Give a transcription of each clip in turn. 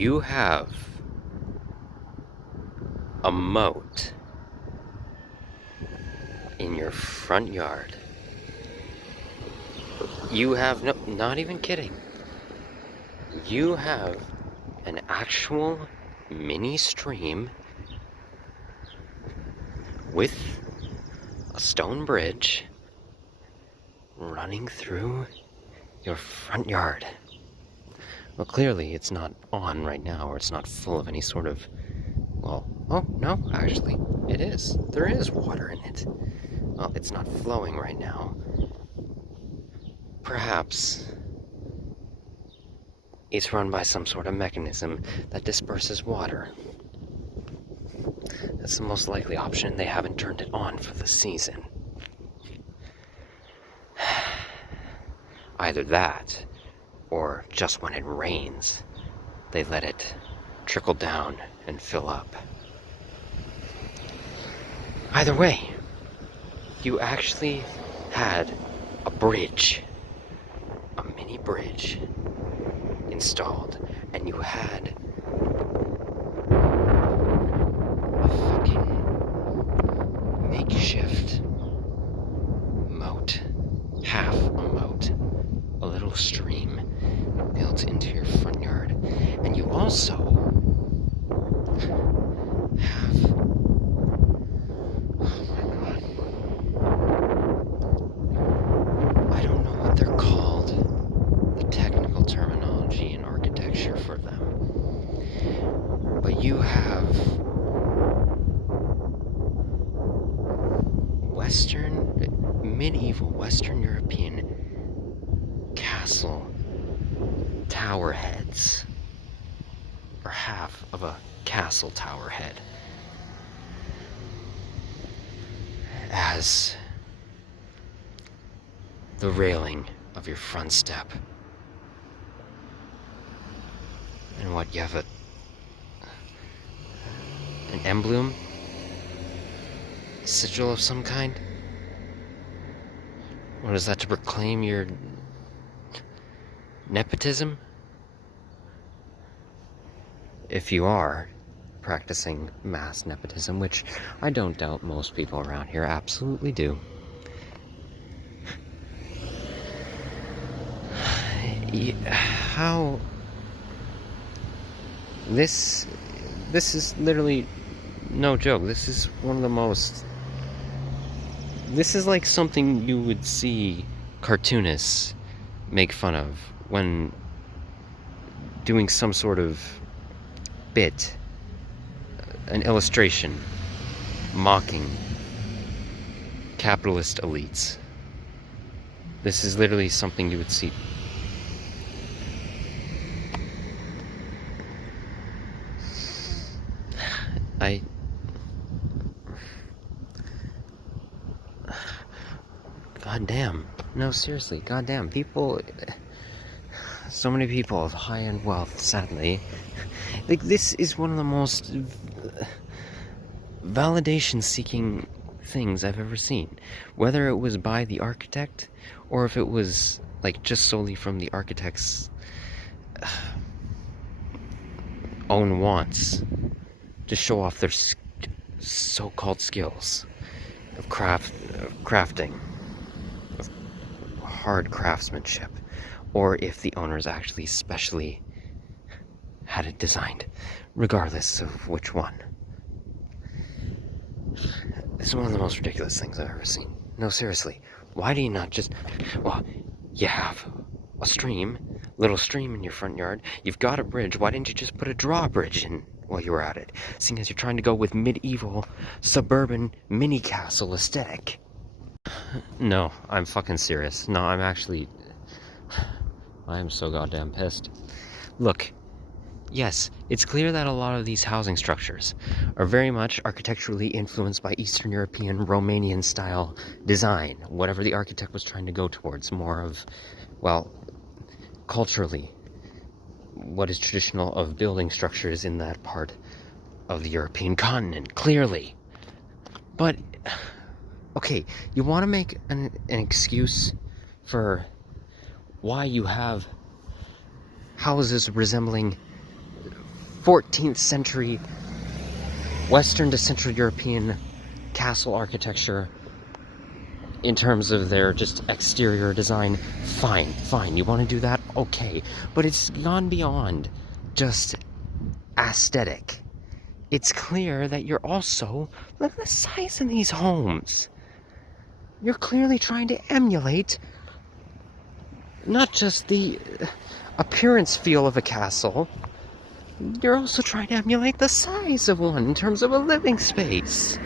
You have a moat in your front yard. You have no, not even kidding. You have an actual mini stream with a stone bridge running through your front yard. Well, clearly it's not on right now, or it's not full of any sort of, well, oh, no, actually, it is. There is water in it. Well, it's not flowing right now. Perhaps it's run by some sort of mechanism that disperses water. That's the most likely option. They haven't turned it on for the season. Either that, or just when it rains, they let it trickle down and fill up. Either way, you actually had a bridge, a mini bridge installed, and you had a fucking makeshift moat, half a moat, a little stream built into your front yard, and you also have, oh my god, I don't know what they're called, the technical terminology in architecture for them, but you have medieval Western European castle tower heads, or half of a castle tower head, as the railing of your front step. And what, you have an emblem? A sigil of some kind? What is that, to proclaim your nepotism? If you are practicing mass nepotism, which I don't doubt most people around here absolutely do. How... This is literally no joke. This is one of the most... This is like something you would see cartoonists make fun of when doing some sort of bit, an illustration mocking capitalist elites. This is literally something you would see. Goddamn. No, seriously, goddamn. People, so many people of high-end wealth, sadly, like, this is one of the most validation-seeking things I've ever seen. Whether it was by the architect, or if it was, like, just solely from the architect's own wants to show off their so-called skills of crafting, of hard craftsmanship, or if the owners actually specially had it designed, regardless of which one. This is one of the most ridiculous things I've ever seen. No, seriously, why do you not just, well, you have a little stream in your front yard, you've got a bridge, why didn't you just put a drawbridge in while you were at it, seeing as you're trying to go with medieval, suburban, mini castle aesthetic? No, I'm fucking serious. No, I'm actually... I'm so goddamn pissed. Look, yes, it's clear that a lot of these housing structures are very much architecturally influenced by Eastern European, Romanian-style design, whatever the architect was trying to go towards, more of, well, culturally, what is traditional of building structures in that part of the European continent, clearly. But, okay, you want to make an excuse for why you have houses resembling 14th century Western to Central European castle architecture in terms of their just exterior design. Fine, you want to do that? Okay, but it's gone beyond just aesthetic. It's clear that you're also, look at the size of these homes. You're clearly trying to emulate not just the appearance feel of a castle, you're also trying to emulate the size of one in terms of a living space.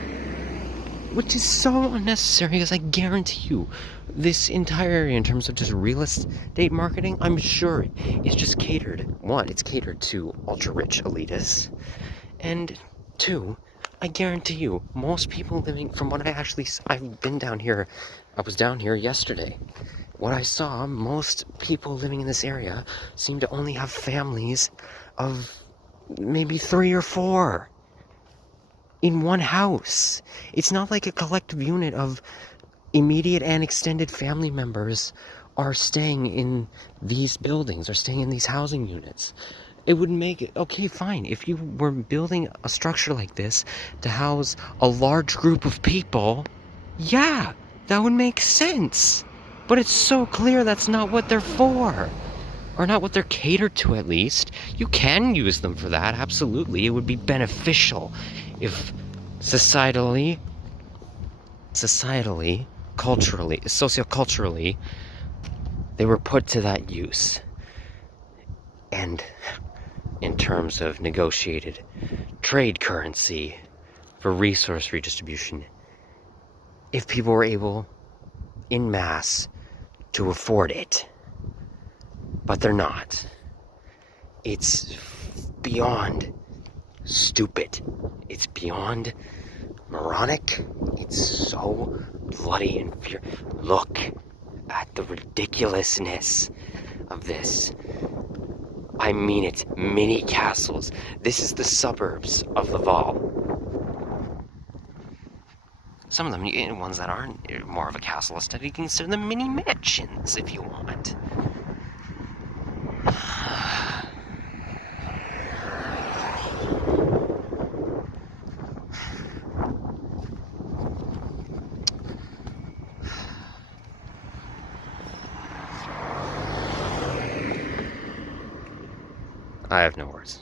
Which is so unnecessary, because I guarantee you, this entire area in terms of just real estate marketing, I'm sure is just catered. One, it's catered to ultra-rich elitists. And two, I guarantee you, most people living, from what I've been down here, I was down here yesterday. What I saw, most people living in this area seem to only have families of maybe 3 or 4 in one house. It's not like a collective unit of immediate and extended family members are staying in these buildings, or staying in these housing units. It would make it, okay, fine, if you were building a structure like this to house a large group of people, yeah, that would make sense. But it's so clear that's not what they're for. Or not what they're catered to, at least. You can use them for that, absolutely. It would be beneficial if societally, culturally, socioculturally, they were put to that use. And in terms of negotiated trade currency for resource redistribution, if people were able, in mass, to afford it. But they're not. It's beyond stupid. It's beyond moronic. It's so bloody and look at the ridiculousness of this. I mean, it's mini castles. This is the suburbs of Laval. Some of them, ones that aren't more of a castle aesthetic, you can consider them mini mansions if you want. I have no words.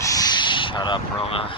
Shut up, Roma.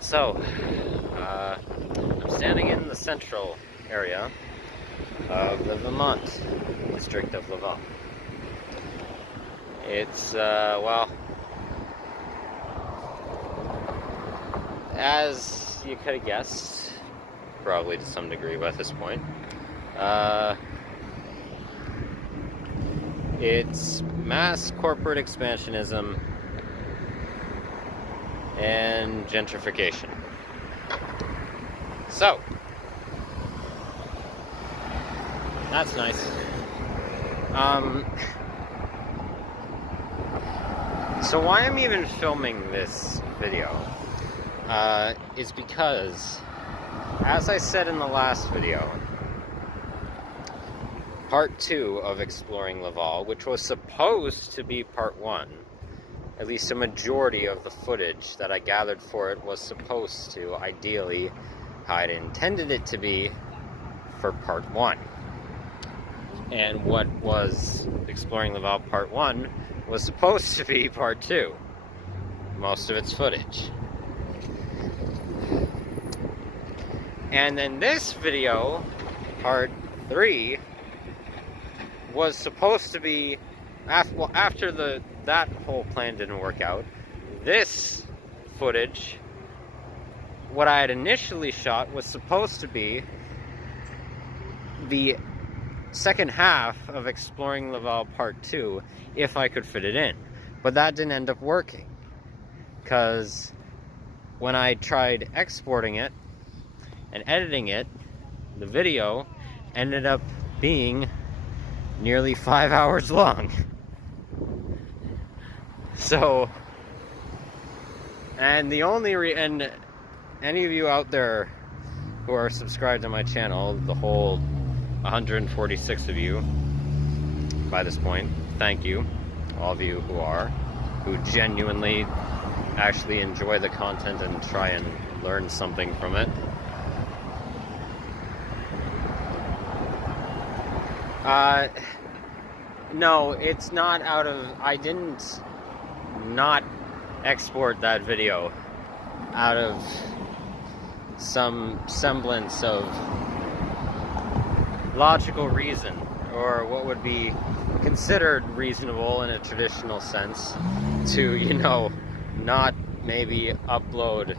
So, I'm standing in the central area of the Vermont district of Laval. It's, well, as you could have guessed, probably to some degree by this point, it's mass corporate expansionism and gentrification. So, that's nice. So why I'm even filming this video is because, as I said in the last video, part 2 of Exploring Laval, which was supposed to be part 1, at least a majority of the footage that I gathered for it was supposed to, ideally, how I'd intended it to be for part 1. And what was Exploring Laval part 1 was supposed to be part 2. Most of its footage. And then this video, part 3, was supposed to be, after that whole plan didn't work out, this footage, what I had initially shot, was supposed to be the second half of Exploring Laval Part 2, if I could fit it in. But that didn't end up working, because when I tried exporting it and editing it, the video ended up being nearly 5 hours long. So, and the only and any of you out there who are subscribed to my channel, the whole 146 of you by this point, thank you, all of you who genuinely actually enjoy the content and try and learn something from it. No, it's not out of, I didn't not export that video out of some semblance of logical reason, or what would be considered reasonable in a traditional sense, to, you know, not maybe upload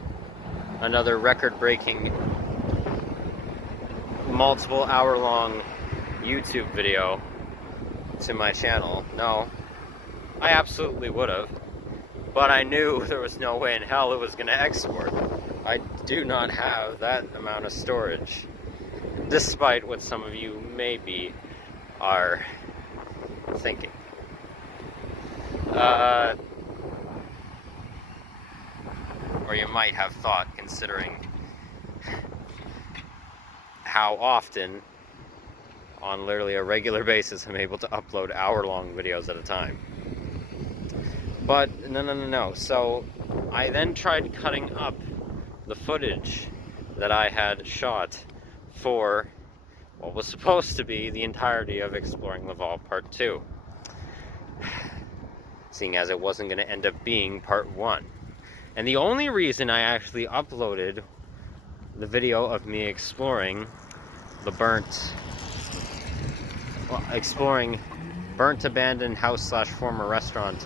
another record-breaking multiple hour-long YouTube video to my channel. No, I absolutely would have. but I knew there was no way in hell it was going to export. I do not have that amount of storage, despite what some of you maybe are thinking. Or you might have thought, considering how often, on literally a regular basis, I'm able to upload hour-long videos at a time. But no. So I then tried cutting up the footage that I had shot for what was supposed to be the entirety of Exploring Laval Part 2. Seeing as it wasn't going to end up being Part 1. And the only reason I actually uploaded the video of me exploring the exploring burnt abandoned house / former restaurant,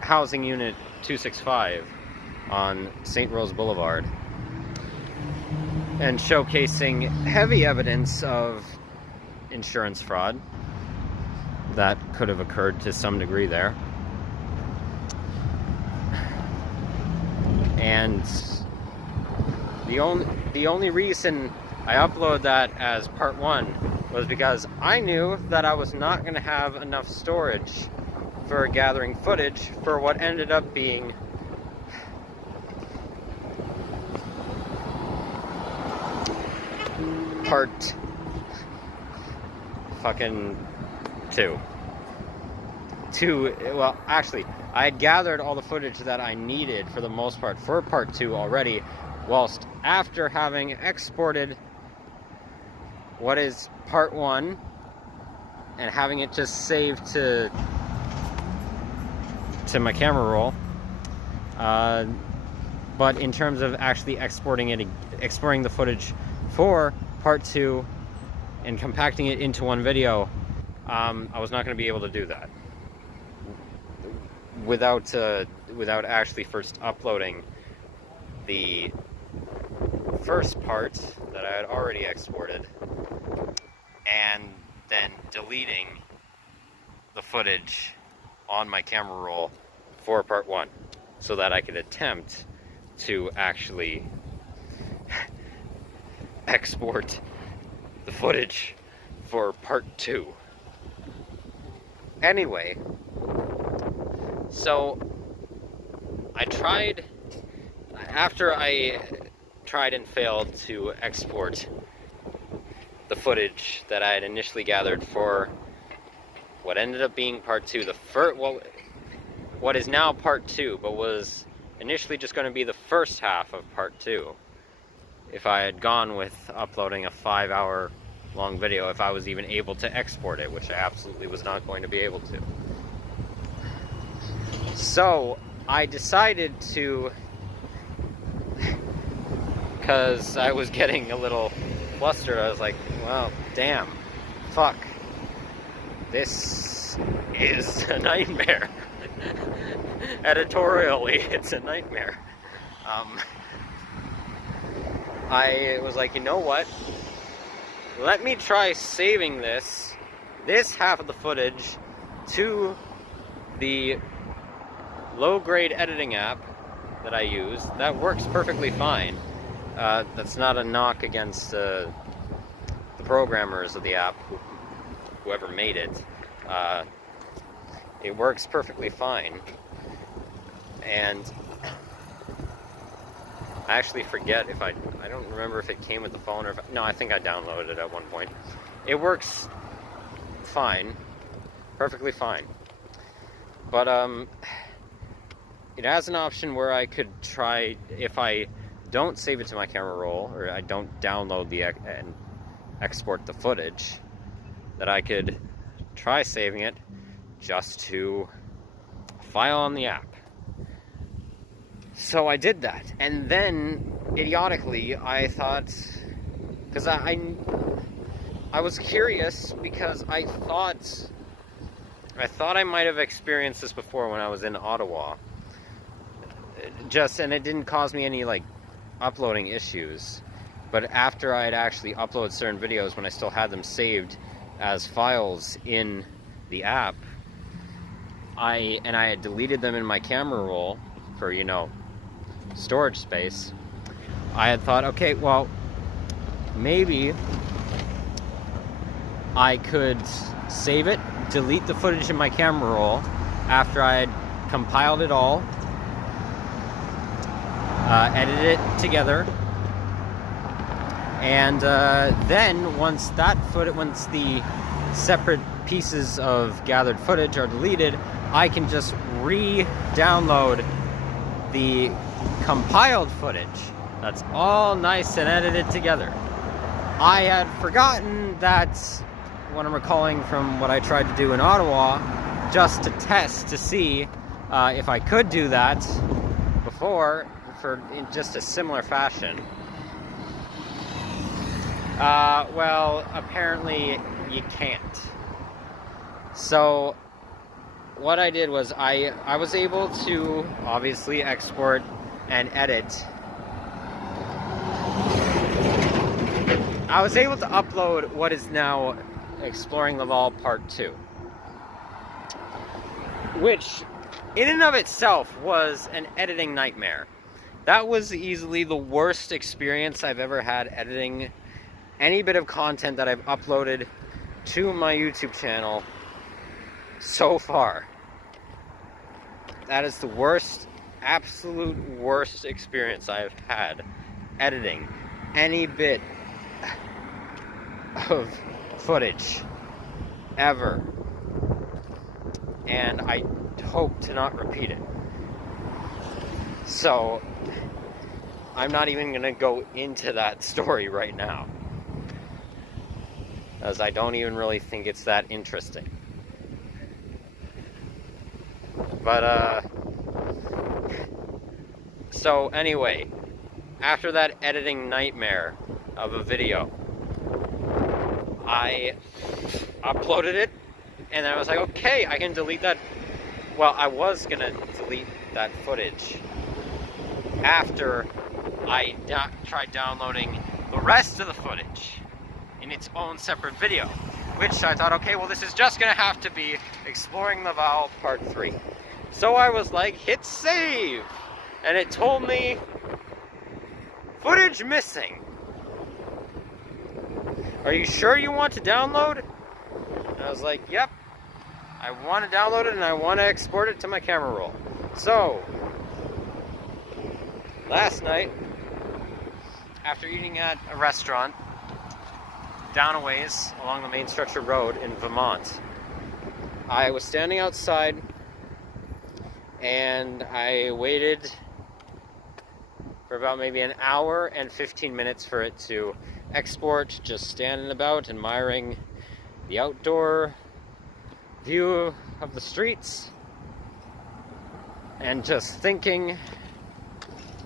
housing unit 265 on St. Rose Boulevard, and showcasing heavy evidence of insurance fraud that could have occurred to some degree there. And the only reason I uploaded that as Part 1 was because I knew that I was not going to have enough storage for gathering footage for what ended up being Part fucking 2. Well, actually, I had gathered all the footage that I needed for the most part for Part 2 already, whilst after having exported what is Part 1 and having it just saved to my camera roll. But in terms of actually exporting the footage for Part 2 and compacting it into one video, I was not going to be able to do that without actually first uploading the first part that I had already exported and then deleting the footage on my camera roll for Part 1 so that I could attempt to actually export the footage for Part 2. Anyway, so after I tried and failed to export the footage that I had initially gathered for what ended up being Part 2, what is now Part 2, but was initially just going to be the first half of Part 2. If I had gone with uploading a 5-hour long video, if I was even able to export it, which I absolutely was not going to be able to. So I decided to, because I was getting a little flustered, I was like, well, damn, fuck, this is a nightmare. Editorially, it's a nightmare. I was like, you know what? Let me try saving this half of the footage to the low-grade editing app that I use. That works perfectly fine. That's not a knock against the programmers of the app, whoever made it. It works perfectly fine. And I actually forget if I don't remember if it came with the phone or no, I think I downloaded it at one point. It works fine, perfectly fine. But it has an option where I could try, if I don't save it to my camera roll, or I don't download and export the footage, that I could try saving it just to file on the app. So I did that, and then idiotically I thought, because I was curious, because I thought I might have experienced this before when I was in Ottawa. And it didn't cause me any like uploading issues. But after I had actually uploaded certain videos, when I still had them saved as files in the app, I had deleted them in my camera roll for, you know, storage space. I had thought, okay, well, maybe I could save it, delete the footage in my camera roll after I had compiled it all, edited it together, and then once the separate pieces of gathered footage are deleted, I can just re-download the compiled footage. That's all nice and edited together. I had forgotten that, what I'm recalling from what I tried to do in Ottawa, just to test to see if I could do that before, in just a similar fashion. Well, apparently you can't. So what I did was I was able to obviously export and edit. I was able to upload what is now Exploring Laval Part 2, which in and of itself was an editing nightmare. That was easily the worst experience I've ever had editing any bit of content that I've uploaded to my YouTube channel so far. That is the worst, absolute worst experience I've had editing any bit of footage ever, and I hope to not repeat it. So I'm not even gonna go into that story right now, as I don't even really think it's that interesting. But so anyway, after that editing nightmare of a video, I uploaded it, and I was like, okay, I can delete that. Well, I was gonna delete that footage after I tried downloading the rest of the footage in its own separate video, which I thought, okay, well, this is just gonna have to be Exploring Laval Part 3. So I was like, hit save, and it told me footage missing. Are you sure you want to download? And I was like, yep, I want to download it and I want to export it to my camera roll. So last night, after eating at a restaurant down a ways along the main structure road in Vermont, I was standing outside and I waited for about maybe an hour and 15 minutes for it to export, just standing about, admiring the outdoor view of the streets, and just thinking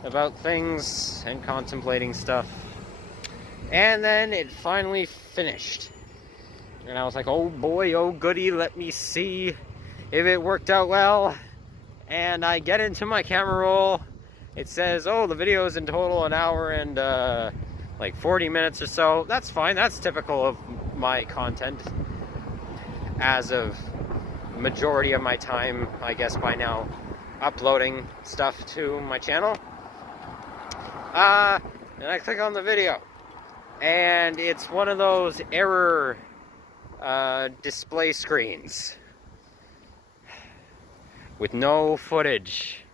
about things and contemplating stuff. And then it finally finished. And I was like, oh boy, oh goody, let me see if it worked out well. And I get into my camera roll. It says, oh, the video is in total an hour and like 40 minutes or so. That's fine. That's typical of my content as of majority of my time, I guess, by now, uploading stuff to my channel. And I click on the video, and it's one of those error display screens with no footage,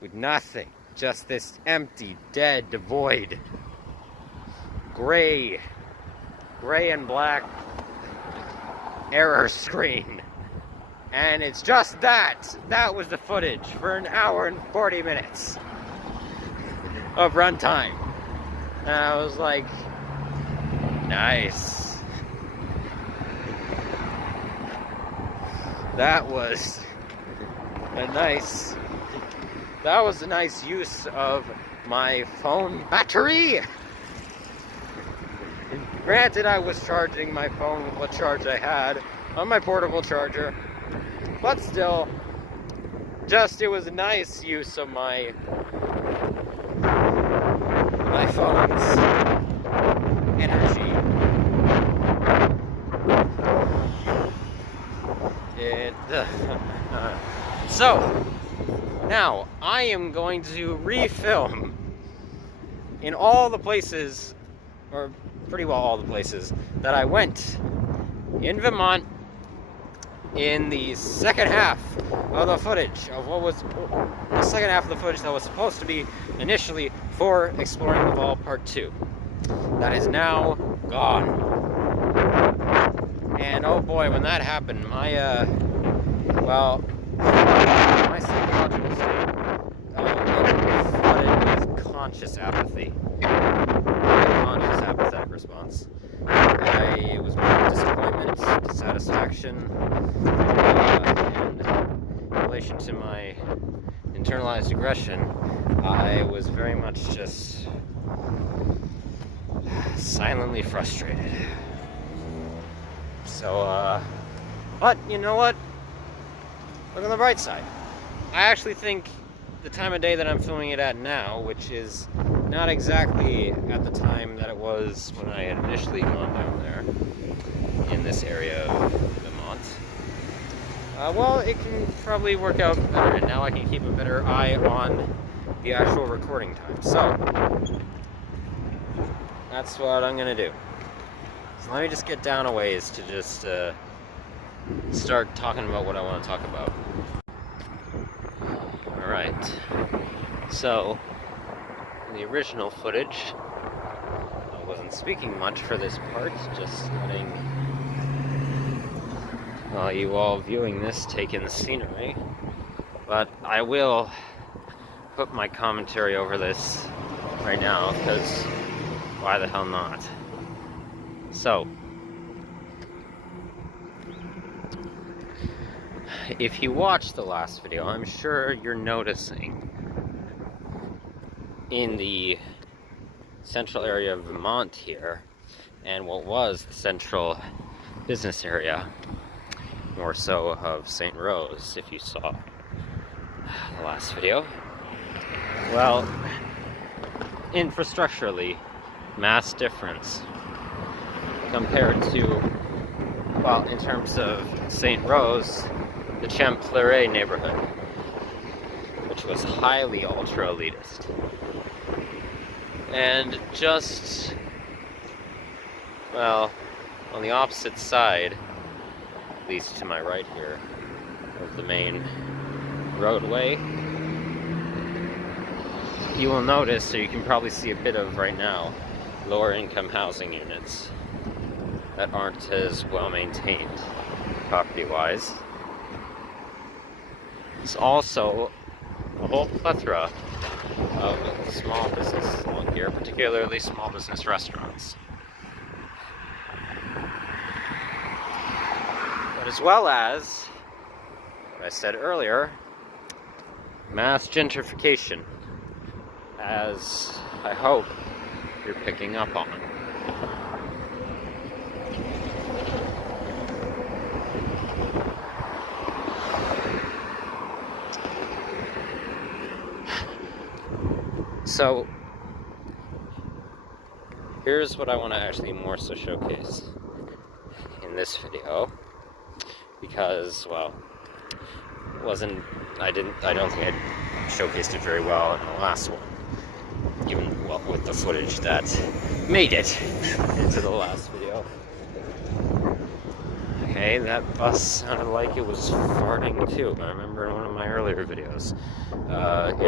with nothing, just this empty, dead, void, gray and black error screen. And it's just that. That was the footage for an hour and 40 minutes of runtime. And I was like, nice. That was a nice use of my phone battery. Granted, I was charging my phone with what charge I had on my portable charger, but still, it was a nice use of my phone's energy. So, now I am going to refilm in all the places, or pretty well all the places, that I went in Vermont in the second half of the footage of what was the second half of the footage that was supposed to be initially for Exploring Laval Part 2. That is now gone. And oh boy, when that happened, my psychological state flooded with conscious apathy. Conscious apathetic response. It was disappointment, dissatisfaction, and in relation to my internalized aggression, I was very much just silently frustrated. So, but you know what? Look on the bright side. I actually think the time of day that I'm filming it at now, which is not exactly at the time that it was when I had initially gone down there in this area of Vermont, well, it can probably work out better, and now I can keep a better eye on the actual recording time. So, that's what I'm going to do. So let me just get down a ways to just start talking about what I want to talk about. Alright, so in the original footage, I wasn't speaking much for this part, just letting you all viewing this take in the scenery, but I will put my commentary over this right now, because why the hell not? So, if you watched the last video, I'm sure you're noticing in the central area of Vermont here, and what was the central business area, more so of St. Rose, if you saw the last video. Well, infrastructurally, mass difference compared to, well, in terms of St. Rose, the Champlain neighborhood, which was highly ultra-elitist. And just, well, on the opposite side, at least to my right here, of the main roadway, you will notice, so you can probably see a bit of right now, lower income housing units that aren't as well maintained property-wise. There's also a whole plethora of small businesses along here, particularly small business restaurants. But as well as, what I said earlier, mass gentrification, as I hope you're picking up on. So, here's what I want to actually more so showcase in this video, because, well, I don't think I showcased it very well in the last one, even, well, with the footage that made it into the last video. Okay, that bus sounded like it was farting too. I remember in one of my earlier videos, in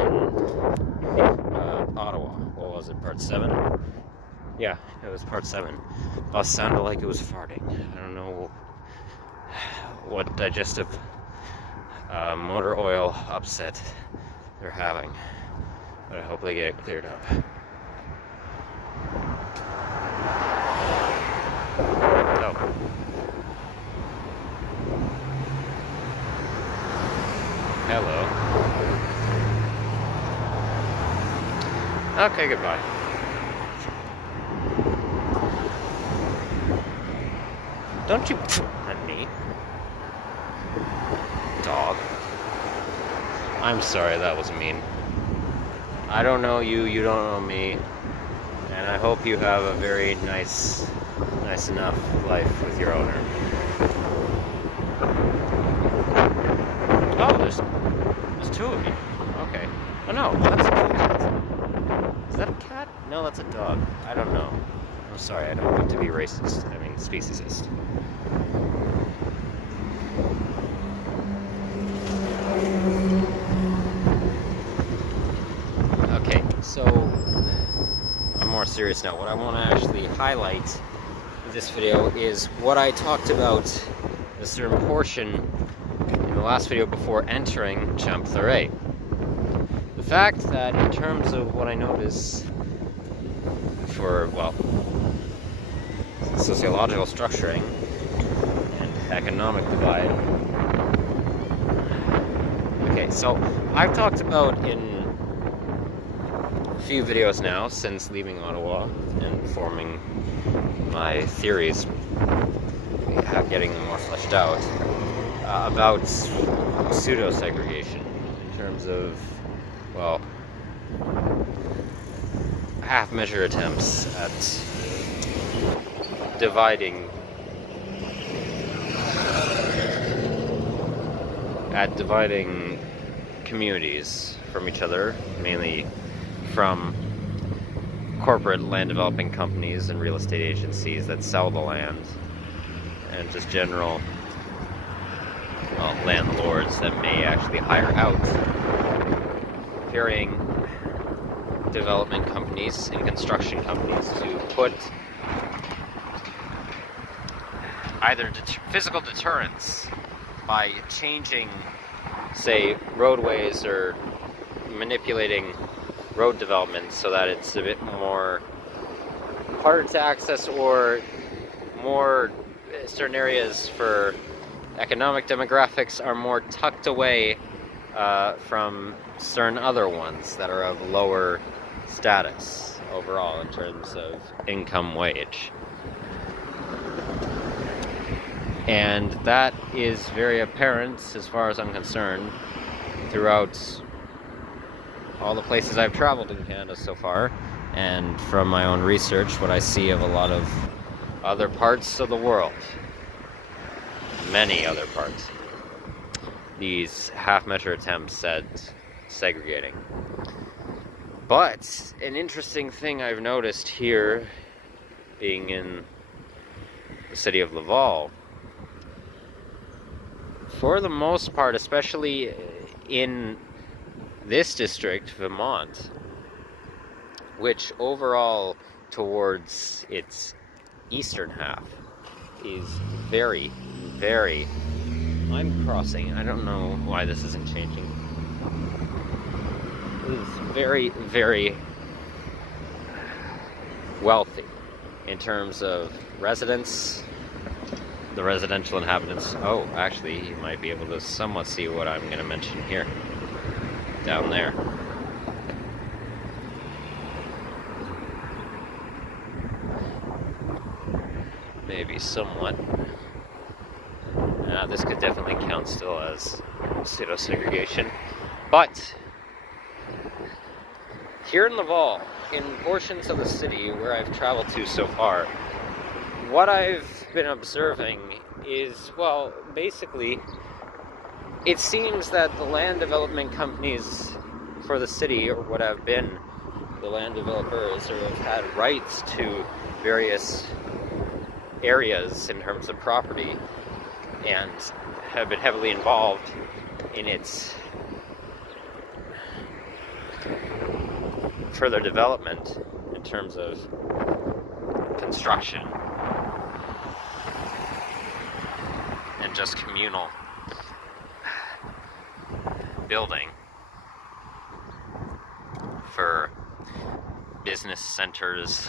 Ottawa, what was it, part 7? Yeah, it was part 7. Bus sounded like it was farting. I don't know what digestive motor oil upset they're having, but I hope they get it cleared up. Oh. Hello. Okay, goodbye. Don't you at me, dog. I'm sorry, that was mean. I don't know you, you don't know me, and I hope you have a very nice enough life with your owner. Oh no, that's a cat. Is that a cat? No, that's a dog. I don't know. I'm sorry, I don't mean to be racist. I mean speciesist. Okay, so on a more serious note, what I want to actually highlight in this video is what I talked about a certain portion in the last video before entering Champ Thoré. The fact that in terms of what I notice for, well, sociological structuring and economic divide. Okay, so I've talked about in a few videos now since leaving Ottawa and forming my theories, getting them more fleshed out, about pseudo-segregation in terms of, well, half-measure attempts at dividing communities from each other, mainly from corporate land developing companies and real estate agencies that sell the land, and just general, well, landlords that may actually hire out varying development companies and construction companies to put either physical deterrence by changing, say, roadways or manipulating road development so that it's a bit more harder to access, or more certain areas for economic demographics are more tucked away from certain other ones that are of lower status overall in terms of income wage. And that is very apparent, as far as I'm concerned, throughout all the places I've traveled in Canada so far, and from my own research, what I see of a lot of other parts of the world, many other parts, these half-measure attempts at segregating. But an interesting thing I've noticed here, being in the city of Laval, for the most part, especially in this district, Vermont, which overall towards its eastern half is very, very, I'm crossing, I don't know why this isn't changing, is very, very wealthy in terms of residents, the residential inhabitants. Oh, actually, you might be able to somewhat see what I'm going to mention here, down there. Maybe somewhat. This could definitely count still as pseudo-segregation. But here in Laval, in portions of the city where I've traveled to so far, what I've been observing is, well, basically, it seems that the land development companies for the city, or what have been the land developers, or have had rights to various areas in terms of property, and have been heavily involved in its further development in terms of construction and just communal building for business centers,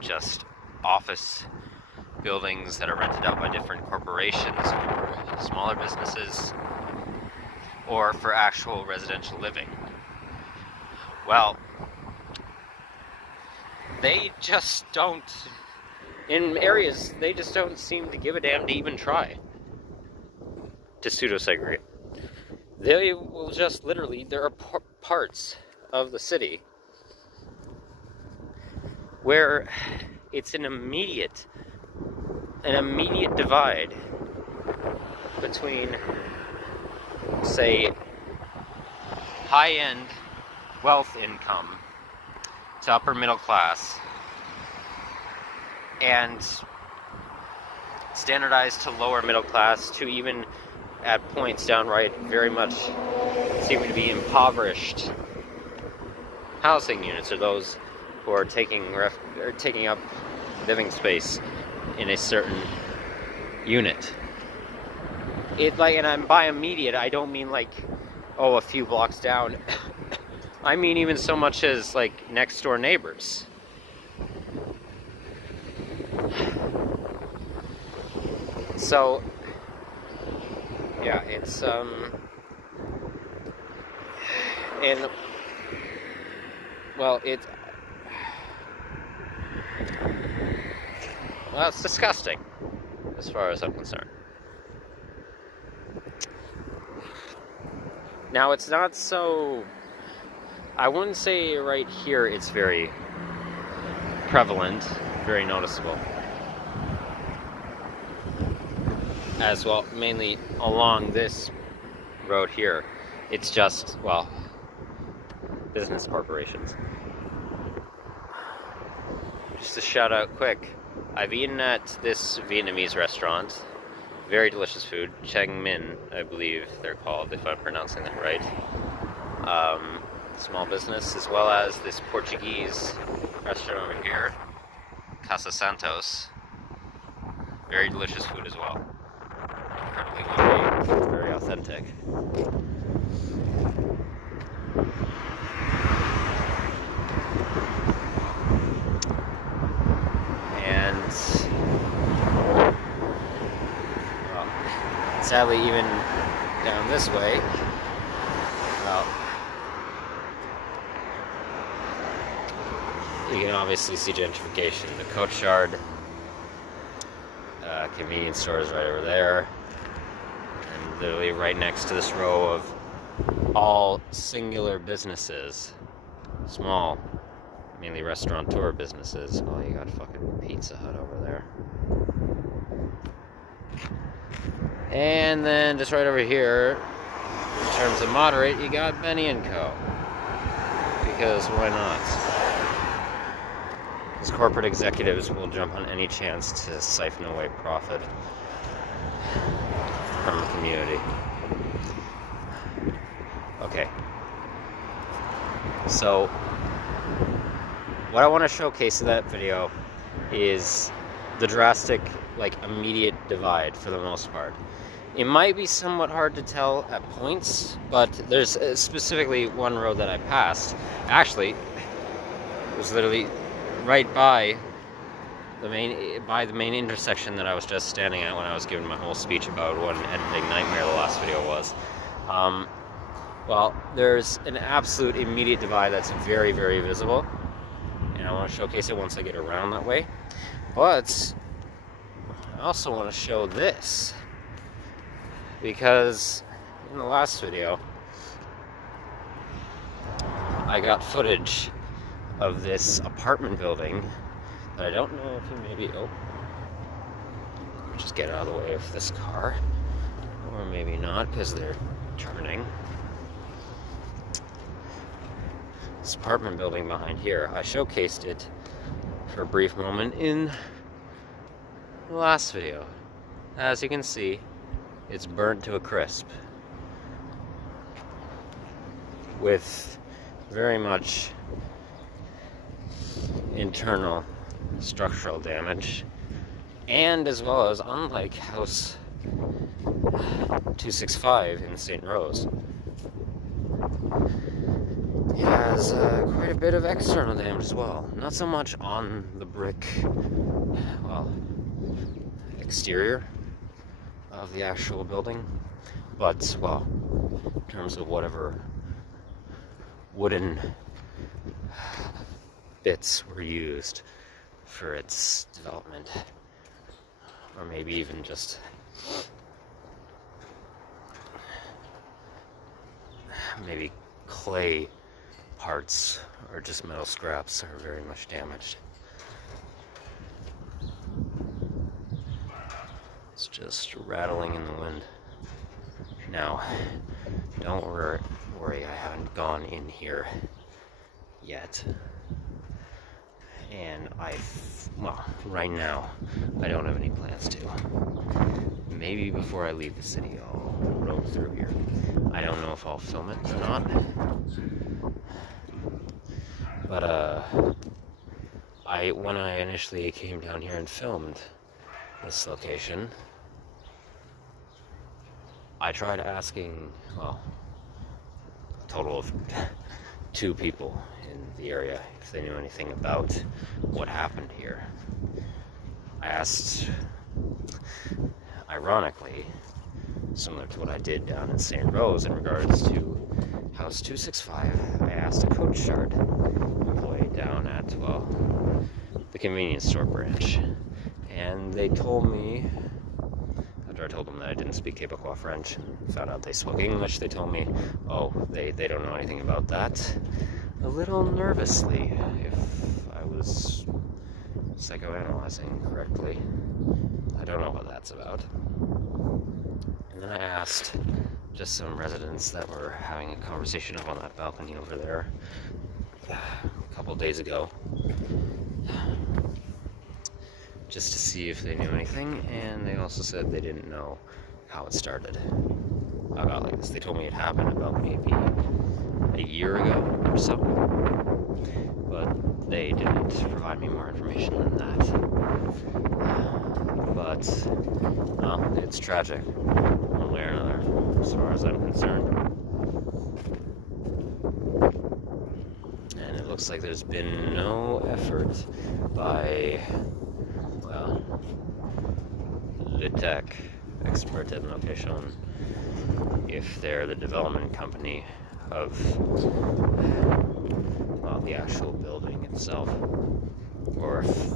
just office buildings that are rented out by different corporations or smaller businesses, or for actual residential living. Well, they just don't, in areas, they just don't seem to give a damn to even try to pseudo-segregate. They will just literally, there are parts of the city where it's an immediate divide between, say, high-end wealth income to upper middle class, and standardized to lower middle class, to even at points downright very much seeming to be impoverished housing units, or those who are taking up living space in a certain unit. And by immediate, I don't mean like, oh, a few blocks down. I mean even so much as like next door neighbors. So yeah, it's and well, it's disgusting as far as I'm concerned. Now, it's not so, I wouldn't say right here it's very prevalent, very noticeable. As well, mainly along this road here, it's just, well, business corporations. Just a shout out quick, I've eaten at this Vietnamese restaurant. Very delicious food. Cheng Min, I believe they're called, if I'm pronouncing that right. Small business, as well as this Portuguese restaurant over here, Casa Santos. Very delicious food as well. Incredibly homemade, very authentic. And sadly, even down this way, well, you can obviously see gentrification. The Coach Yard convenience store is right over there, and literally right next to this row of all singular businesses, small, mainly restaurateur businesses. Oh, you got fucking Pizza Hut over there. And then just right over here, in terms of moderate, you got Benny & Co. Because why not? Because corporate executives will jump on any chance to siphon away profit from the community. Okay. So, what I want to showcase in that video is the drastic, like, immediate divide for the most part. It might be somewhat hard to tell at points, but there's specifically one road that I passed. Actually, it was literally right by the main intersection that I was just standing at when I was giving my whole speech about what an editing nightmare the last video was. Well, there's an absolute immediate divide that's very, very visible, and I want to showcase it once I get around that way. But I also want to show this, because in the last video I got footage of this apartment building that I don't know if you maybe, just get out of the way of this car, or maybe not because they're turning. This apartment building behind here, I showcased it for a brief moment in the last video. As you can see, it's burnt to a crisp, with very much internal structural damage, and as well as, unlike house 265 in St. Rose, it has quite a bit of external damage as well. Not so much on the brick, well, exterior of the actual building, but, well, in terms of whatever wooden bits were used for its development, or maybe even just maybe clay parts or just metal scraps are very much damaged. It's just rattling in the wind. Now, don't worry worry, I haven't gone in here yet. And well, right now, I don't have any plans to. Maybe before I leave the city, I'll roam through here. I don't know if I'll film it or not. But, when I initially came down here and filmed this location, I tried asking, well, a total of 2 people in the area if they knew anything about what happened here. I asked, ironically, similar to what I did down in St. Rose in regards to House 265, I asked a Coach Shard employee down at, well, the convenience store branch, and they told me, after I told them that I didn't speak Quebecois French and found out they spoke English, they told me, oh, they don't know anything about that. A little nervously, if I was psychoanalyzing correctly. I don't know what that's about. And then I asked just some residents that were having a conversation up on that balcony over there a couple days ago, just to see if they knew anything, and they also said they didn't know how it started. About like this. They told me it happened about maybe a year ago or so, but they didn't provide me more information than that. But, well, it's tragic, one way or another, as far as I'm concerned. And it looks like there's been no effort by, well, the tech expert in location, if they're the development company of, well, the actual building itself, or if,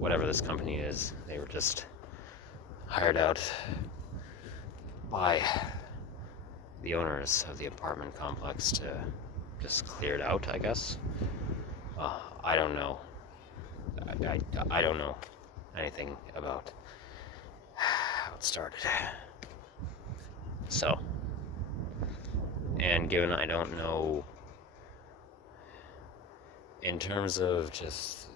whatever this company is, they were just hired out by the owners of the apartment complex to just clear it out, I guess. I don't know. I don't know anything about how it started. So, and given I don't know in terms of just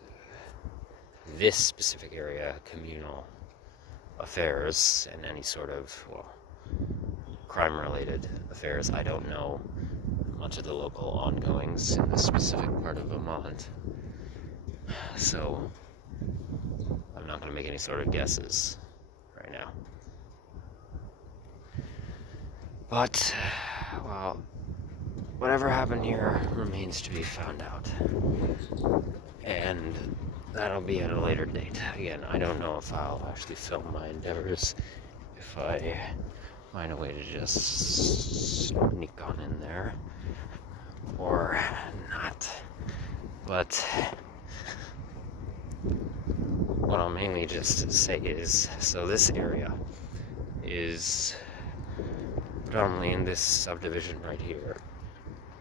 this specific area, communal affairs and any sort of, well, crime-related affairs, I don't know much of the local ongoings in this specific part of Vermont. So, I'm not going to make any sort of guesses right now. But, well, whatever happened here remains to be found out. And that'll be at a later date. Again, I don't know if I'll actually film my endeavors, if I find a way to just sneak on in there, or not. But what I'll mainly just say is, so this area is predominantly in this subdivision right here,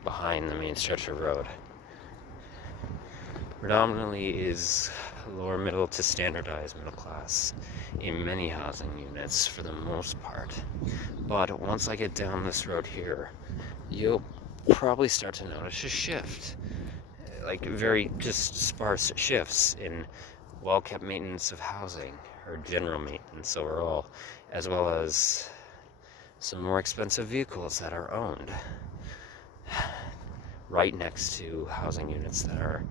behind the main stretch of road. Predominantly is lower middle to standardized middle class in many housing units for the most part. But once I get down this road here, you'll probably start to notice a shift. Like very just sparse shifts in well-kept maintenance of housing, or general maintenance overall, as well as some more expensive vehicles that are owned right next to housing units that are,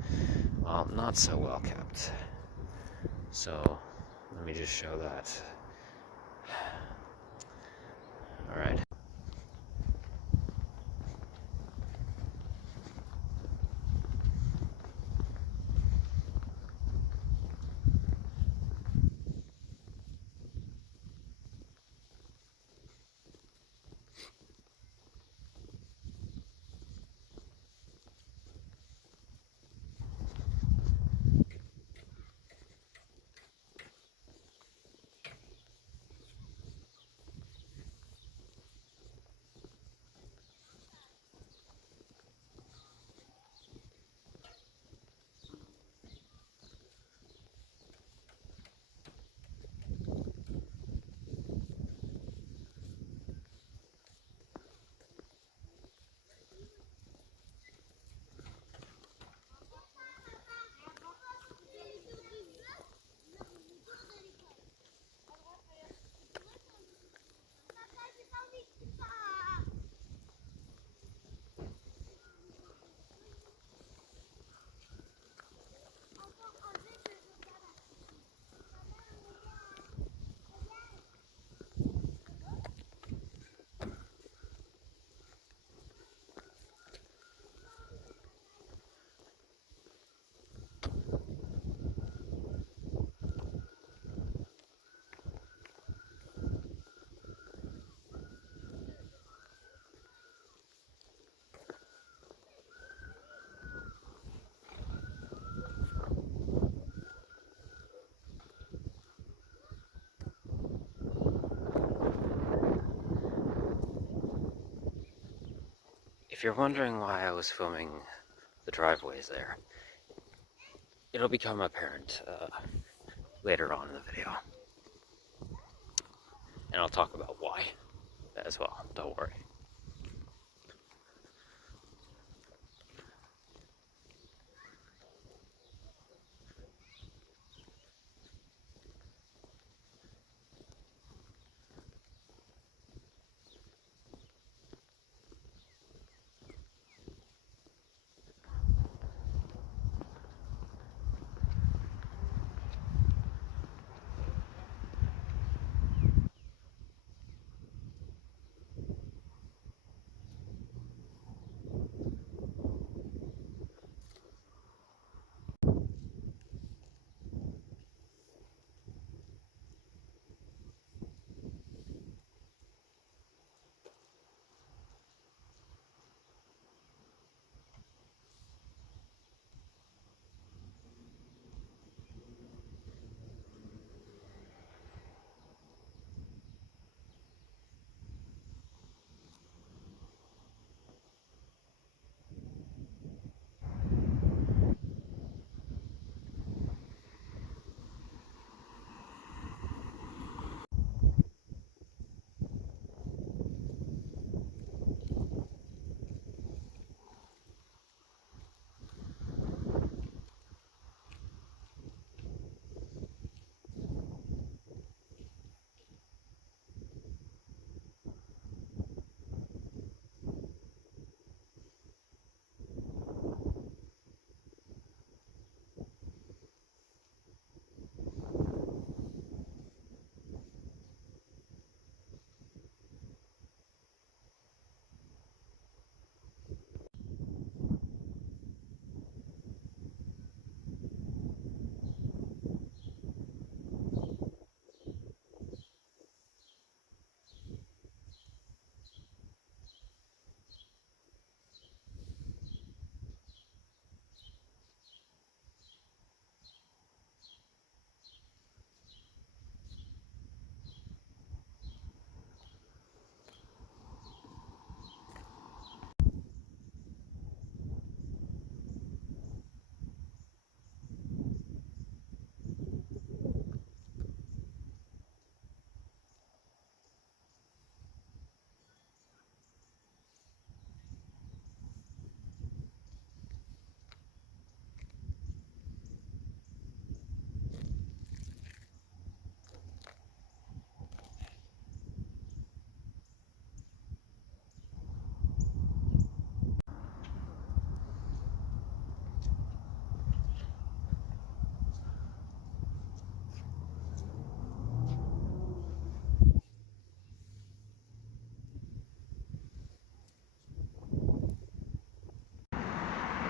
well, not so well kept. So let me just show that. Alright. if you're wondering why I was filming the driveways there, it'll become apparent later on in the video. And I'll talk about why as well, don't worry.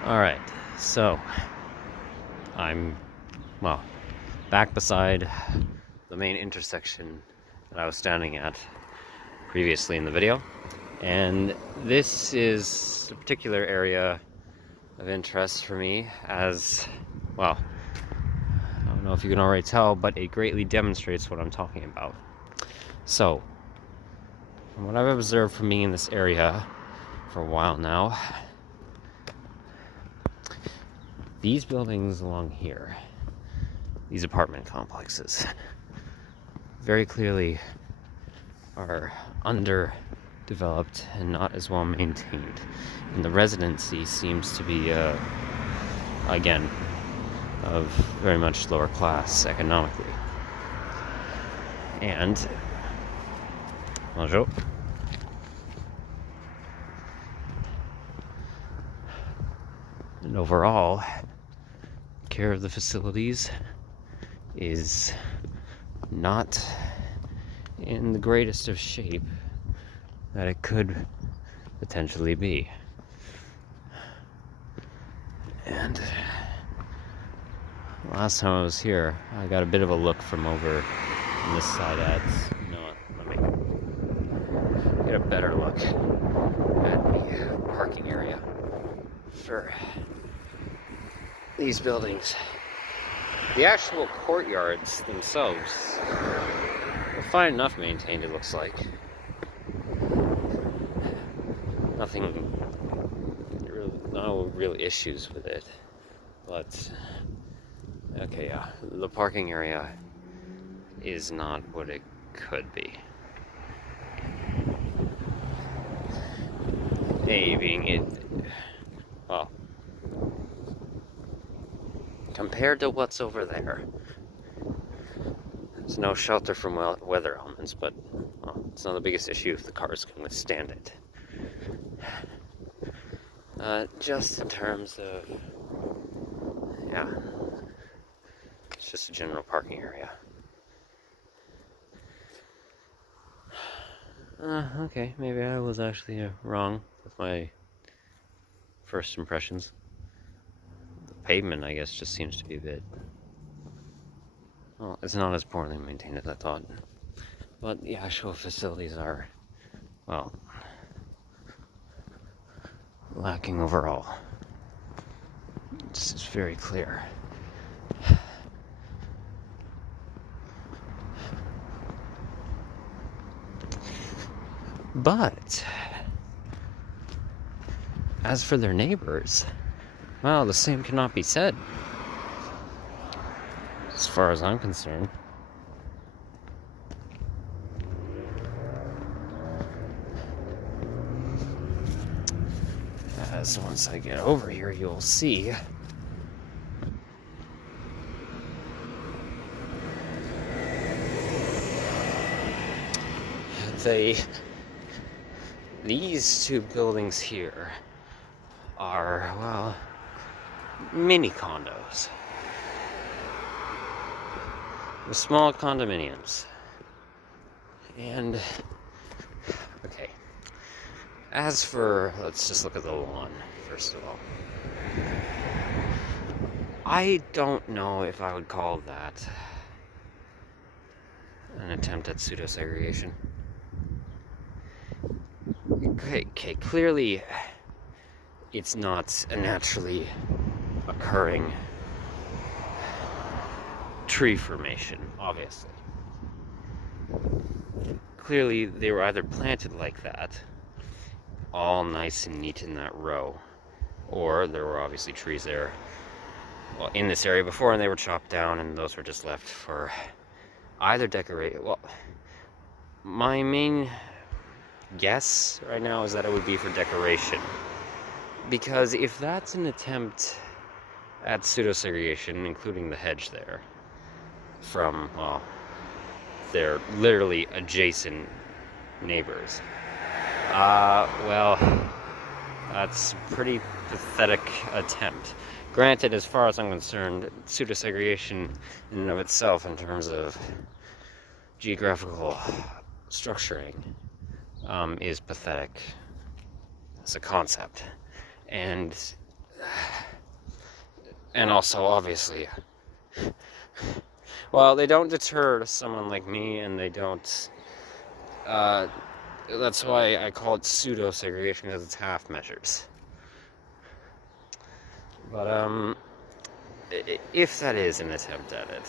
Alright, so I'm, well, back beside the main intersection that I was standing at previously in the video, and this is a particular area of interest for me as, well, I don't know if you can already tell, but it greatly demonstrates what I'm talking about. So, from what I've observed from being in this area for a while now, these buildings along here, these apartment complexes, very clearly are underdeveloped and not as well maintained. And the residency seems to be, again, of very much lower class economically. And, bonjour. And overall, care of the facilities is not in the greatest of shape that it could potentially be. And last time I was here, I got a bit of a look from over on this side at, you know what, let me get a better look at the parking area for these buildings. The actual courtyards themselves are fine enough maintained, it looks like. Nothing no real issues with it. But, okay, yeah, the parking area is not what it could be. A being it, well, compared to what's over there, there's no shelter from weather elements, but well, it's not the biggest issue if the cars can withstand it. Just in terms of, yeah, it's just a general parking area. Okay, maybe I was actually wrong with my first impressions. The pavement, I guess, just seems to be a bit... Well, it's not as poorly maintained as I thought. But the actual facilities are, well, lacking overall. It's very clear. But as for their neighbors, well, the same cannot be said, as far as I'm concerned. As once I get over here, you'll see. These two buildings here are, well, mini condos. The small condominiums. And, okay. As for, let's just look at the lawn, first of all. I don't know if I would call that an attempt at pseudo-segregation. Okay, clearly it's not a naturally occurring tree formation, obviously. Clearly they were either planted like that, all nice and neat in that row, or there were obviously trees there, well, in this area before, and they were chopped down, and those were just left for either decorate. Well, my main guess right now is that it would be for decoration, because if that's an attempt at pseudo-segregation, including the hedge there, from, well, their literally adjacent neighbors, well, that's a pretty pathetic attempt. Granted, as far as I'm concerned, pseudo-segregation in and of itself, in terms of geographical structuring, is pathetic as a concept, and also obviously, well, they don't deter someone like me, and they don't. That's why I call it pseudo-segregation, because it's half measures. But if that is an attempt at it,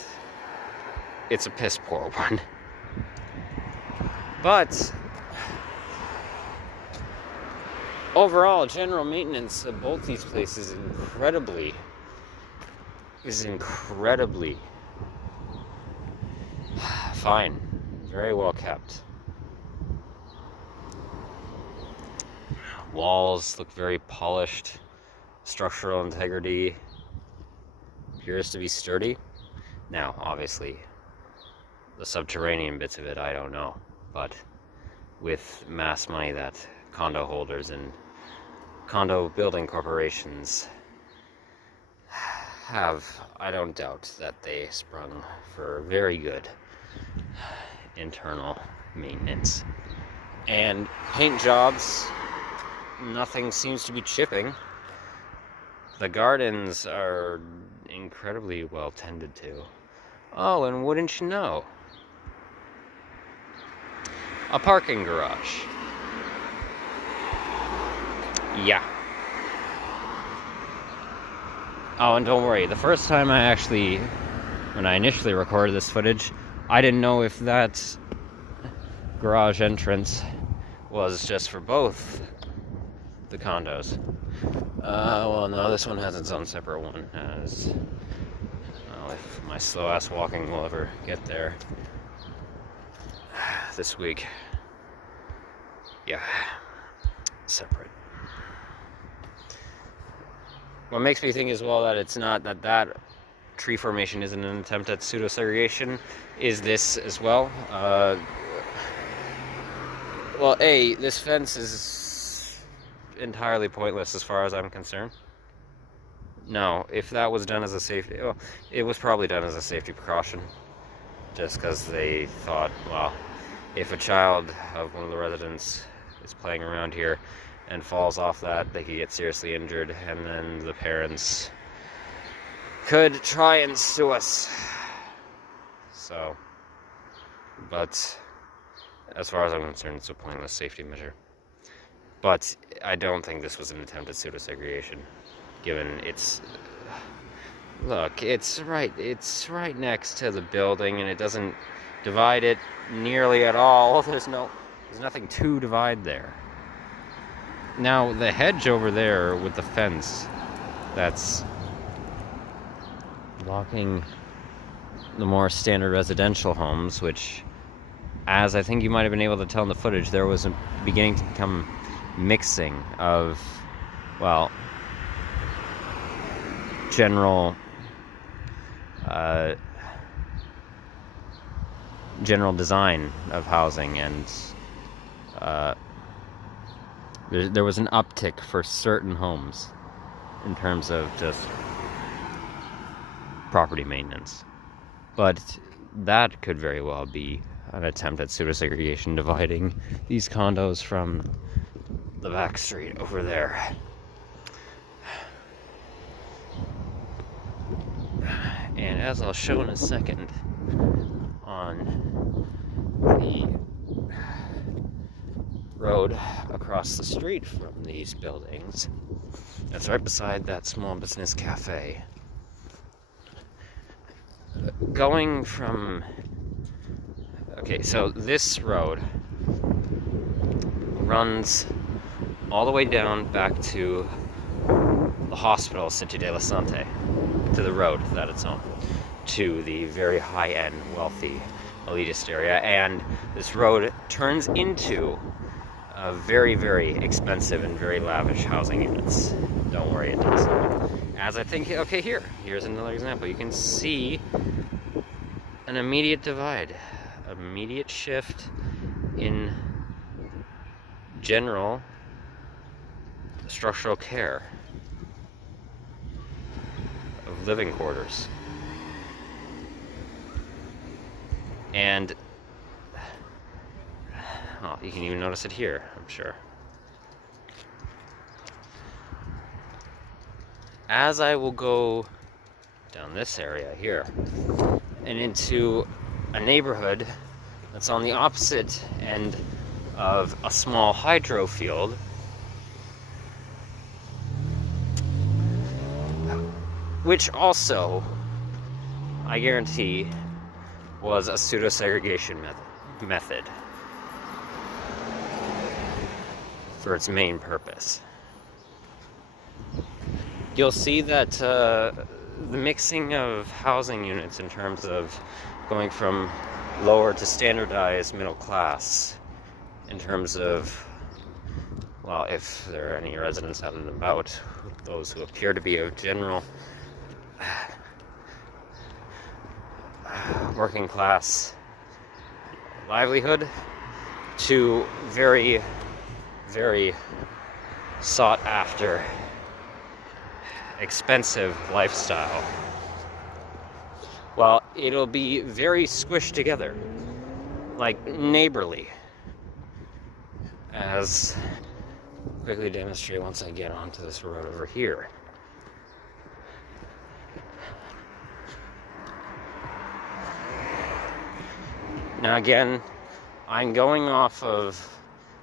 it's a piss poor one. But overall, general maintenance of both these places is incredibly fine, very well kept. Walls look very polished. Structural integrity appears to be sturdy. Now, obviously, the subterranean bits of it, I don't know. But with mass money that condo holders and condo building corporations have, I don't doubt that they sprung for very good internal maintenance. And paint jobs, nothing seems to be chipping. The gardens are incredibly well tended to. Oh, and wouldn't you know, a parking garage. Yeah. Oh, and don't worry, the first time when I initially recorded this footage, I didn't know if that garage entrance was just for both the condos. Well, no, this one has its own separate one. Well, if my slow ass walking will ever get there this week. Yeah, separate. What makes me think as well that it's not that tree formation isn't an attempt at pseudo-segregation is this as well. Well, this fence is entirely pointless as far as I'm concerned. No, if that was done as a safety, well, it was probably done as a safety precaution. Just because they thought, well, if a child of one of the residents is playing around here and falls off that, they could get seriously injured, and then the parents could try and sue us. So, but as far as I'm concerned, it's a pointless safety measure. But I don't think this was an attempt at pseudo-segregation, given it's... Look, it's right next to the building, and it doesn't divide it nearly at all. There's nothing to divide there. Now, the hedge over there with the fence that's blocking the more standard residential homes, which, as I think you might have been able to tell in the footage, there was beginning to become mixing of, well, general design of housing, and there was an uptick for certain homes in terms of just property maintenance. But that could very well be an attempt at pseudo-segregation, dividing these condos from the back street over there. And as I'll show in a second, on the road across the street from these buildings, that's right beside that small business cafe, going from... Okay, so this road runs all the way down back to the hospital, Cité de la Santé, to the road that it's on, to the very high-end, wealthy, elitist area, and this road turns into very, very expensive and very lavish housing units. Don't worry, it does. As I think, okay, here's another example. You can see an immediate divide, immediate shift in general structural care of living quarters. And you can even notice it here, I'm sure. As I will go down this area here and into a neighborhood that's on the opposite end of a small hydro field, which also, I guarantee, was a pseudo-segregation method for its main purpose. You'll see that the mixing of housing units in terms of going from lower to standardized middle class, in terms of, well, if there are any residents out and about, those who appear to be of general working class livelihood, to very, very sought after expensive lifestyle. Well, it'll be very squished together, like neighborly, as I'll quickly demonstrate once I get onto this road over here. Now again, I'm going off of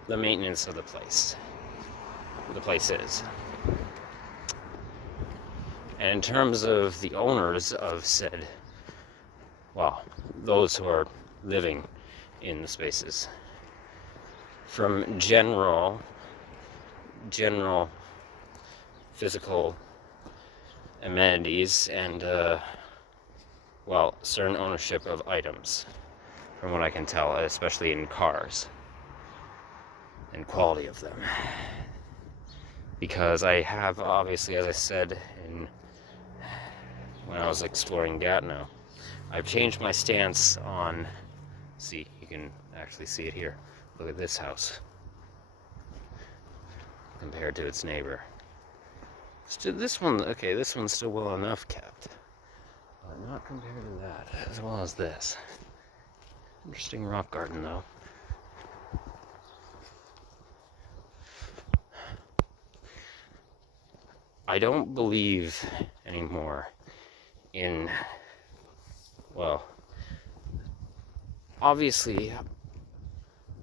the maintenance of the place. The place is. And in terms of the owners of said, well, those who are living in the spaces, from general physical amenities and, well, certain ownership of items, from what I can tell, especially in cars, and quality of them. Because I have, obviously, as I said when I was exploring Gatineau, I've changed my stance on, see, you can actually see it here. Look at this house compared to its neighbor. This one, okay, this one's still well enough kept, but not compared to that, as well as this. Interesting rock garden, though. I don't believe anymore in, well, obviously,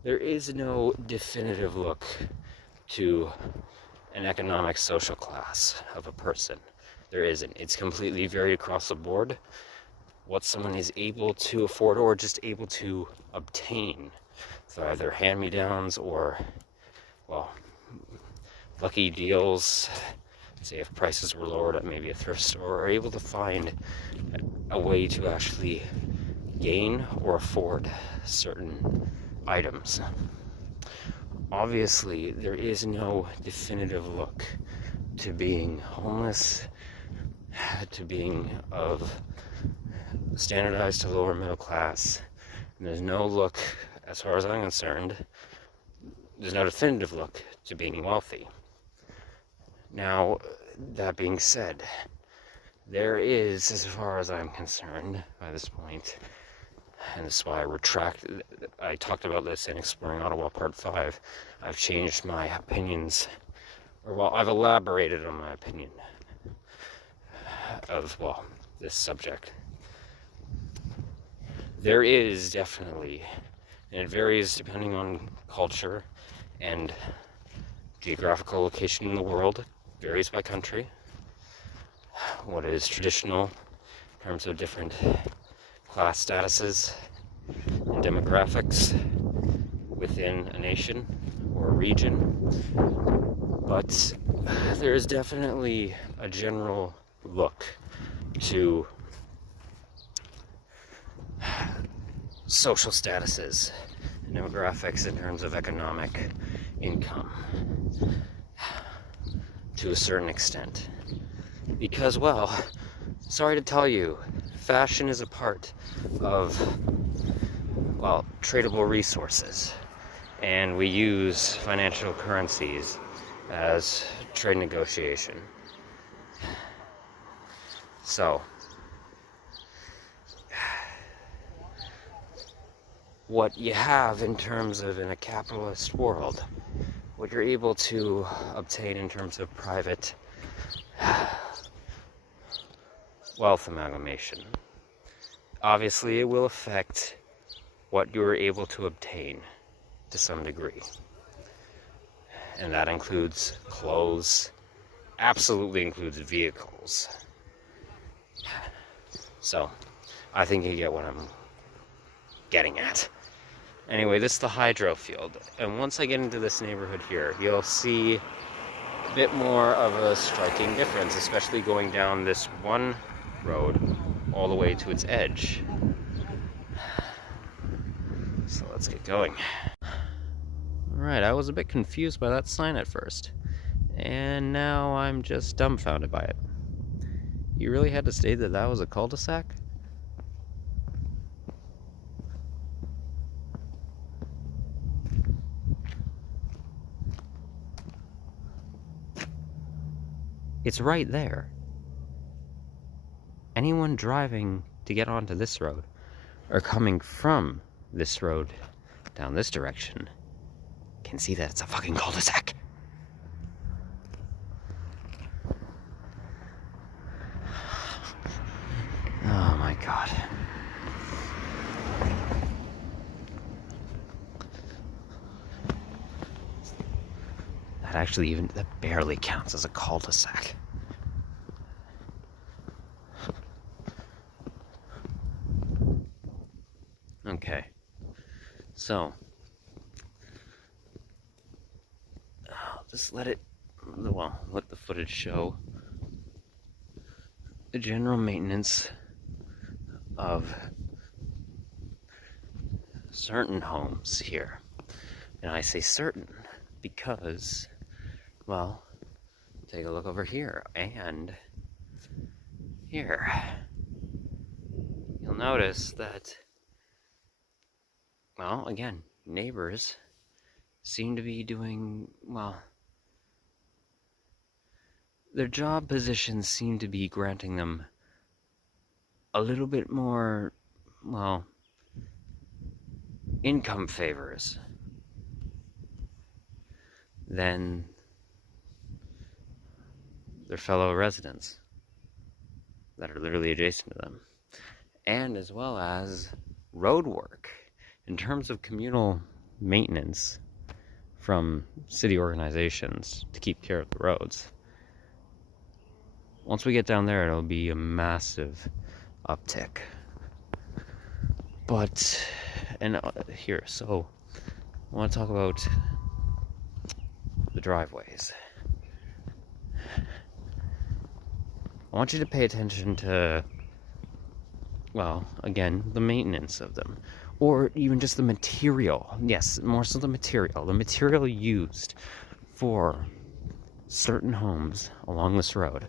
there is no definitive look to an economic social class of a person. There isn't. It's completely varied across the board. What someone is able to afford or just able to obtain through either hand-me-downs or, well, lucky deals, say if prices were lowered at maybe a thrift store, are able to find a way to actually gain or afford certain items. Obviously, there is no definitive look to being homeless, to being of standardized to lower middle class. And there's no look, as far as I'm concerned, there's no definitive look to being wealthy. Now, that being said, there is, as far as I'm concerned, by this point, and this is why I talked about this in Exploring Ottawa Part 5, I've changed my opinions, or well, I've elaborated on my opinion of, well, this subject. There is definitely, and it varies depending on culture and geographical location in the world, varies by country, what is traditional in terms of different class statuses and demographics within a nation or a region, but there is definitely a general look to social statuses and demographics in terms of economic income to a certain extent. Because, well, sorry to tell you, fashion is a part of, well, tradable resources, and we use financial currencies as trade negotiation. So, what you have in terms of, in a capitalist world, what you're able to obtain in terms of private wealth amalgamation, obviously it will affect what you're able to obtain to some degree. And that includes clothes, absolutely includes vehicles. So, I think you get what I'm getting at. Anyway, this is the hydro field, and once I get into this neighborhood here, you'll see a bit more of a striking difference, especially going down this one road all the way to its edge. So let's get going. Alright, I was a bit confused by that sign at first, and now I'm just dumbfounded by it. You really had to state that that was a cul-de-sac? It's right there. Anyone driving to get onto this road, or coming from this road down this direction, can see that it's a fucking cul-de-sac. Oh my god. That barely counts as a cul-de-sac. Okay, so I'll just let it well, let the footage show the general maintenance of certain homes here. And I say certain because, well, take a look over here and here. You'll notice that, well, again, neighbors seem to be doing, well, their job positions seem to be granting them a little bit more, well, income favors than their fellow residents that are literally adjacent to them. And as well as road work in terms of communal maintenance from city organizations to keep care of the roads. Once we get down there, it'll be a massive uptick. But, and here, so I want to talk about the driveways. I want you to pay attention to, well, again, the maintenance of them. Or even just the material. Yes, more so the material. The material used for certain homes along this road.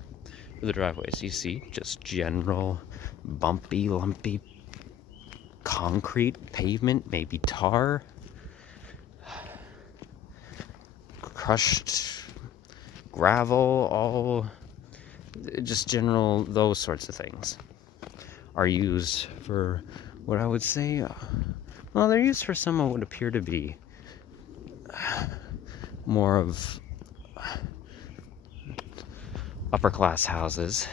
For the driveways, you see just general bumpy, lumpy concrete, pavement, maybe tar, crushed gravel, all just general, those sorts of things are used for what I would say, well, they're used for some of what appear to be more of upper class houses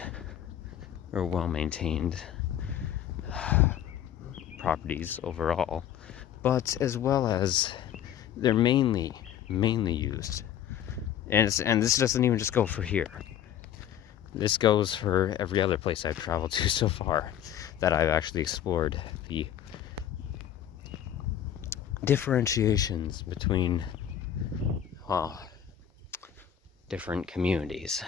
or well-maintained properties overall, but as well as they're mainly used, and this doesn't even just go for here. This goes for every other place I've traveled to so far that I've actually explored the differentiations between, well, different communities.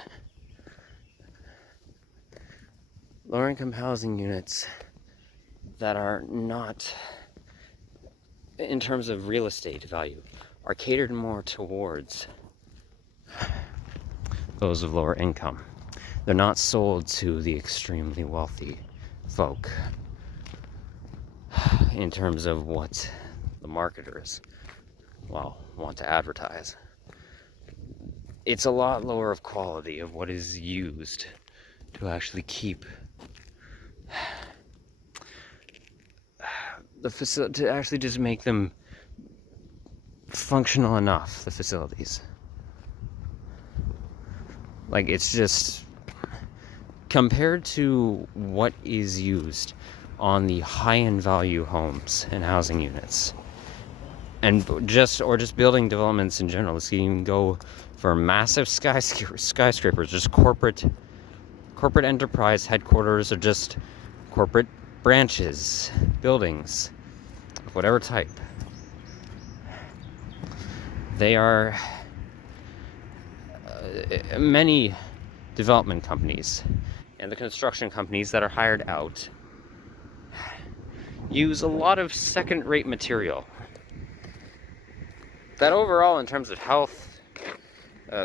Lower income housing units that are not, in terms of real estate value, are catered more towards those of lower income. They're not sold to the extremely wealthy folk in terms of what the marketers, well, want to advertise. It's a lot lower of quality of what is used to actually keep the facility, to actually just make them functional enough, the facilities. Like, it's just, compared to what is used on the high-end value homes and housing units, and just building developments in general. So you can go for massive skyscrapers, just corporate enterprise headquarters, or just corporate branches, buildings of whatever type. They are many development companies and the construction companies that are hired out use a lot of second-rate material that overall, in terms of health,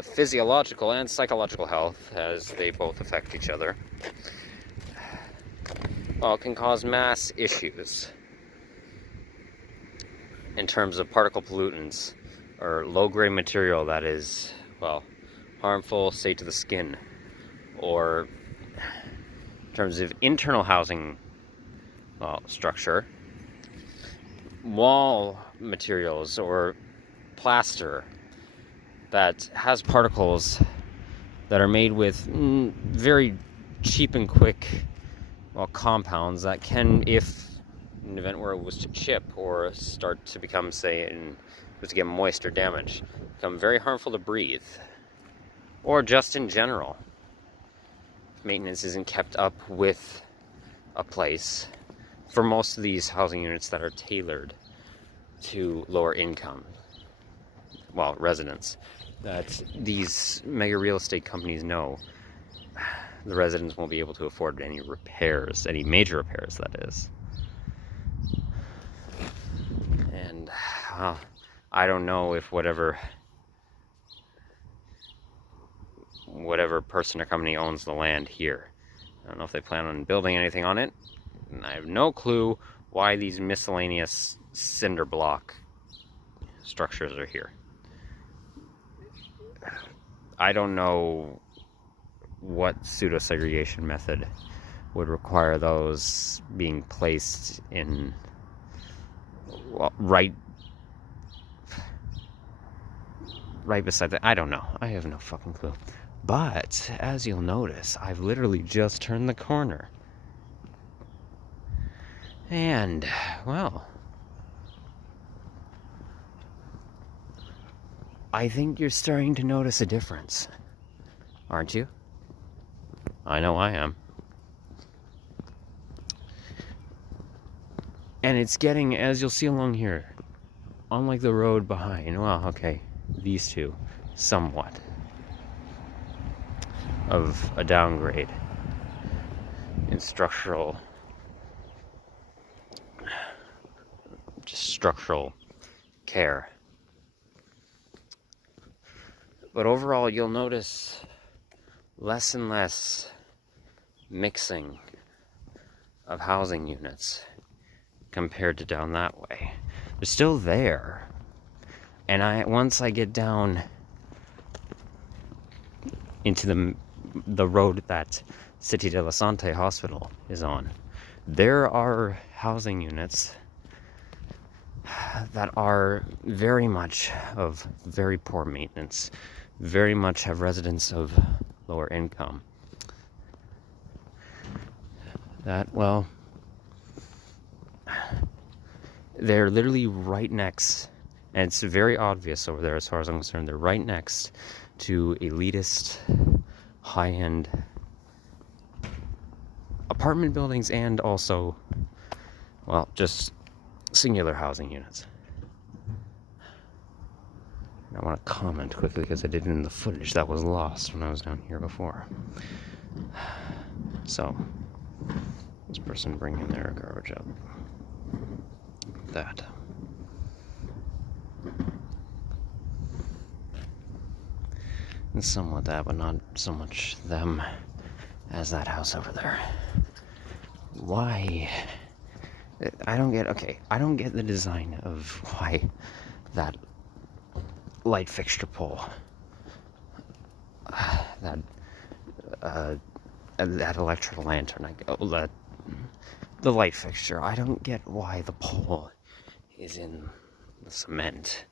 physiological and psychological health, as they both affect each other, well, can cause mass issues in terms of particle pollutants or low-grade material that is, well, harmful, say, to the skin, or in terms of internal housing, well, structure, wall materials or plaster that has particles that are made with very cheap and quick, well, compounds that can, if in an event where it was to chip or start to become, say, was to get moist or damaged, become very harmful to breathe, or just in general. Maintenance isn't kept up with a place for most of these housing units that are tailored to lower income, well, residents. that these mega real estate companies know the residents won't be able to afford any repairs, any major repairs, that is. And I don't know if whatever person or company owns the land here. I don't know if they plan on building anything on it. And I have no clue why these miscellaneous cinder block structures are here. I don't know what pseudo-segregation method would require those being placed in, well, right beside the, I don't know. I have no fucking clue. But as you'll notice, I've literally just turned the corner. And, well, I think you're starting to notice a difference, aren't you? I know I am. And it's getting, as you'll see along here, unlike the road behind, well, okay, these two, somewhat of a downgrade in structural care. But overall, you'll notice less and less mixing of housing units compared to down that way. They're still there. And once I get down into the road that City de la Sante Hospital is on, there are housing units that are very much of very poor maintenance, very much have residents of lower income. That, well, they're literally right next, and it's very obvious over there as far as I'm concerned, they're right next to elitist, high-end apartment buildings and also, well, just singular housing units. And I want to comment quickly because I did it in the footage that was lost when I was down here before. So, this person bringing their garbage up. That. And somewhat that, but not so much them as that house over there. Why? I don't get the design of why that light fixture pole, that electric lantern, the light fixture, I don't get why the pole is in the cement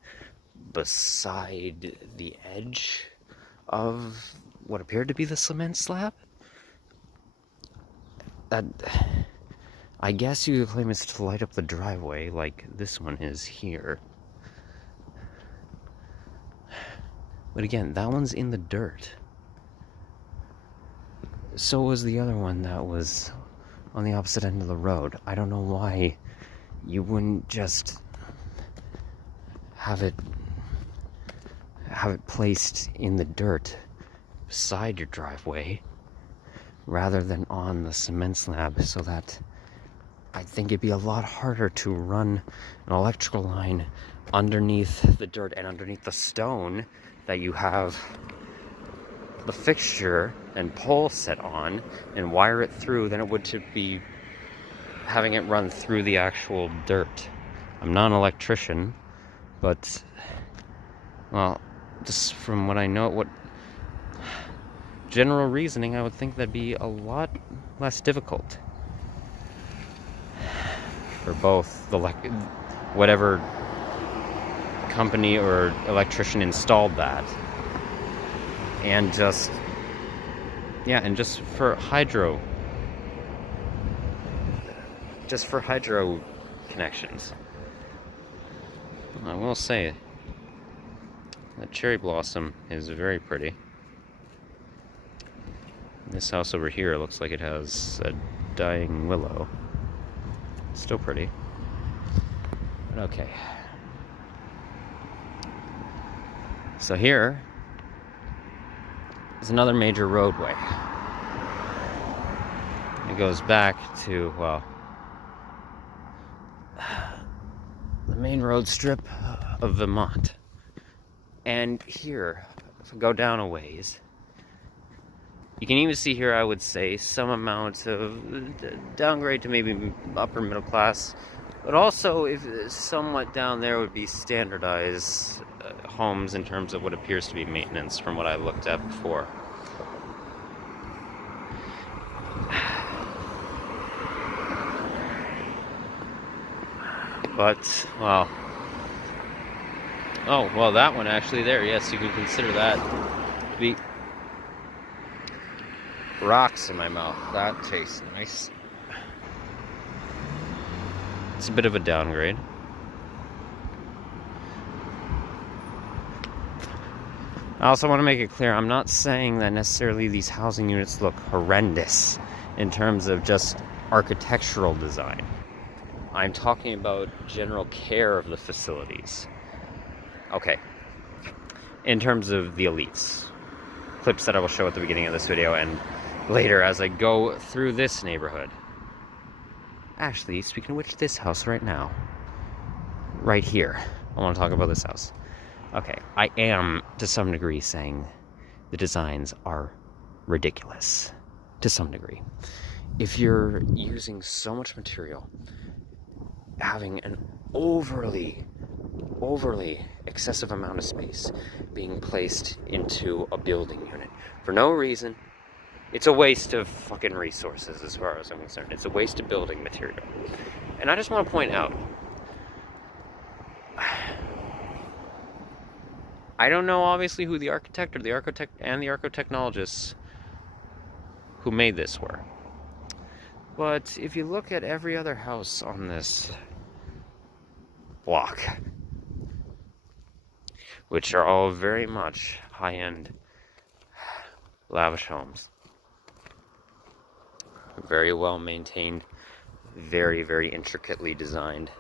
beside the edge of what appeared to be the cement slab. That, I guess you could claim it's to light up the driveway like this one is here. But again, that one's in the dirt. So was the other one that was on the opposite end of the road. I don't know why you wouldn't just have it placed in the dirt beside your driveway rather than on the cement slab, so that I think it'd be a lot harder to run an electrical line underneath the dirt and underneath the stone that you have the fixture and pole set on and wire it through than it would to be having it run through the actual dirt. I'm not an electrician, but, well, just from what I know, what general reasoning, I would think that'd be a lot less difficult for both the whatever company or electrician installed that, and just for hydro connections. I will say that cherry blossom is very pretty. This house over here looks like it has a dying willow. Still pretty. But okay. So here is another major roadway. It goes back to, well, the main road strip of Vermont. And here, if I go down a ways, you can even see here, I would say, some amount of downgrade to maybe upper middle class. But also, if somewhat down there would be standardized homes in terms of what appears to be maintenance from what I looked at before. But, well... Oh, well, that one actually there, yes, you can consider that to be rocks in my mouth. That tastes nice. It's a bit of a downgrade. I also want to make it clear, I'm not saying that necessarily these housing units look horrendous in terms of just architectural design. I'm talking about general care of the facilities. Okay. In terms of the elites. Clips that I will show at the beginning of this video and later as I go through this neighborhood. Actually, speaking of which, this house right now. Right here. I want to talk about this house. Okay, I am, to some degree, saying the designs are ridiculous. To some degree. If you're using so much material, having an overly excessive amount of space being placed into a building unit for no reason, it's a waste of fucking resources as far as I'm concerned. It's a waste of building material. And I just want to point out, I don't know obviously who the architect or the architect and the architechnologists who made this were. But if you look at every other house on this block, which are all very much high-end, lavish homes. Very well maintained, very, very intricately designed.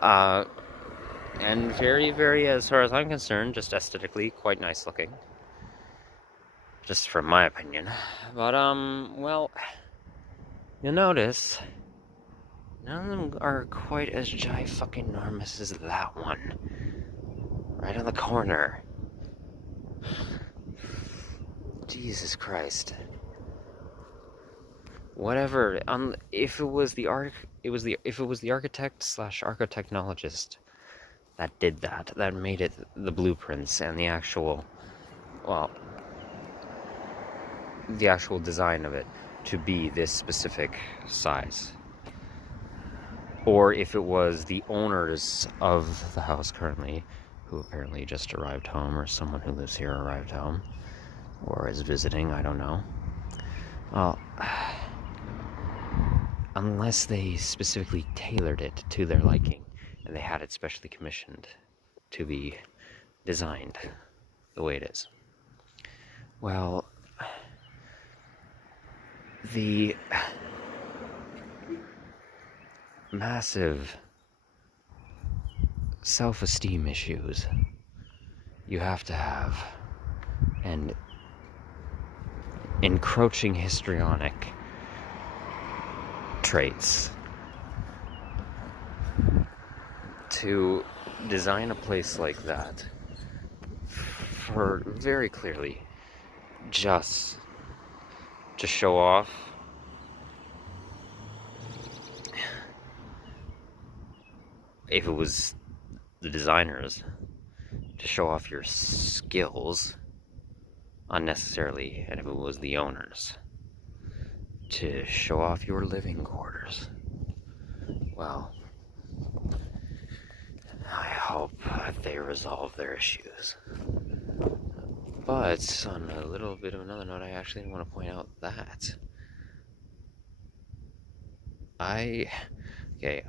And very, very, as far as I'm concerned, just aesthetically, quite nice looking. Just from my opinion. But, well, you'll notice, none of them are quite as fucking-enormous as that one. Right on the corner. Jesus Christ. Whatever. If it was the architect slash architechnologist that did that, that made it the blueprints and the actual, well, the actual design of it to be this specific size. Or if it was the owners of the house currently, who apparently just arrived home, or someone who lives here arrived home, or is visiting, I don't know. Well, unless they specifically tailored it to their liking, and they had it specially commissioned to be designed the way it is. Well, the massive self-esteem issues you have to have, and encroaching histrionic traits to design a place like that for very clearly just to show off if it was the designers, to show off your skills unnecessarily, and if it was the owners, to show off your living quarters. Well, I hope they resolve their issues. But on a little bit of another note, I actually want to point out that I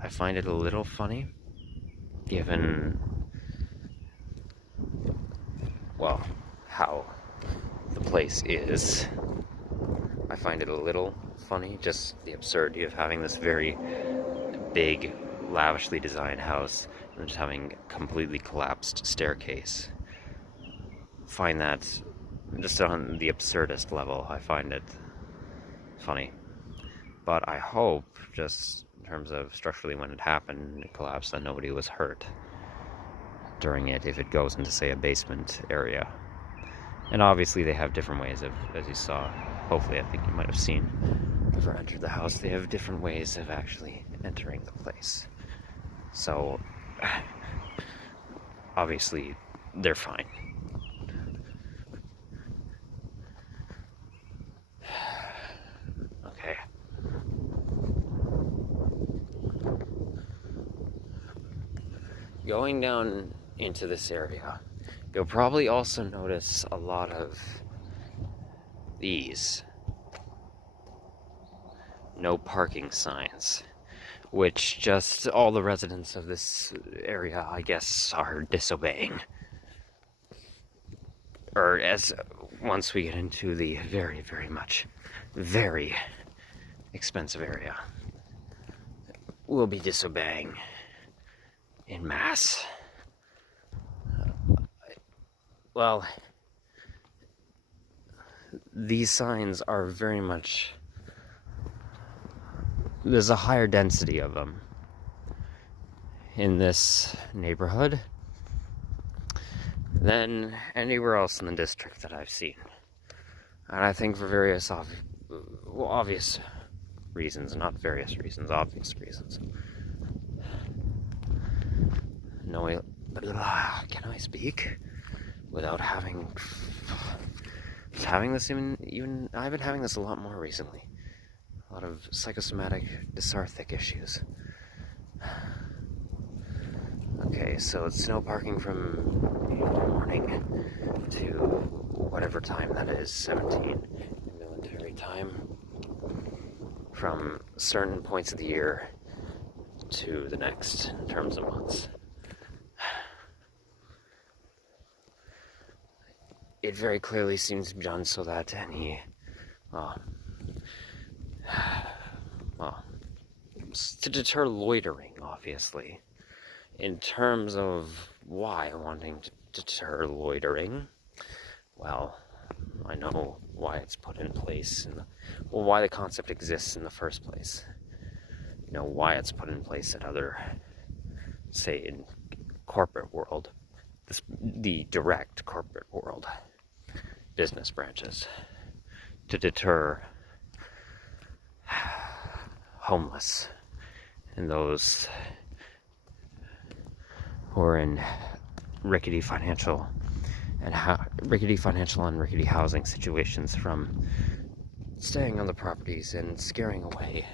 find it a little funny, given, well, how the place is. I find it a little funny, just the absurdity of having this very big, lavishly designed house and just having a completely collapsed staircase. Find that just on the absurdist level, I find it funny. But I hope, just in terms of structurally when it happened, it collapsed, that nobody was hurt during it if it goes into, say, a basement area. And obviously they have different ways of, as you saw, hopefully I think you might have seen, ever entered the house, they have different ways of actually entering the place. So, obviously, they're fine. Okay. Going down into this area, you'll probably also notice a lot of these no parking signs, which just all the residents of this area, I guess, are disobeying. Or as once we get into the very, very expensive area, we'll be disobeying in mass. Well, these signs are very much, there's a higher density of them in this neighborhood than anywhere else in the district that I've seen. And I think for various obvious reasons, not various reasons, obvious reasons. No, can I speak without having this even I've been having this a lot more recently. A lot of psychosomatic dysarthric issues. Okay, so it's no parking from 8 in the morning to whatever time that is, 17 military time, from certain points of the year to the next in terms of months. It very clearly seems to be done so that any, to deter loitering, obviously. In terms of why wanting to deter loitering, well, I know why it's put in place, why the concept exists in the first place. You know, why it's put in place at other, say, in corporate world, the direct corporate world, business branches, to deter homeless and those who are in rickety financial and rickety housing situations from staying on the properties and scaring away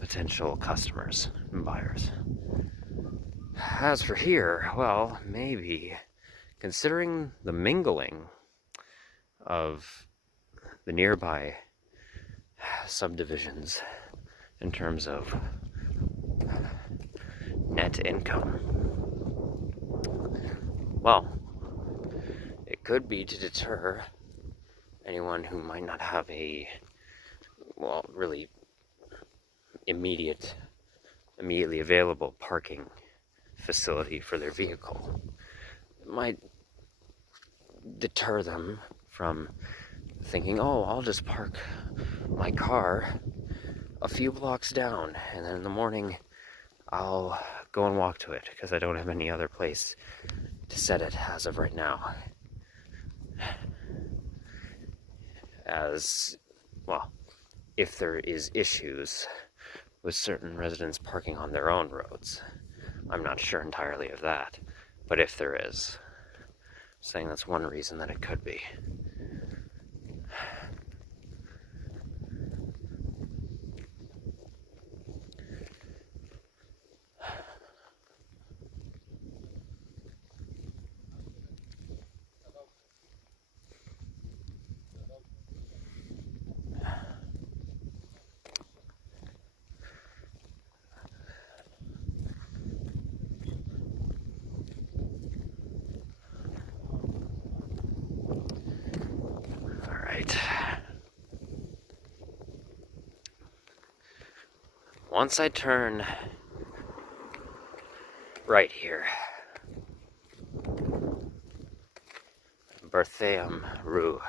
potential customers and buyers. As for here, well, maybe considering the mingling of the nearby subdivisions in terms of net income, well, it could be to deter anyone who might not have a, well, really immediately available parking facility for their vehicle. It might deter them from thinking, oh, I'll just park my car a few blocks down, and then in the morning I'll go and walk to it, because I don't have any other place to set it as of right now. As, well, if there is issues with certain residents parking on their own roads. I'm not sure entirely of that, but if there is, I'm saying that's one reason that it could be. Once I turn right here, Berthaim Rue,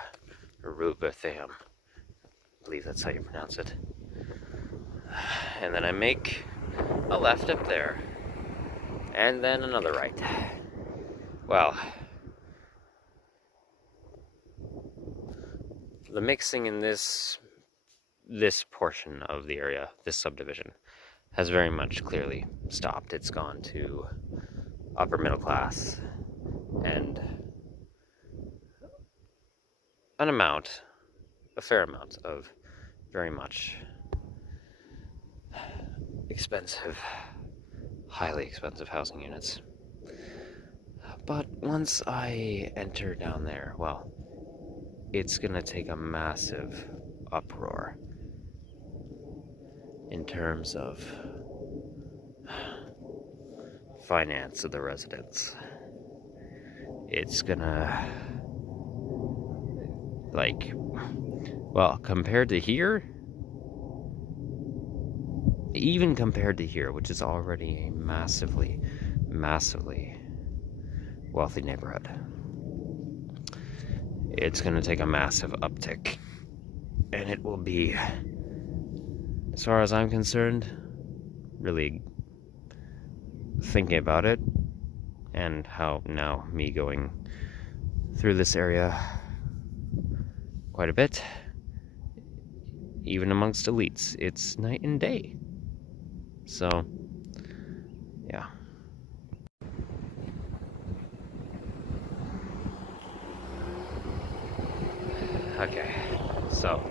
or Rue Berthaim. I believe that's how you pronounce it. And then I make a left up there, and then another right. Well, the mixing in this portion of the area, this subdivision, has very much clearly stopped. It's gone to upper middle class, and a fair amount of very much expensive, highly expensive housing units. But once I enter down there, well, it's gonna take a massive uproar in terms of finance of the residents. It's gonna, like, well, compared to here, even compared to here, which is already a massively, massively wealthy neighborhood, it's gonna take a massive uptick. And it will be, as far as I'm concerned, really thinking about it, and how now me going through this area quite a bit, even amongst elites, it's night and day. So, yeah. Okay, so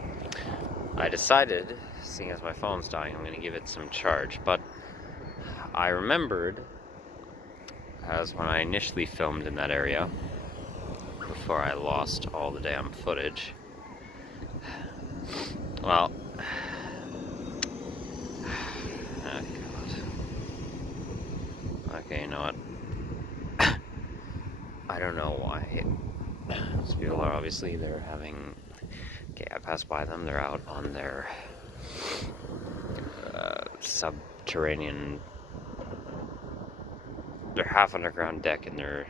I decided, seeing as my phone's dying, I'm going to give it some charge, but I remembered, as when I initially filmed in that area, before I lost all the damn footage, well, oh God. Okay, you know what, I don't know why, these people are obviously, they're having, okay, I passed by them, they're out on their subterranean, their half underground deck, and they're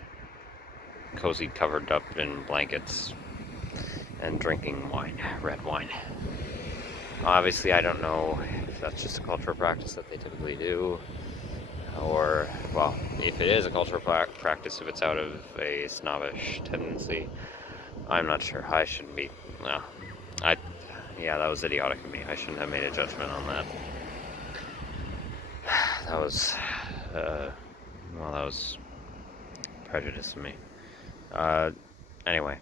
cozy, covered up in blankets, and drinking wine, red wine. Obviously, I don't know if that's just a cultural practice that they typically do, or, well, if it is a cultural practice, if it's out of a snobbish tendency, I'm not sure. I shouldn't be, no, yeah, that was idiotic of me. I shouldn't have made a judgment on that. That was, well, that was prejudice of me. Anyway.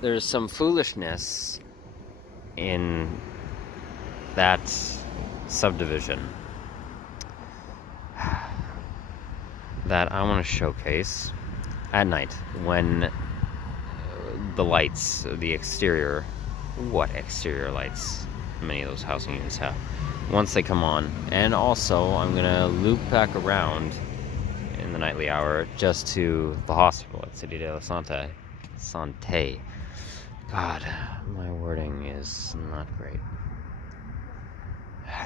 There's some foolishness in that subdivision that I want to showcase at night when the lights, the exterior, what exterior lights many of those housing units have, once they come on. And also, I'm gonna loop back around in the nightly hour just to the hospital at Cité de la Santé. God, my wording is not great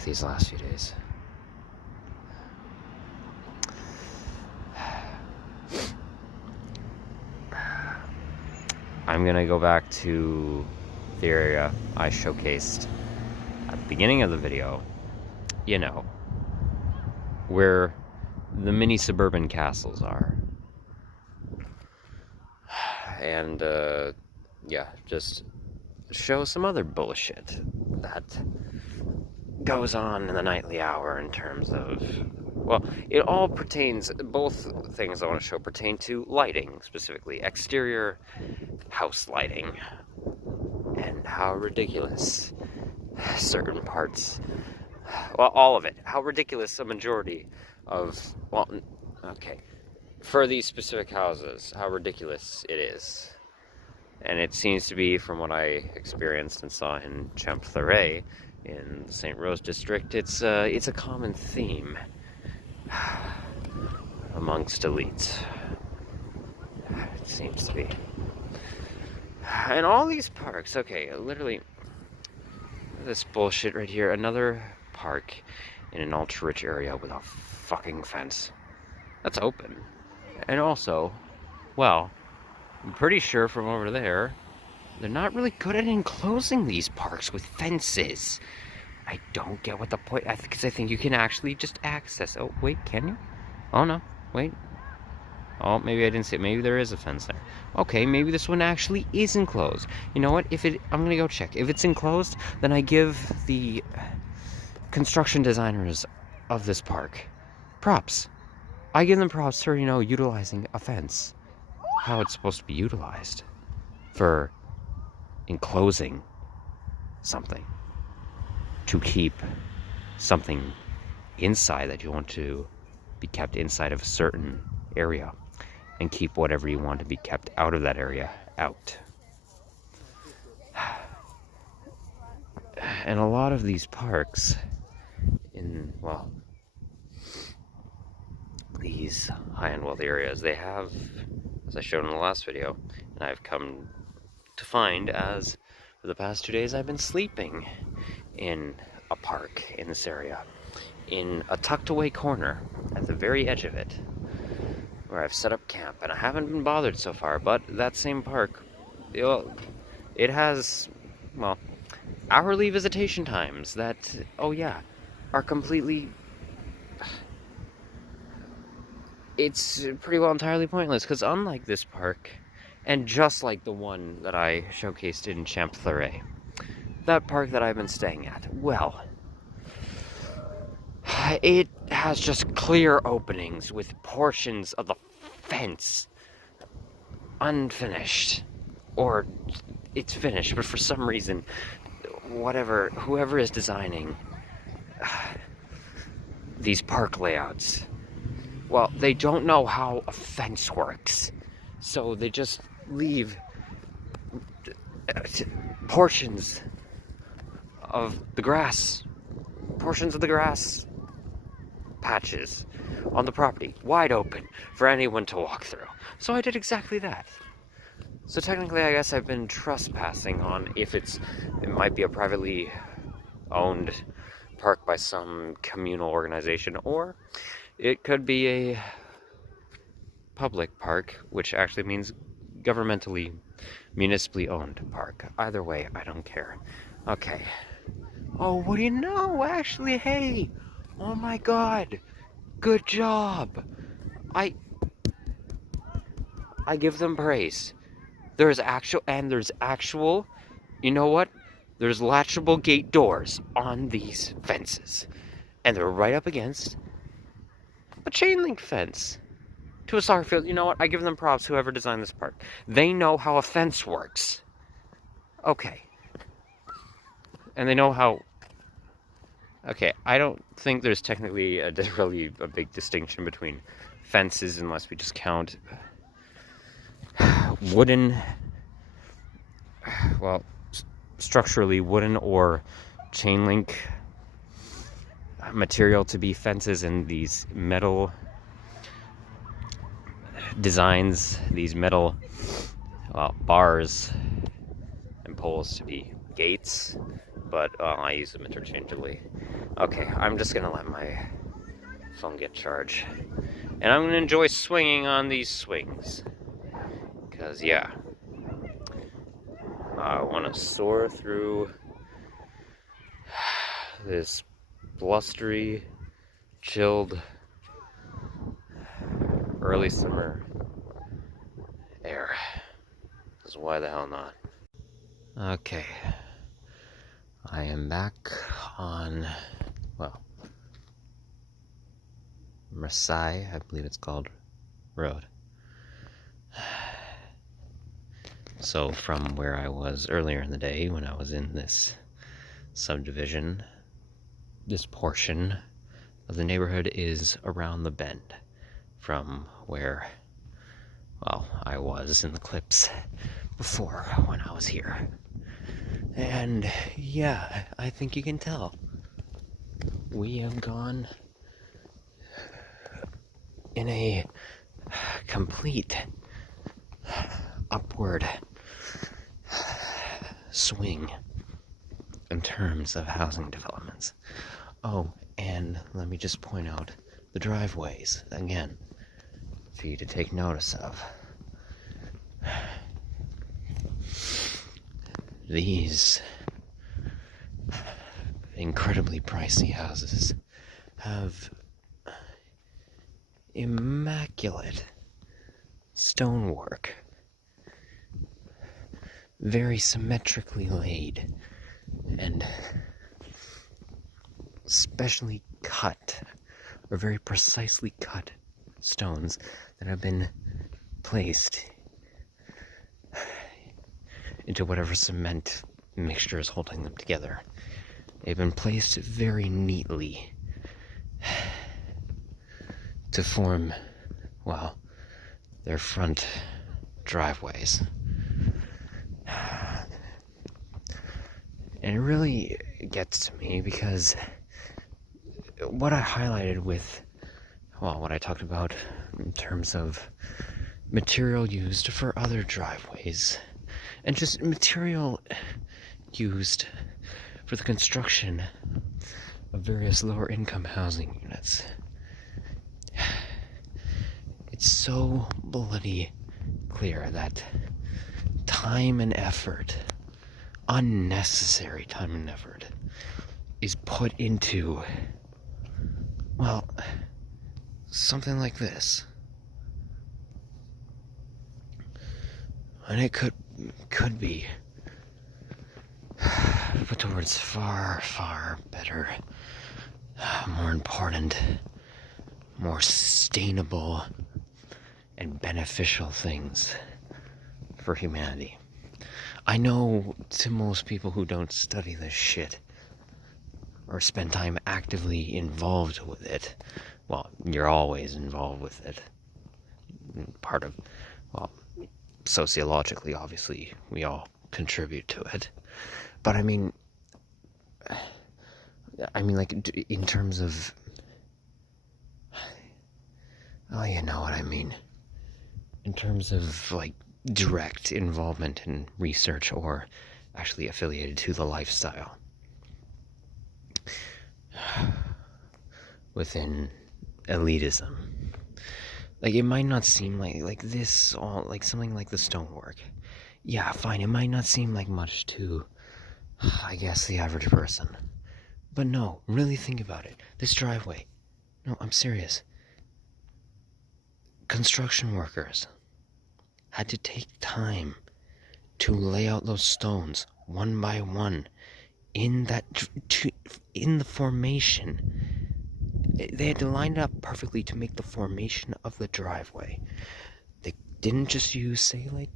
these last few days. I'm gonna go back to the area I showcased at the beginning of the video, you know, where the mini suburban castles are. And, yeah, just show some other bullshit that goes on in the nightly hour in terms of, well, it all pertains, both things I want to show pertain to lighting, specifically exterior house lighting, and how ridiculous certain parts, well, all of it, how ridiculous a majority of, well, okay, for these specific houses, how ridiculous it is. And it seems to be, from what I experienced and saw in Champthéry, in the St. Rose district, it's a common theme amongst elites. It seems to be. And all these parks, okay, literally, this bullshit right here, another park in an ultra-rich area with a fucking fence that's open. And also, well, I'm pretty sure from over there, they're not really good at enclosing these parks with fences. I don't get what the point, because I think you can actually just access. Oh, wait, can you? Oh, no, wait. Oh, maybe I didn't see it. Maybe there is a fence there. Okay, maybe this one actually is enclosed. You know what? I'm gonna go check. If it's enclosed, then I give the construction designers of this park props. I give them props for, utilizing a fence. How it's supposed to be utilized for enclosing something to keep something inside that you want to be kept inside of a certain area, and keep whatever you want to be kept out of that area out. And a lot of these parks these high-end wealthy areas, they have, as I showed in the last video, and I've come to find as for the past 2 days I've been sleeping in a park in this area, in a tucked away corner at the very edge of it, where I've set up camp, and I haven't been bothered so far. But that same park, it has, hourly visitation times that, are completely, it's pretty well entirely pointless, because unlike this park, and just like the one that I showcased in Champ-Fleury, that park that I've been staying at, it has just clear openings with portions of the fence unfinished, or it's finished, but for some reason, whoever is designing these park layouts, well, they don't know how a fence works, so they just leave portions of the grass patches on the property wide open for anyone to walk through. So I did exactly that. So technically, I guess I've been trespassing on, if it might be a privately owned park by some communal organization, or it could be a public park, which actually means governmentally, municipally owned park. Either way, I don't care. Okay. Oh, what do you know? Actually, hey, oh my god, good job. I give them praise. There's actual, you know what? There's latchable gate doors on these fences, and they're right up against a chain link fence to a soccer field. You know what? I give them props, whoever designed this park. They know how a fence works. Okay. And they know how... Okay, I don't think there's technically really a big distinction between fences, unless we just count wooden, structurally wooden or chain link material to be fences, and these metal designs, these metal bars and poles to be gates, but I use them interchangeably. Okay, I'm just gonna let my phone get charged, and I'm gonna enjoy swinging on these swings, because I want to soar through this blustery, chilled, early summer air. Because why the hell not? Okay. I am back on, Marseille, I believe it's called, road. So from where I was earlier in the day, when I was in this subdivision, this portion of the neighborhood is around the bend from where, I was in the clips before when I was here. And I think you can tell. We have gone in a complete upward swing in terms of housing developments. Oh, and let me just point out the driveways again. for you to take notice of. These incredibly pricey houses have immaculate stonework, very symmetrically laid, and specially cut, or very precisely cut stones that have been placed into whatever cement mixture is holding them together. They've been placed very neatly to form, well, their front driveways. And it really gets to me because what I highlighted with, well, what I talked about in terms of material used for other driveways, and just material used for the construction of various lower income housing units. It's so bloody clear that time and effort, unnecessary time and effort, is put into, well, something like this. And it could be put towards far, far better, more important, more sustainable, and beneficial things for humanity. I know to most people who don't study this shit or spend time actively involved with it, well, you're always involved with it. Part of, well, sociologically, obviously, we all contribute to it. But I mean, like, in terms of, oh, you know what I mean. In terms of, like, direct involvement in research or actually affiliated to the lifestyle within elitism. Like, it might not seem like this, all, like something like the stonework. Yeah, fine, it might not seem like much to, I guess, the average person. But no, really think about it. This driveway. No, I'm serious. Construction workers had to take time to lay out those stones one by one in the formation. They had to line it up perfectly to make the formation of the driveway. They didn't just use, say, like,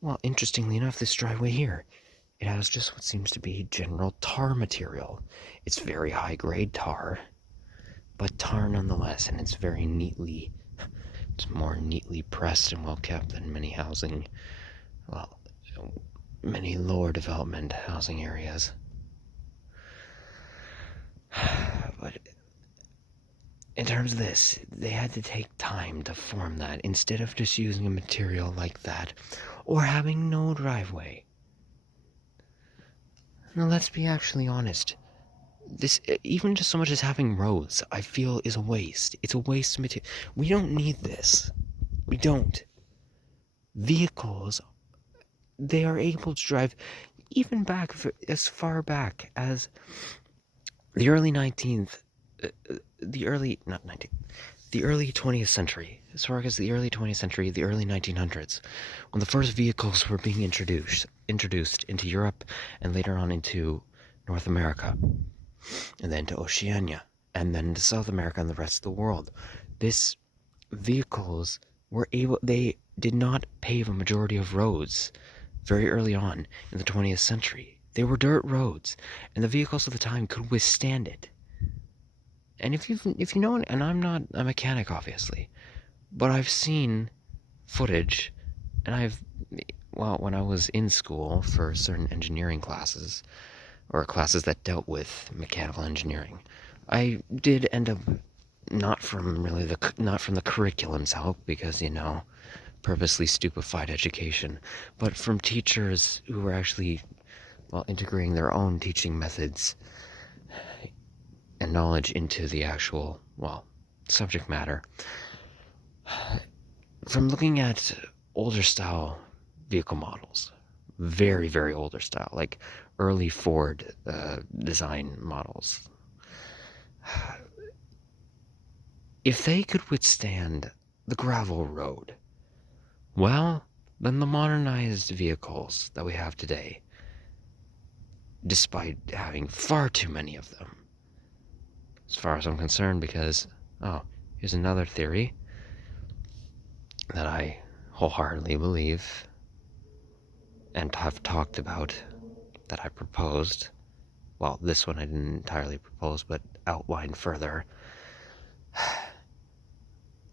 well, interestingly enough, this driveway here, it has just what seems to be general tar material. It's very high-grade tar, but tar nonetheless, and it's very neatly, it's more neatly pressed and well-kept than many housing, well, many lower development housing areas. But in terms of this, they had to take time to form that instead of just using a material like that or having no driveway. Now, let's be actually honest. This, even just so much as having roads, I feel is a waste. It's a waste of material. We don't need this. We don't. Vehicles, they are able to drive even back as far back as the early 20th century, as far as the early 20th century, the early 1900s, when the first vehicles were being introduced into Europe and later on into North America, and then to Oceania, and then to South America and the rest of the world. These vehicles they did not pave a majority of roads very early on in the 20th century. They were dirt roads, and the vehicles of the time could withstand it. And if you know, and I'm not a mechanic, obviously, but I've seen footage, and when I was in school for certain engineering classes, or classes that dealt with mechanical engineering, I did end up not from the curriculum's help, because, you know, purposely stupefied education, but from teachers who were actually, well, integrating their own teaching methods and knowledge into the actual, well, subject matter. From looking at older style vehicle models, very, very older style, like early Ford design models, if they could withstand the gravel road, well, then the modernized vehicles that we have today, despite having far too many of them, as far as I'm concerned, because, here's another theory that I wholeheartedly believe and have talked about, that I proposed. Well, this one I didn't entirely propose, but outlined further.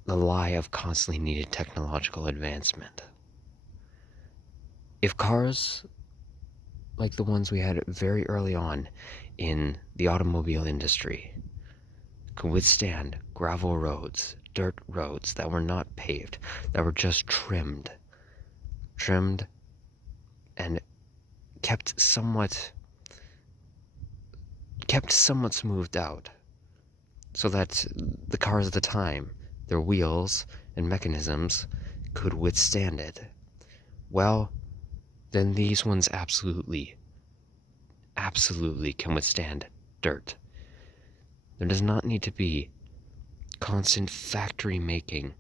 The lie of constantly needed technological advancement. If cars like the ones we had very early on in the automobile industry could withstand gravel roads, dirt roads that were not paved, that were just trimmed and kept somewhat smoothed out, so that the cars at the time, their wheels and mechanisms, could withstand it, well, then these ones absolutely can withstand dirt. There does not need to be constant factory making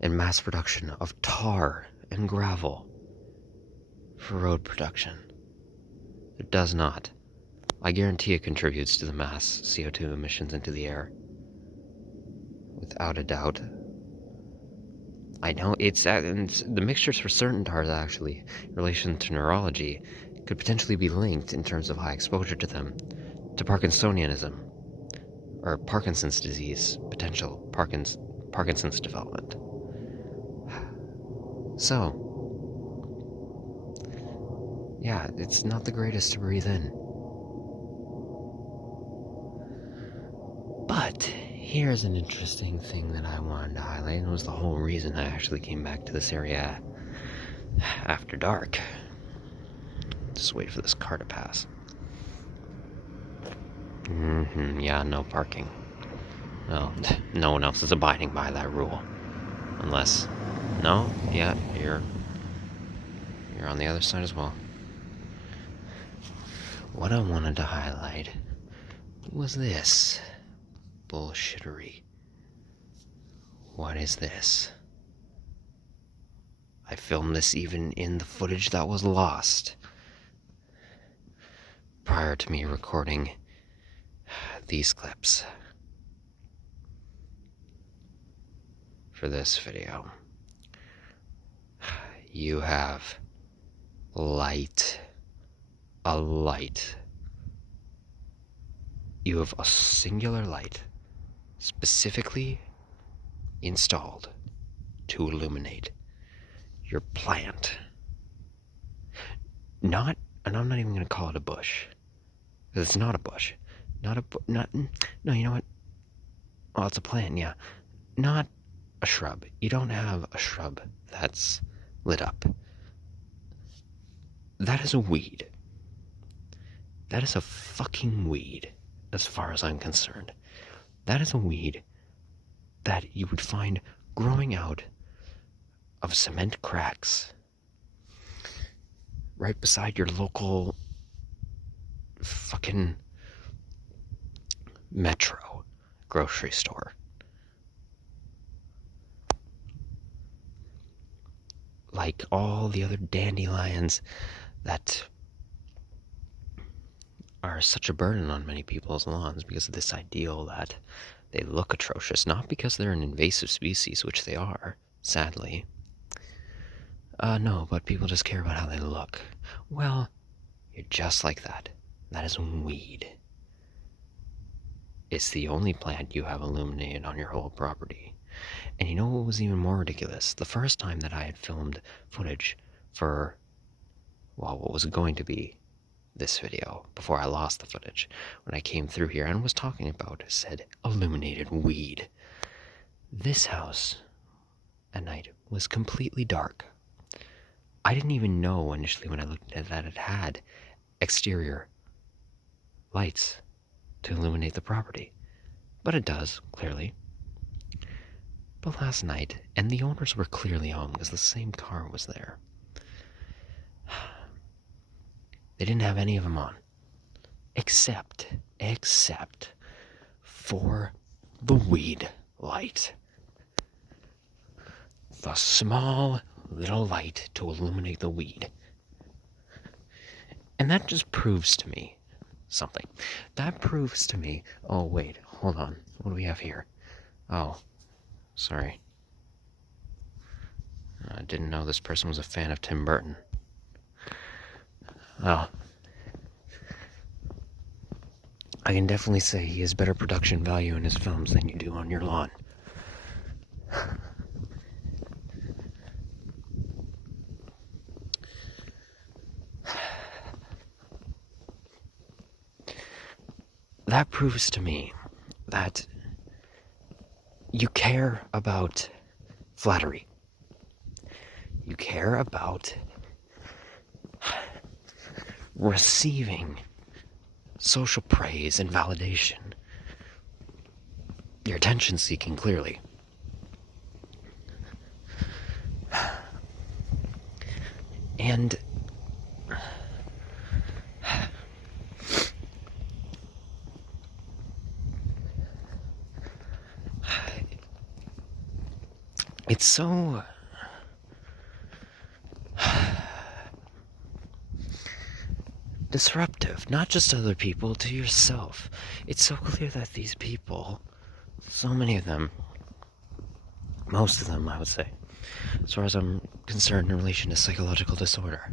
and mass production of tar and gravel for road production. It does not. I guarantee it contributes to the mass CO2 emissions into the air. Without a doubt. I know and the mixtures for certain tars, actually, in relation to neurology, could potentially be linked in terms of high exposure to them, to Parkinsonianism, or Parkinson's disease, potential Parkinson's development. So, yeah, it's not the greatest to breathe in. But here's an interesting thing that I wanted to highlight, and it was the whole reason I actually came back to this area after dark. Just wait for this car to pass. Yeah, no parking. Well, no one else is abiding by that rule. Unless... No? Yeah, you're on the other side as well. What I wanted to highlight was this bullshittery. What is this? I filmed this even in the footage that was lost prior to me recording these clips for this video. You have a light. You have a singular light specifically installed to illuminate your plant. And I'm not even going to call it a bush, because it's not a bush. No, you know what? Well, it's a plant, yeah. Not a shrub. You don't have a shrub that's lit up. That is a weed. That is a fucking weed, as far as I'm concerned. That is a weed that you would find growing out of cement cracks right beside your local fucking Metro grocery store. Like all the other dandelions that are such a burden on many people's lawns because of this ideal that they look atrocious, not because they're an invasive species, which they are, sadly. No, but people just care about how they look. Well, you're just like that. That is weed. It's the only plant you have illuminated on your whole property. And you know what was even more ridiculous? The first time that I had filmed footage for, well, what was going to be this video, before I lost the footage, when I came through here and was talking about said illuminated weed, this house at night was completely dark. I didn't even know initially when I looked at that it had exterior lights to illuminate the property. But it does, clearly. But last night, and the owners were clearly home because the same car was there, they didn't have any of them on. Except for the weed light. The small little light to illuminate the weed. And that just proves to me something. That proves to me... Oh, wait, hold on. What do we have here? Oh, sorry. I didn't know this person was a fan of Tim Burton. Oh. I can definitely say he has better production value in his films than you do on your lawn. That proves to me that you care about flattery. You care about receiving social praise and validation. You're attention-seeking, clearly. And it's so disruptive, not just to other people, to yourself. It's so clear that these people, so many of them, most of them, I would say, as far as I'm concerned in relation to psychological disorder,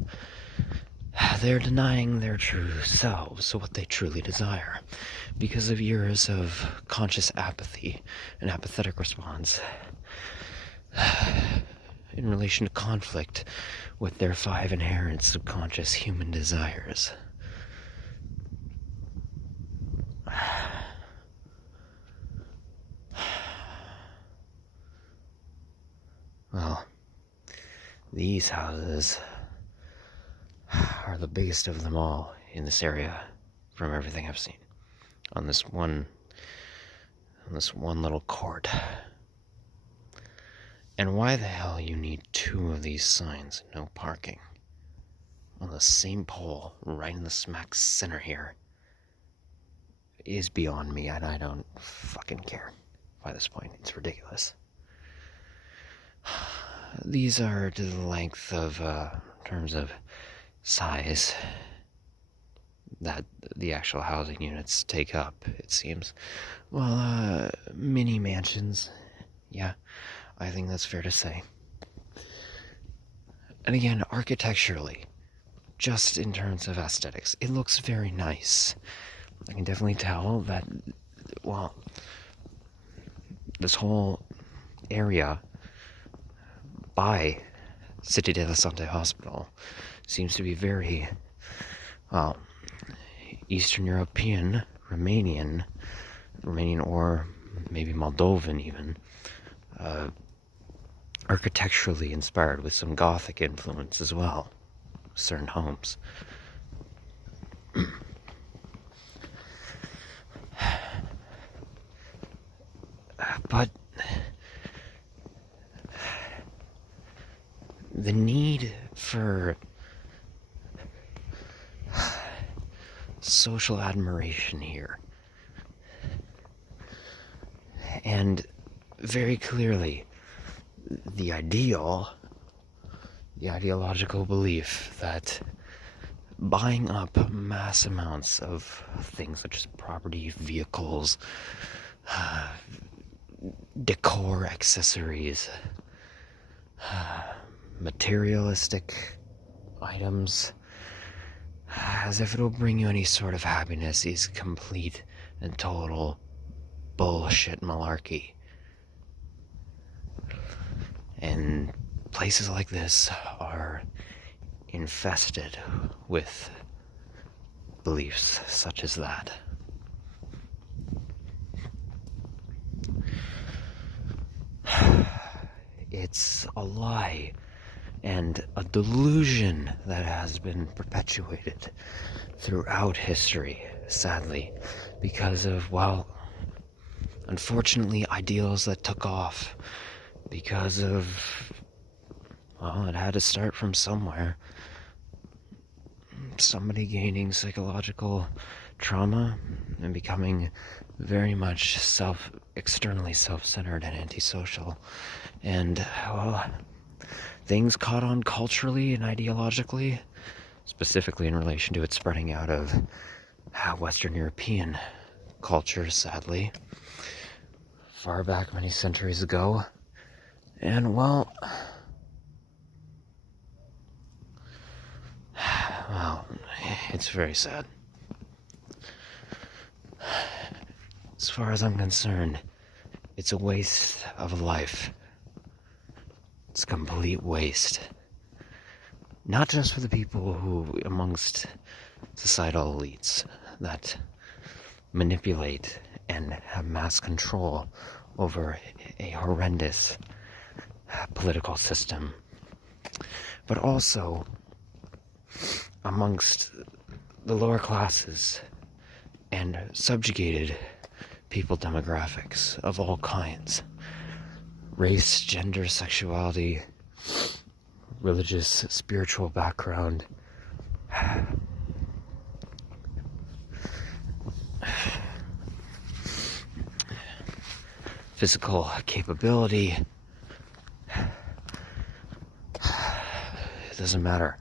they're denying their true selves, what they truly desire, because of years of conscious apathy, an apathetic response in relation to conflict with their 5 inherent subconscious human desires. Well, these houses are the biggest of them all in this area, from everything I've seen. On this one little court. And why the hell you need 2 of these signs, no parking, on the same pole, right in the smack center here, is beyond me, and I don't fucking care by this point. It's ridiculous. These are to the length of, in terms of size, that the actual housing units take up, it seems. Well, mini mansions, yeah, I think that's fair to say. And again, architecturally, just in terms of aesthetics, it looks very nice. I can definitely tell that, well, this whole area by Cité de la Santé Hospital seems to be very, well, Eastern European, Romanian or maybe Moldovan even, architecturally inspired with some Gothic influence as well, certain homes. But the need for social admiration here, and very clearly the ideological belief that buying up mass amounts of things such as property, vehicles, decor accessories, materialistic items, as if it'll bring you any sort of happiness, is complete and total bullshit malarkey. And places like this are infested with beliefs such as that. It's a lie and a delusion that has been perpetuated throughout history, sadly, because of, well, unfortunately, ideals that took off because of, well, it had to start from somewhere. Somebody gaining psychological trauma and becoming very much externally self-centered and antisocial. And, well, things caught on culturally and ideologically, specifically in relation to it spreading out of Western European culture, sadly, far back many centuries ago. And, well, it's very sad. As far as I'm concerned, it's a waste of a life. It's a complete waste. Not just for the people who, amongst societal elites, that manipulate and have mass control over a horrendous political system, but also amongst the lower classes and subjugated people demographics of all kinds. Race, gender, sexuality, religious, spiritual background. Physical capability. It doesn't matter.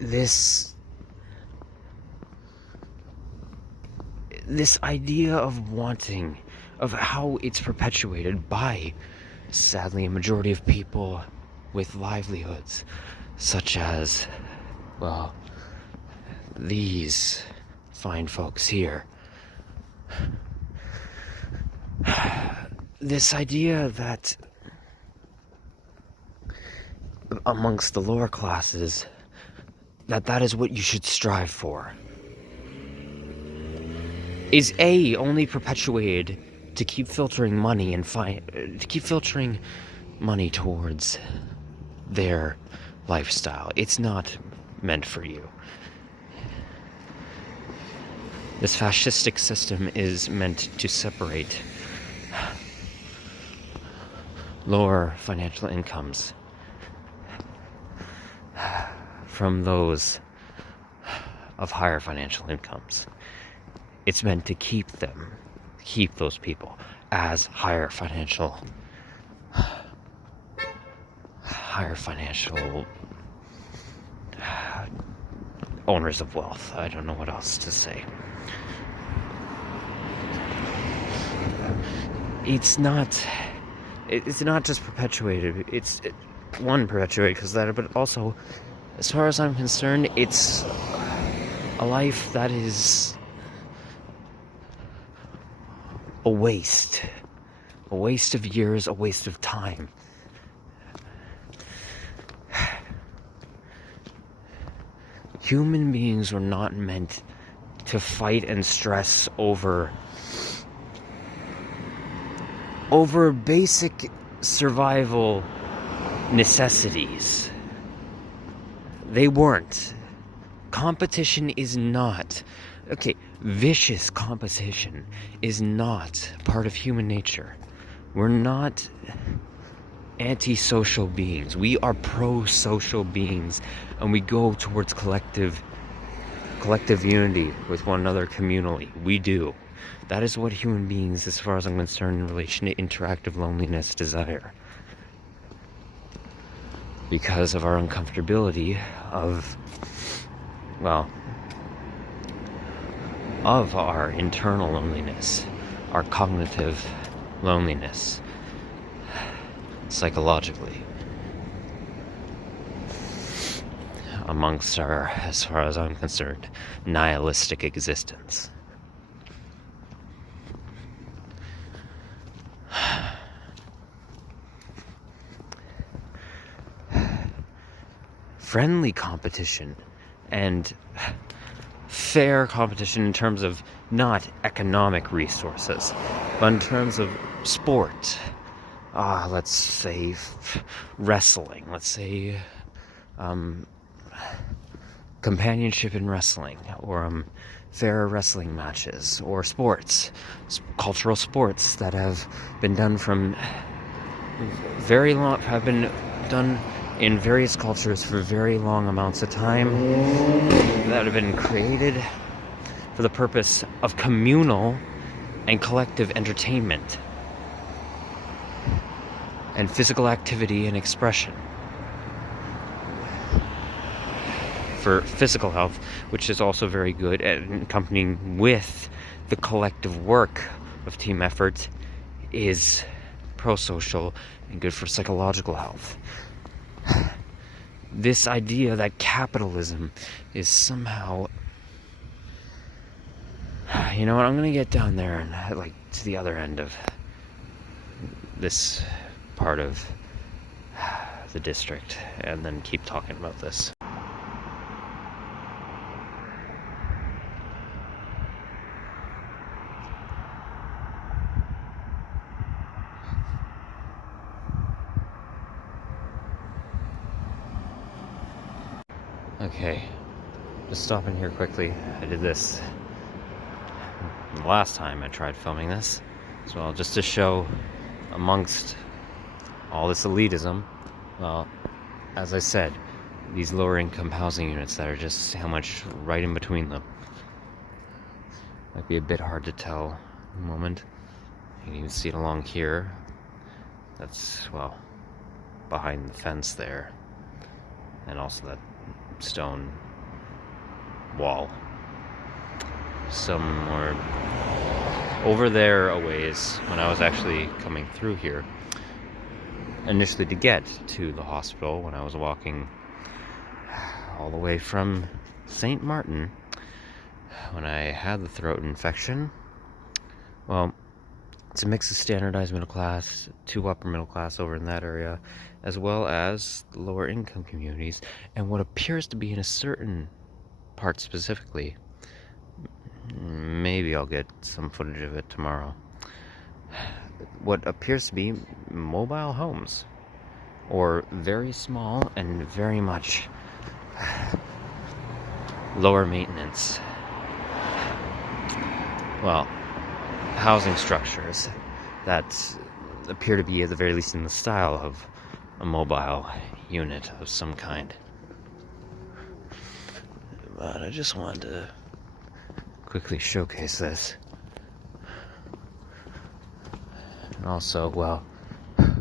This idea of wanting, of how it's perpetuated by, sadly, a majority of people with livelihoods, such as, well, these fine folks here. This idea that amongst the lower classes, that is what you should strive for, is only perpetuated to keep filtering money and to keep filtering money towards their lifestyle. It's not meant for you. This fascistic system is meant to separate lower financial incomes from those of higher financial incomes. It's meant to keep those people as higher financial owners of wealth. I don't know what else to say. It's not just perpetuated. It's perpetuated because of that, but also, as far as I'm concerned, it's a life that is a waste of years, a waste of time. Human beings were not meant to fight and stress over basic survival necessities. They weren't. Competition is not. Vicious competition is not part of human nature. We're not antisocial beings. We are pro-social beings, and we go towards collective unity with one another communally. We do. That is what human beings, as far as I'm concerned, in relation to interactive loneliness, desire. Because of our uncomfortability of our internal loneliness, our cognitive loneliness, psychologically, amongst our, as far as I'm concerned, nihilistic existence. Friendly competition and fair competition in terms of not economic resources, but in terms of sport. Let's say wrestling. Let's say companionship in wrestling, or fair wrestling matches, or sports, cultural sports that have been done from have been done in various cultures for very long amounts of time, that have been created for the purpose of communal and collective entertainment and physical activity and expression. For physical health, which is also very good at accompanying with the collective work of team efforts, is pro-social and good for psychological health. This idea that capitalism is somehow... You know what, I'm gonna get down there and like to the other end of this part of the district and then keep talking about this. Okay, just stopping here quickly. I did this the last time I tried filming this as well, just to show amongst all this elitism, well, as I said, these lower income housing units that are just how much right in between them. Might be a bit hard to tell in a moment. You can even see it along here. That's, well, behind the fence there. And also that stone wall. Somewhere over there a ways, when I was actually coming through here initially to get to the hospital, when I was walking all the way from St. Martin, when I had the throat infection. Well, it's a mix of standardized middle class to upper middle class over in that area, as well as the lower income communities, and what appears to be in a certain part specifically. Maybe I'll get some footage of it tomorrow. What appears to be mobile homes, or very small and very much lower maintenance, well, housing structures that appear to be, at the very least, in the style of a mobile unit of some kind. But I just wanted to quickly showcase this. And also, well,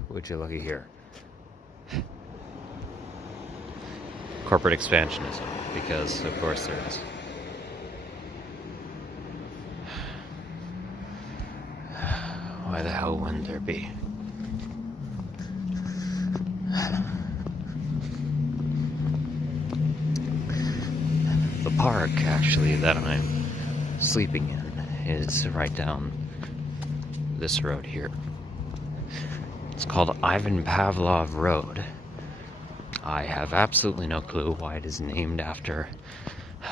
would you looky here? Corporate expansionism, because of course there is. Why the hell wouldn't there be? The park, actually, that I'm sleeping in is right down this road here. It's called Ivan Pavlov Road. I have absolutely no clue why it is named after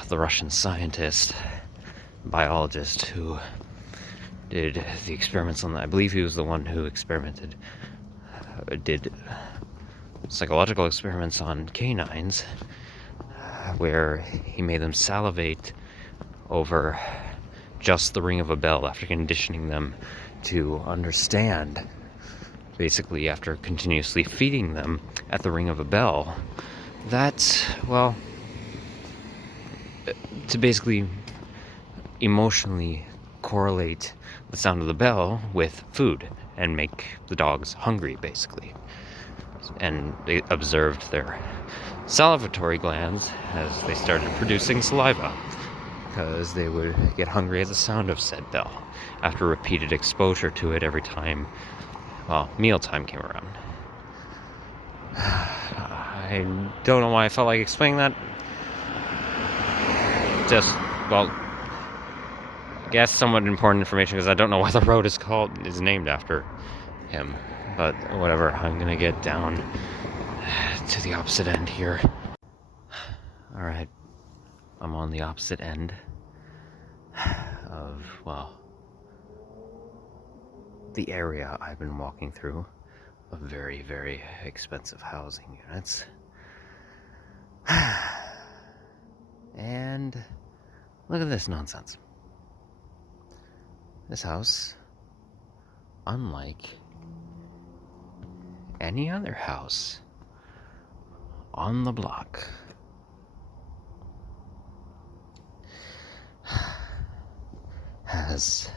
the Russian scientist, biologist who did the experiments on that. I believe he was the one who did psychological experiments on canines, where he made them salivate over just the ring of a bell after conditioning them to understand, basically after continuously feeding them at the ring of a bell, that, well, to basically emotionally correlate the sound of the bell with food and make the dogs hungry, basically. And they observed their salivatory glands as they started producing saliva, because they would get hungry at the sound of said bell after repeated exposure to it every time, well, mealtime came around. I don't know why I felt like explaining that. Just, well, I guess somewhat important information, because I don't know why the road is named after him. But whatever, I'm gonna get down to the opposite end here. Alright, I'm on the opposite end of, well, the area I've been walking through of very, very expensive housing units. And look at this nonsense. This house, unlike any other house on the block, has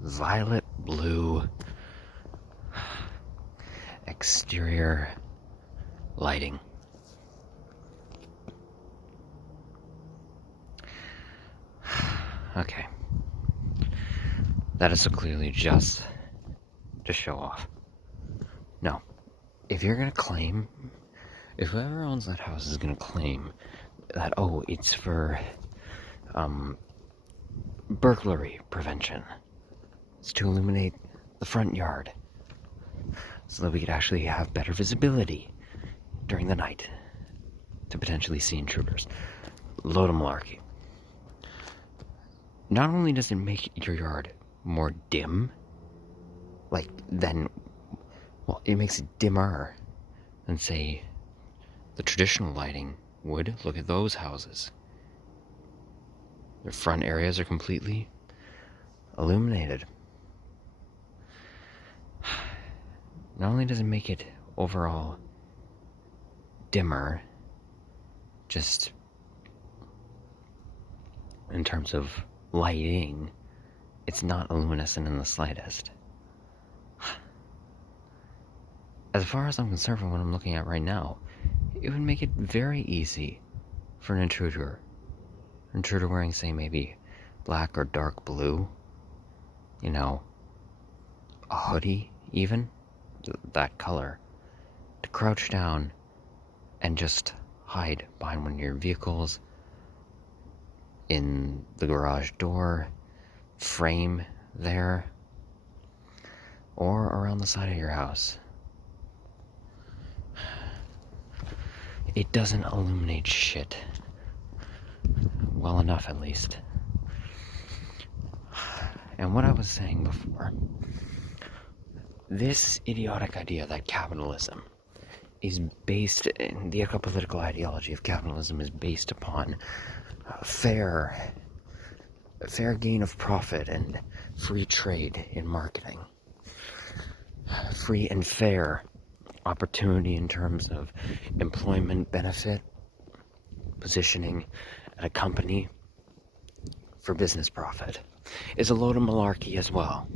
violet blue exterior lighting. Okay. That is so clearly just to show off. No. If you're gonna claim, if whoever owns that house is gonna claim that, oh, it's for burglary prevention, it's to illuminate the front yard so that we could actually have better visibility during the night to potentially see intruders. Load of malarkey. Not only does it make your yard more dim, it makes it dimmer than, say, the traditional lighting would. Look at those houses. Their front areas are completely illuminated. Not only does it make it overall dimmer, just in terms of lighting, it's not luminescent in the slightest. As far as I'm concerned, from what I'm looking at right now, it would make it very easy for an intruder wearing, say, maybe black or dark blue, a hoodie even, that color, to crouch down and just hide behind one of your vehicles, in the garage door frame there, or around the side of your house. It doesn't illuminate shit. Well enough, at least. And what I was saying before, this idiotic idea that capitalism is based, in the eco-political ideology of capitalism is based upon fair gain of profit and free trade in marketing. Free and fair opportunity in terms of employment benefit, positioning at a company for business profit, is a load of malarkey as well.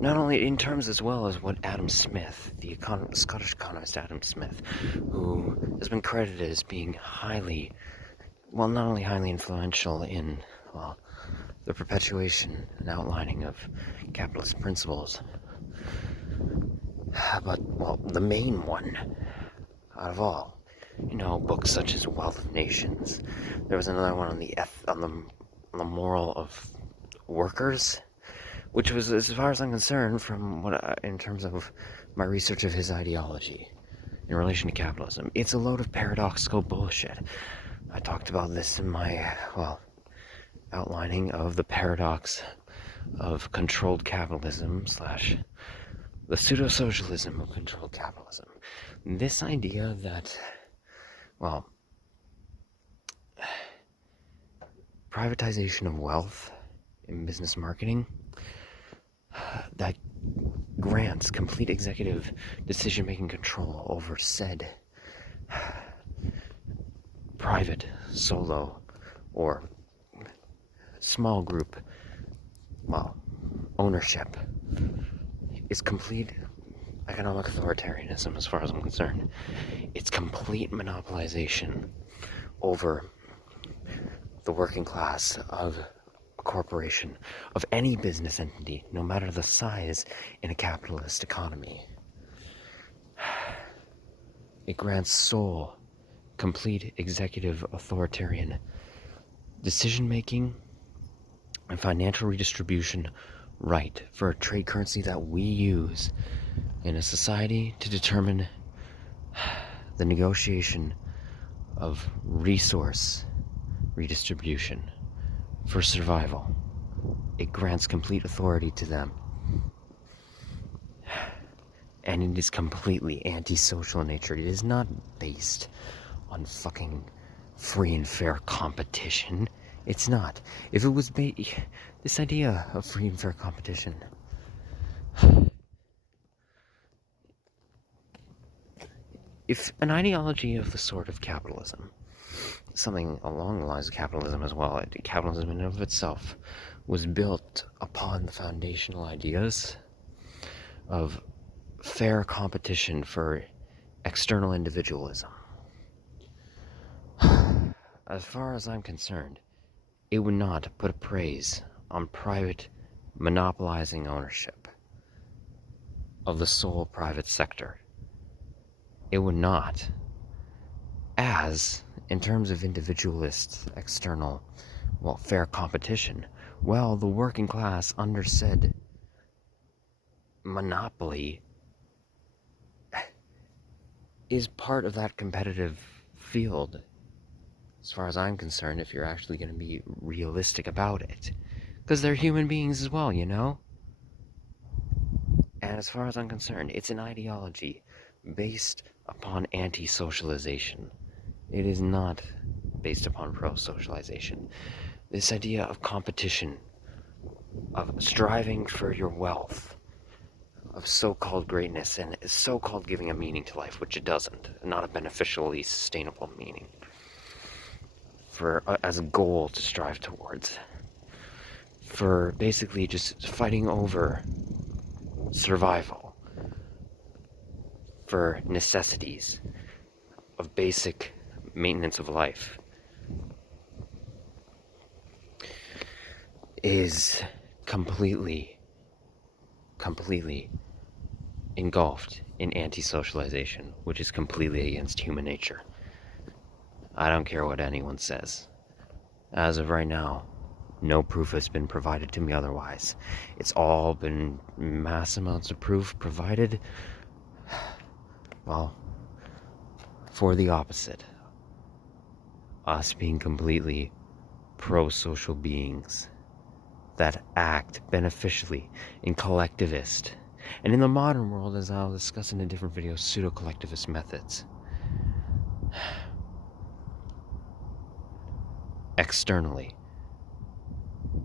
Not only in terms as well as what Adam Smith, the Scottish economist Adam Smith, who has been credited as being not only highly influential in, the perpetuation and outlining of capitalist principles, but, the main one out of all. Books such as Wealth of Nations. There was another one on the moral of workers, which was, as far as I'm concerned, from in terms of my research of his ideology in relation to capitalism, it's a load of paradoxical bullshit. I talked about this in my, outlining of the paradox of controlled capitalism / the pseudo-socialism of controlled capitalism. This idea that, privatization of wealth in business marketing that grants complete executive decision-making control over said private, solo, or small group, ownership, is complete economic authoritarianism as far as I'm concerned. It's complete monopolization over the working class of a corporation, of any business entity, no matter the size, in a capitalist economy. It grants sole, complete executive authoritarian decision-making and financial redistribution right for a trade currency that we use in a society to determine the negotiation of resource redistribution for survival. It grants complete authority to them. And it is completely antisocial in nature. It is not based on fucking free and fair competition. It's not. If it was this idea of free and fair competition, if an ideology of the sort of capitalism, something along the lines of capitalism as well, capitalism in and of itself was built upon the foundational ideas of fair competition for external individualism. As far as I'm concerned, it would not put a praise on private monopolizing ownership of the sole private sector. It would not. As, in terms of individualist, external, fair competition, the working class under said monopoly is part of that competitive field, as far as I'm concerned, if you're actually going to be realistic about it. Because they're human beings as well, you know? And as far as I'm concerned, it's an ideology based upon anti-socialization. It is not based upon pro-socialization. This idea of competition, of striving for your wealth, of so-called greatness, and so-called giving a meaning to life, which it doesn't. Not a beneficially sustainable meaning. As a goal to strive towards. For basically just fighting over survival. For necessities of basic maintenance of life. Is completely engulfed in anti-socialization, which is completely against human nature. I don't care what anyone says. As of right now, no proof has been provided to me otherwise. It's all been mass amounts of proof provided, for the opposite. Us being completely pro-social beings that act beneficially in collectivist, and in the modern world, as I'll discuss in a different video, pseudo-collectivist methods. Externally,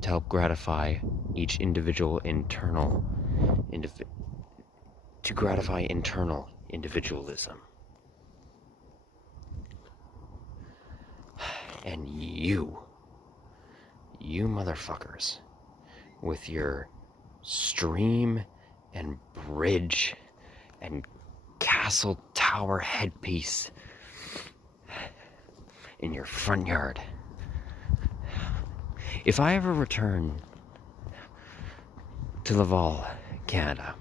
to help gratify each individual internal individualism. And you motherfuckers, with your stream and bridge and castle tower headpiece in your front yard. If I ever return to Laval, Canada,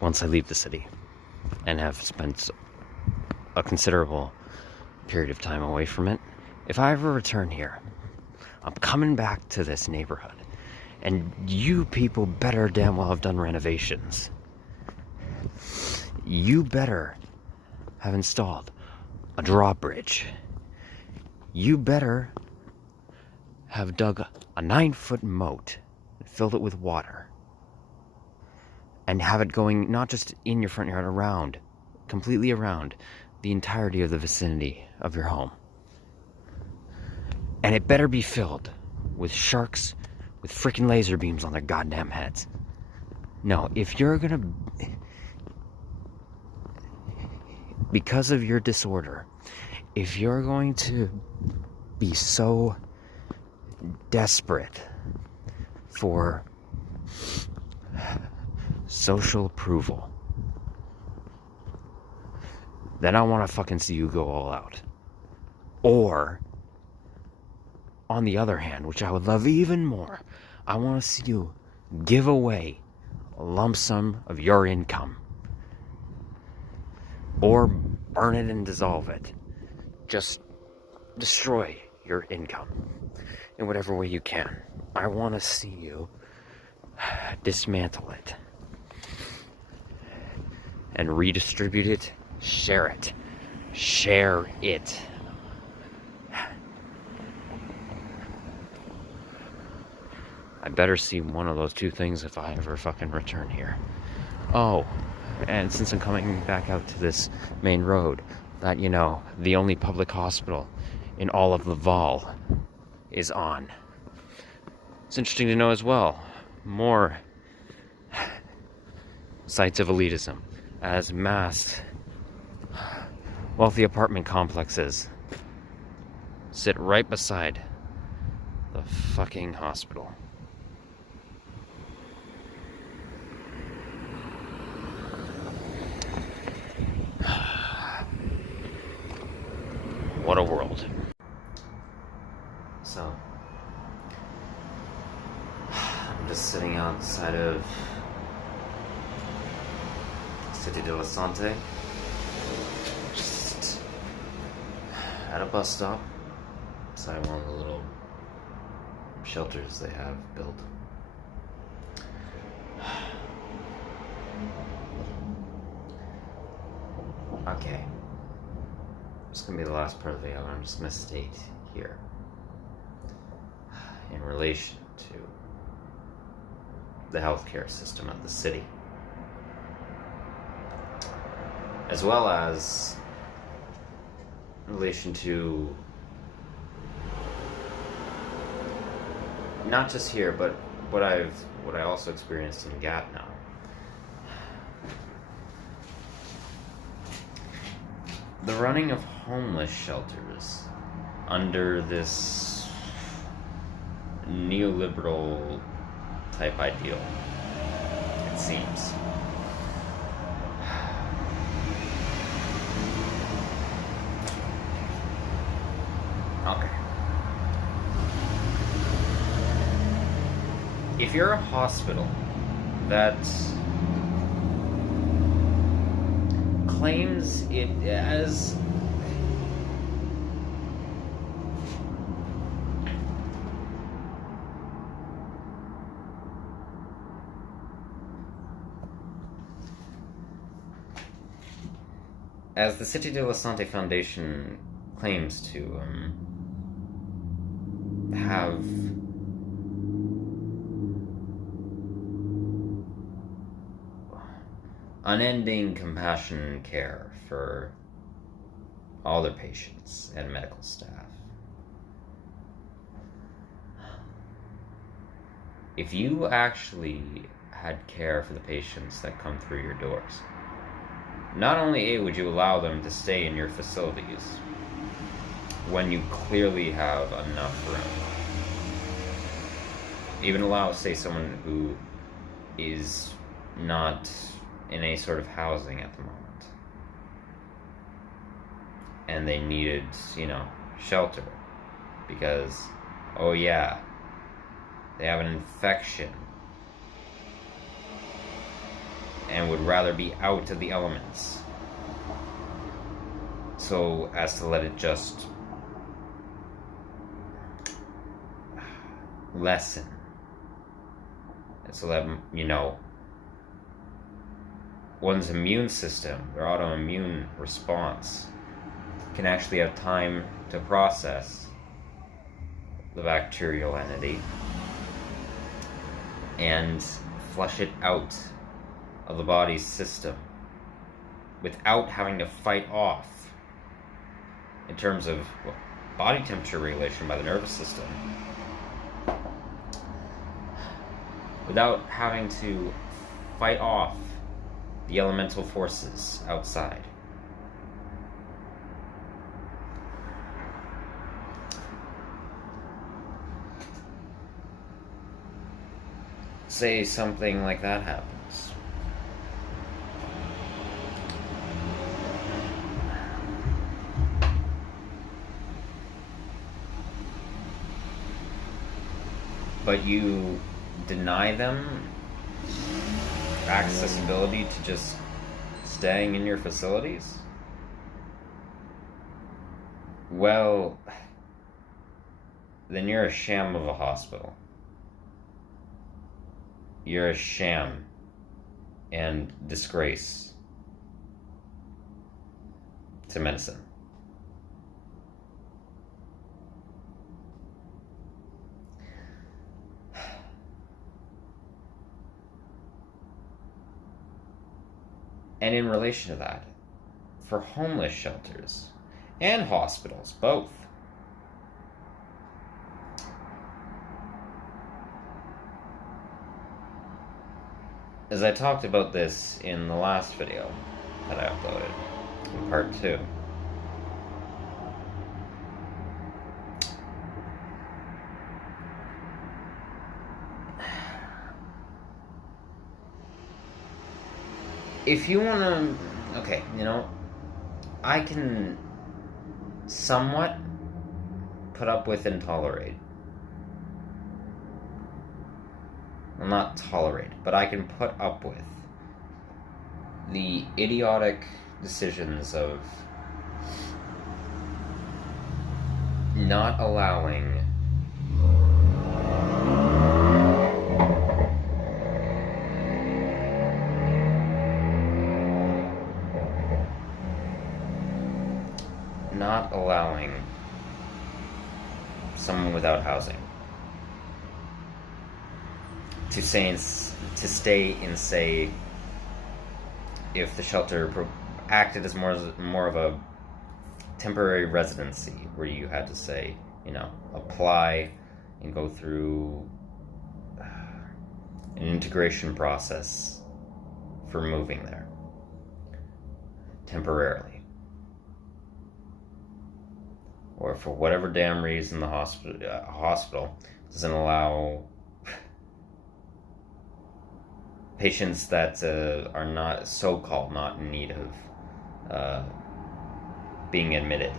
once I leave the city and have spent a considerable period of time away from it, if I ever return here, I'm coming back to this neighborhood, and you people better damn well have done renovations. You better have installed a drawbridge. You better have dug a 9-foot moat and filled it with water, and have it going not just in your front yard, completely around the entirety of the vicinity of your home. And it better be filled with sharks with freaking laser beams on their goddamn heads. No, if you're gonna, because of your disorder, if you're going to be so desperate for social approval, then I want to fucking see you go all out. Or, on the other hand, which I would love even more, I want to see you give away a lump sum of your income. Or burn it and dissolve it. Just destroy your income in whatever way you can. I want to see you dismantle it and redistribute it. Share it. Share it. I better see one of those two things if I ever fucking return here. Oh, and since I'm coming back out to this main road, that, the only public hospital in all of Laval is on. It's interesting to know as well, more sites of elitism as mass wealthy apartment complexes sit right beside the fucking hospital. What a world. So, I'm just sitting outside of Cité de la Santé, just at a bus stop, beside one of the little shelters they have built. Okay. This is going to be the last part of the video. I'm just going to state here, in relation to the healthcare system of the city, as well as in relation to not just here, but what I also experienced in Gatineau. The running of homeless shelters under this neoliberal type ideal, it seems. Okay. If you're a hospital that claims it as the Cité de la Santé Foundation claims to have unending compassion and care for all their patients and medical staff. If you actually had care for the patients that come through your doors, not only would you allow them to stay in your facilities when you clearly have enough room, even allow, say, someone who is not in any sort of housing at the moment, and they needed, shelter because, oh yeah, they have an infection and would rather be out of the elements, so as to let it just lessen, and so that, one's immune system, their autoimmune response, can actually have time to process the bacterial entity and flush it out of the body's system without having to fight off, in terms of body temperature regulation by the nervous system, without having to fight off the elemental forces outside. Say something like that happens. But you deny them accessibility to just staying in your facilities? Well, then you're a sham of a hospital. You're a sham and disgrace to medicine. And in relation to that, for homeless shelters and hospitals, both. As I talked about this in the last video that I uploaded, in part 2, if you want to, okay, I can somewhat put up with and tolerate. Well, not tolerate, but I can put up with the idiotic decisions of not allowing someone without housing to stay in, say, if the shelter acted as more of a temporary residency, where you had to say, apply and go through an integration process for moving there temporarily. Or for whatever damn reason the hospital doesn't allow patients that are not so-called not in need of being admitted.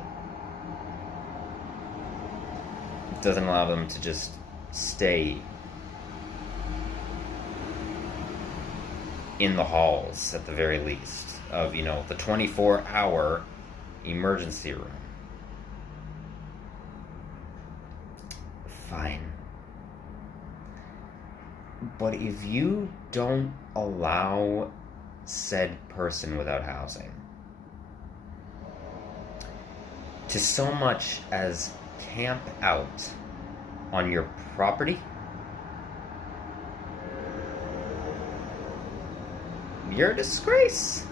It doesn't allow them to just stay in the halls at the very least of, the 24-hour emergency room. Fine. But if you don't allow said person without housing to so much as camp out on your property, you're a disgrace.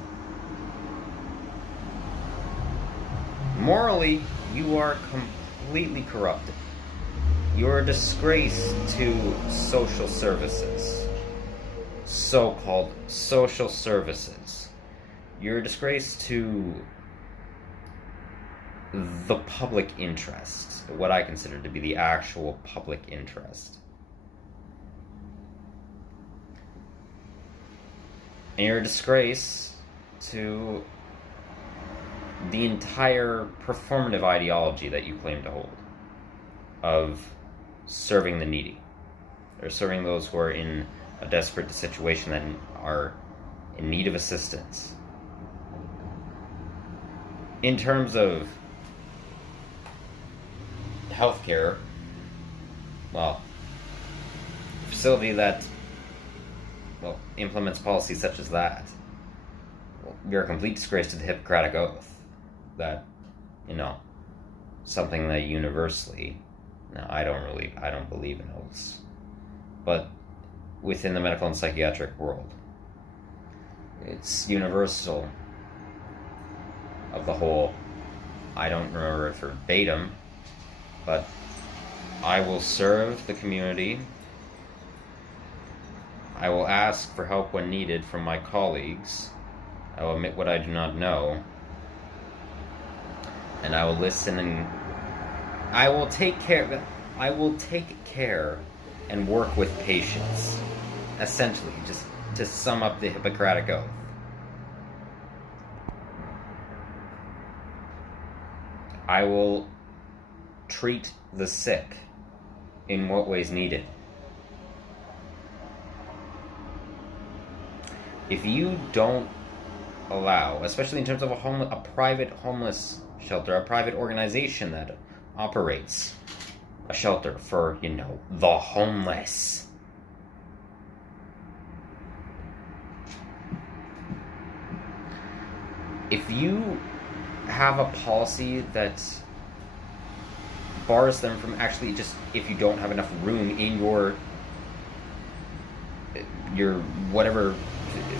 Morally, you are completely corrupted. You're a disgrace to social services. So-called social services. You're a disgrace to the public interest. What I consider to be the actual public interest. And you're a disgrace to the entire performative ideology that you claim to hold of serving the needy, or serving those who are in a desperate situation that are in need of assistance. In terms of healthcare, well, a facility that implements policies such as that, you're a complete disgrace to the Hippocratic Oath. That, something that universally, now I don't believe in oaths, but within the medical and psychiatric world, it's universal of the whole. I don't remember it verbatim, but I will serve the community. I will ask for help when needed from my colleagues. I will admit what I do not know. And I will listen, and I will take care and work with patience. Essentially, just to sum up the Hippocratic Oath. I will treat the sick in what ways needed. If you don't allow, especially in terms of a private homeless shelter, a private organization that operates a shelter for, the homeless. If you have a policy that bars them from actually just, if you don't have enough room in your whatever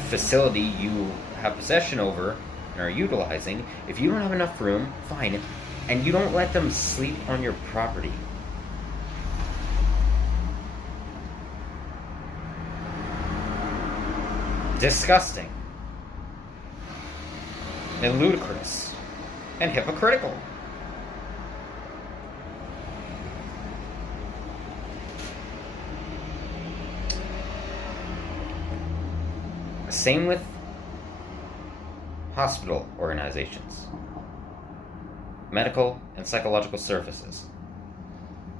facility you have possession over, and are utilizing, if you don't have enough room, fine, and you don't let them sleep on your property. Disgusting. And ludicrous. And hypocritical. Same with hospital organizations, medical and psychological services.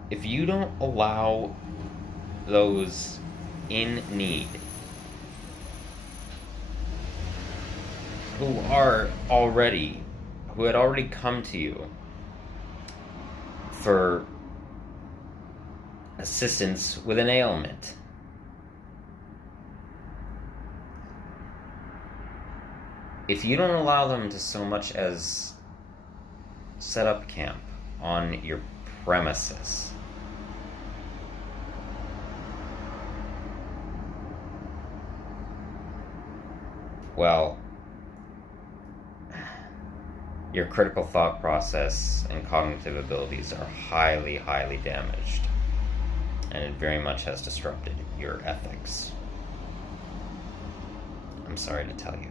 If you don't allow those in need, who had already come to you for assistance with an ailment, if you don't allow them to so much as set up camp on your premises, well, your critical thought process and cognitive abilities are highly, highly damaged, and it very much has disrupted your ethics. I'm sorry to tell you.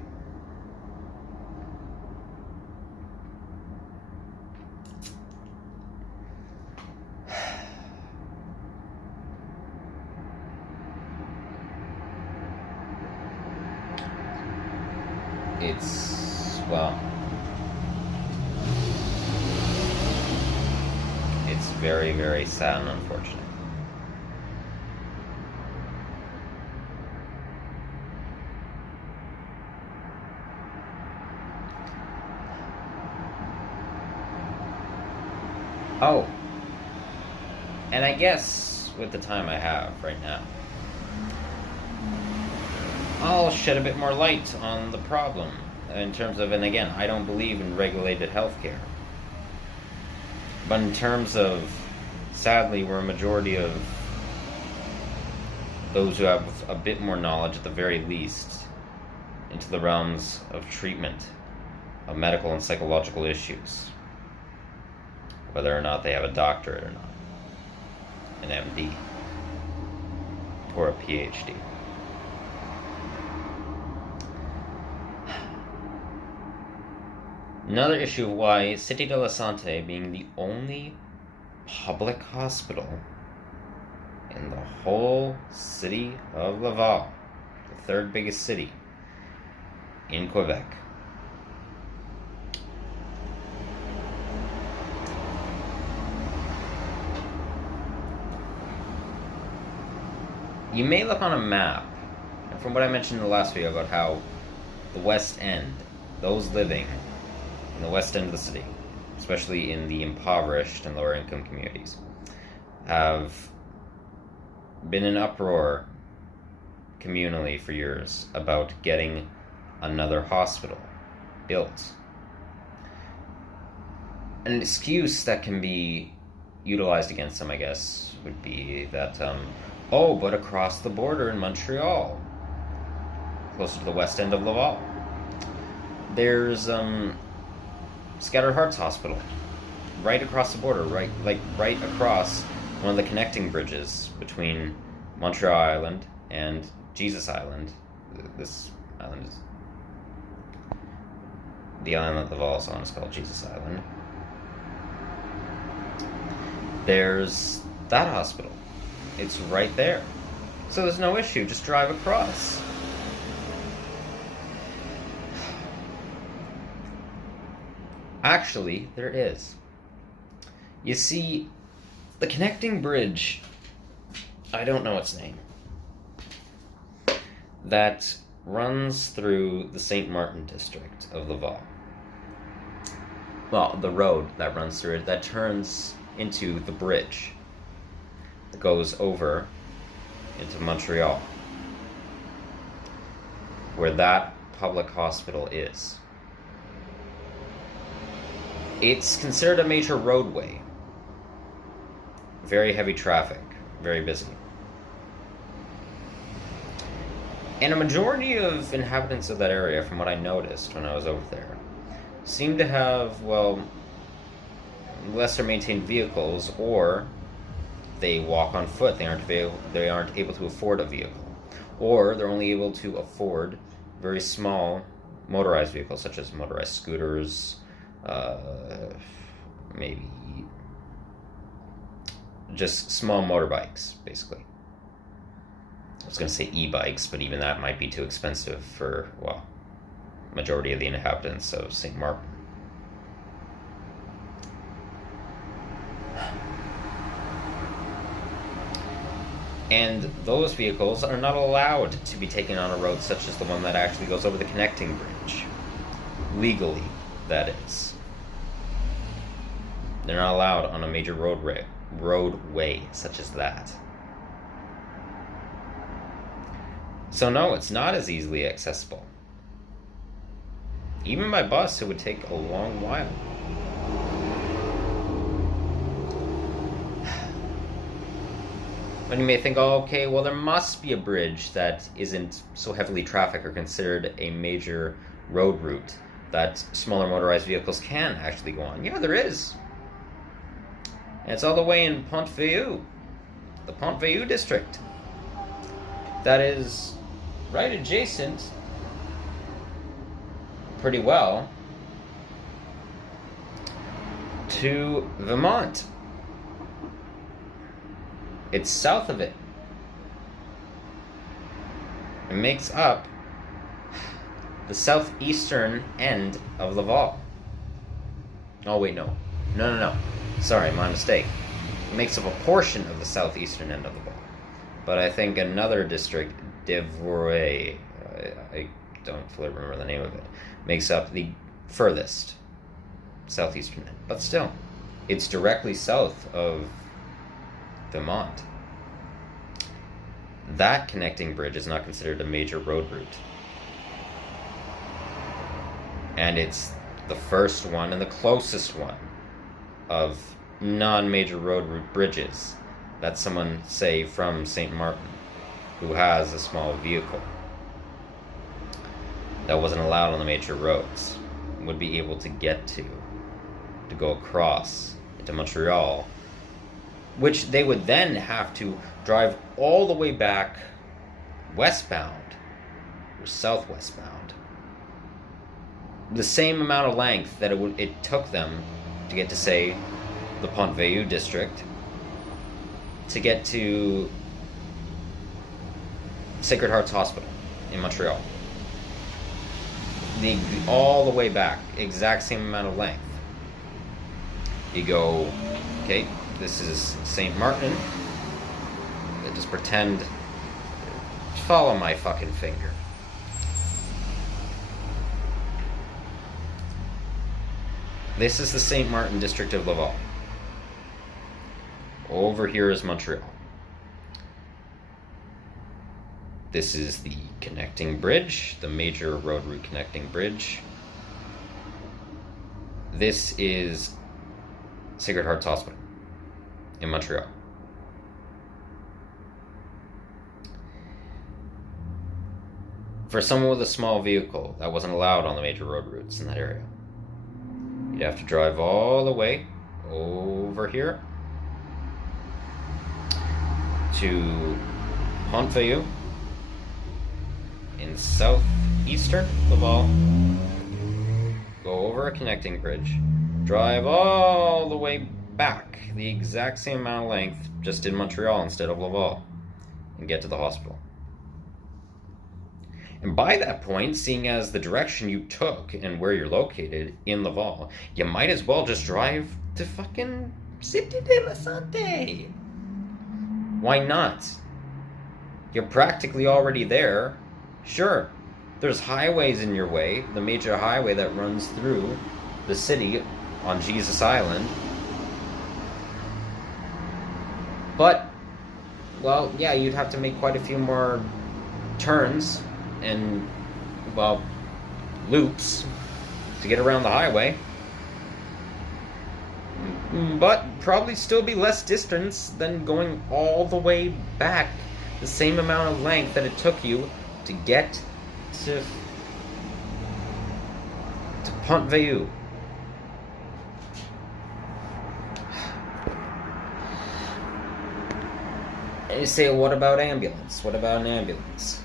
It's very, very sad and unfortunate. Oh, and I guess with the time I have right now, I'll shed a bit more light on the problem in terms of, and again, I don't believe in regulated healthcare. But in terms of, sadly, we're a majority of those who have a bit more knowledge at the very least into the realms of treatment of medical and psychological issues, whether or not they have a doctorate or not, an MD, or a PhD. Another issue of why Cité de la Santé, being the only public hospital in the whole city of Laval, the third biggest city in Quebec, you may look on a map, and from what I mentioned in the last video about how the West End, those living in the west end of the city, especially in the impoverished and lower income communities, have been in uproar communally for years about getting another hospital built. An excuse that can be utilized against them, I guess, would be that, but across the border in Montreal, closer to the west end of Laval, there's, Scattered Hearts Hospital, right across the border, right across one of the connecting bridges between Montreal Island and Jesus Island. This island is the island that Laval is on is called Jesus Island. There's that hospital. It's right there. So there's no issue, just drive across. Actually, there is. You see, the connecting bridge, I don't know its name, that runs through the St. Martin district of Laval. Well, the road that runs through it, that turns into the bridge that goes over into Montreal, where that public hospital is. It's considered a major roadway. Very heavy traffic, very busy. And a majority of inhabitants of that area, from what I noticed when I was over there, seem to have, well, lesser maintained vehicles, or they walk on foot. They aren't able to afford a vehicle, or they're only able to afford very small motorized vehicles, such as motorized scooters, maybe just small motorbikes, basically. I was going to say e-bikes, but even that might be too expensive for, well, majority of the inhabitants of St. Martin. And those vehicles are not allowed to be taken on a road such as the one that actually goes over the connecting bridge. Legally, that is. They're not allowed on a major roadway such as that. So no, it's not as easily accessible. Even by bus, it would take a long while. And you may think, oh, okay, well, there must be a bridge that isn't so heavily trafficked or considered a major road route that smaller motorized vehicles can actually go on. Yeah, there is. And it's all the way in Pont-Vieux, the Pont-Vieux district. That is right adjacent, pretty well, to Vermont. It's south of it. It makes up the southeastern end of Laval. Oh, wait, no. No. Sorry, my mistake. It makes up a portion of the southeastern end of Laval. But I think another district, Devroy, I don't fully remember the name of it, makes up the furthest southeastern end. But still, it's directly south of Vermont. That connecting bridge is not considered a major road route. And it's the first one and the closest one of non-major road route bridges that someone, say, from St. Martin, who has a small vehicle that wasn't allowed on the major roads, would be able to get to go across into Montreal, which they would then have to drive all the way back westbound or southwestbound. The same amount of length that it took them to get to, say, the Pont-Vieux district, to get to Sacred Hearts Hospital in Montreal. All the way back, exact same amount of length. You go, okay, this is St. Martin. Just pretend, follow my fucking finger. This is the St. Martin district of Laval. Over here is Montreal. This is the connecting bridge, the major road route connecting bridge. This is Sacred Hearts Hospital in Montreal. For someone with a small vehicle, that wasn't allowed on the major road routes in that area. You'd have to drive all the way over here to Pont-Vieux in southeastern Laval, go over a connecting bridge, drive all the way back the exact same amount of length, just in Montreal instead of Laval, and get to the hospital. And by that point, seeing as the direction you took and where you're located in Laval, you might as well just drive to fucking Cité de la Santé. Why not? You're practically already there. Sure, there's highways in your way, the major highway that runs through the city on Jesus Island. But, well, yeah, you'd have to make quite a few more turns and, well, loops to get around the highway. But probably still be less distance than going all the way back the same amount of length that it took you to get to Pont-Vieux. And you say, what about ambulance? What about an ambulance?